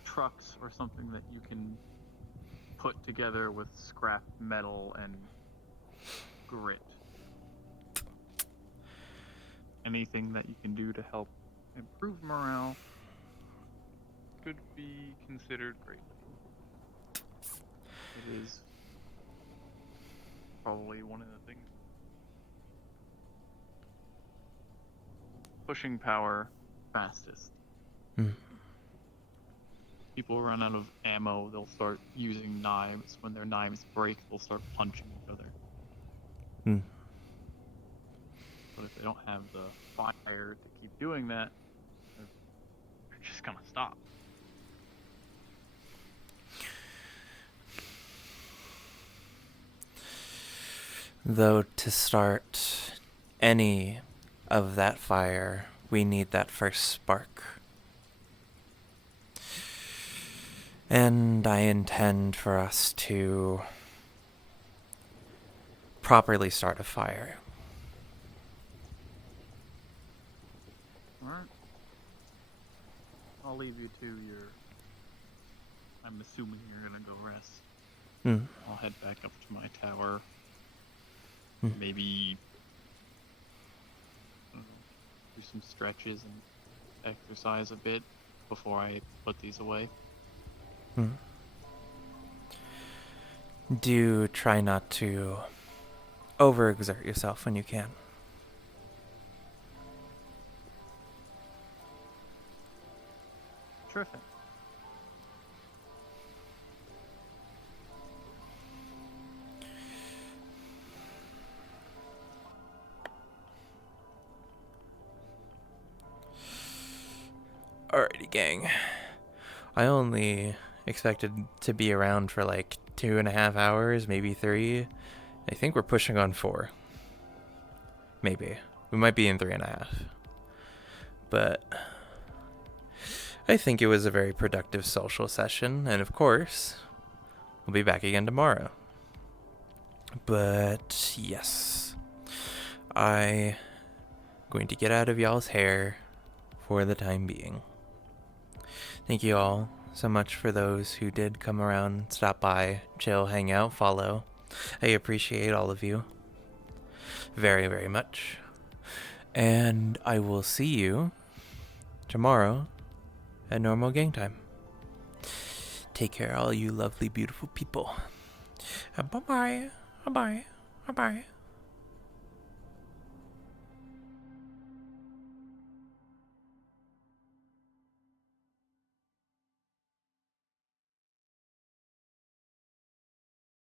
trucks or something that you can put together with scrap metal and grit. Anything that you can do to help improve morale could be considered greatly. It is probably one of the things. Pushing power fastest People run out of ammo, they'll start using knives. When their knives break, they'll start punching each other. But if they don't have the fire to keep doing that, they're just gonna stop. Though to start any of that fire, we need that first spark. And I intend for us to properly start a fire. Alright. I'll leave you to your... I'm assuming you're gonna go rest. I'll head back up to my tower. Maybe... I don't know, do some stretches and exercise a bit before I put these away. Do try not to overexert yourself when you can. Terrific. Alrighty, gang. I only expected to be around for like 2.5 hours, maybe 3. I think we're pushing on 4. Maybe. We might be in 3.5. But I think it was a very productive social session, and of course, we'll be back again tomorrow. But yes, I'm going to get out of y'all's hair for the time being. Thank you all so much for those who did come around, stop by, chill, hang out, follow. I appreciate all of you very, very much. And I will see you tomorrow at normal gang time. Take care, all you lovely, beautiful people. Bye-bye. Bye-bye. Bye-bye.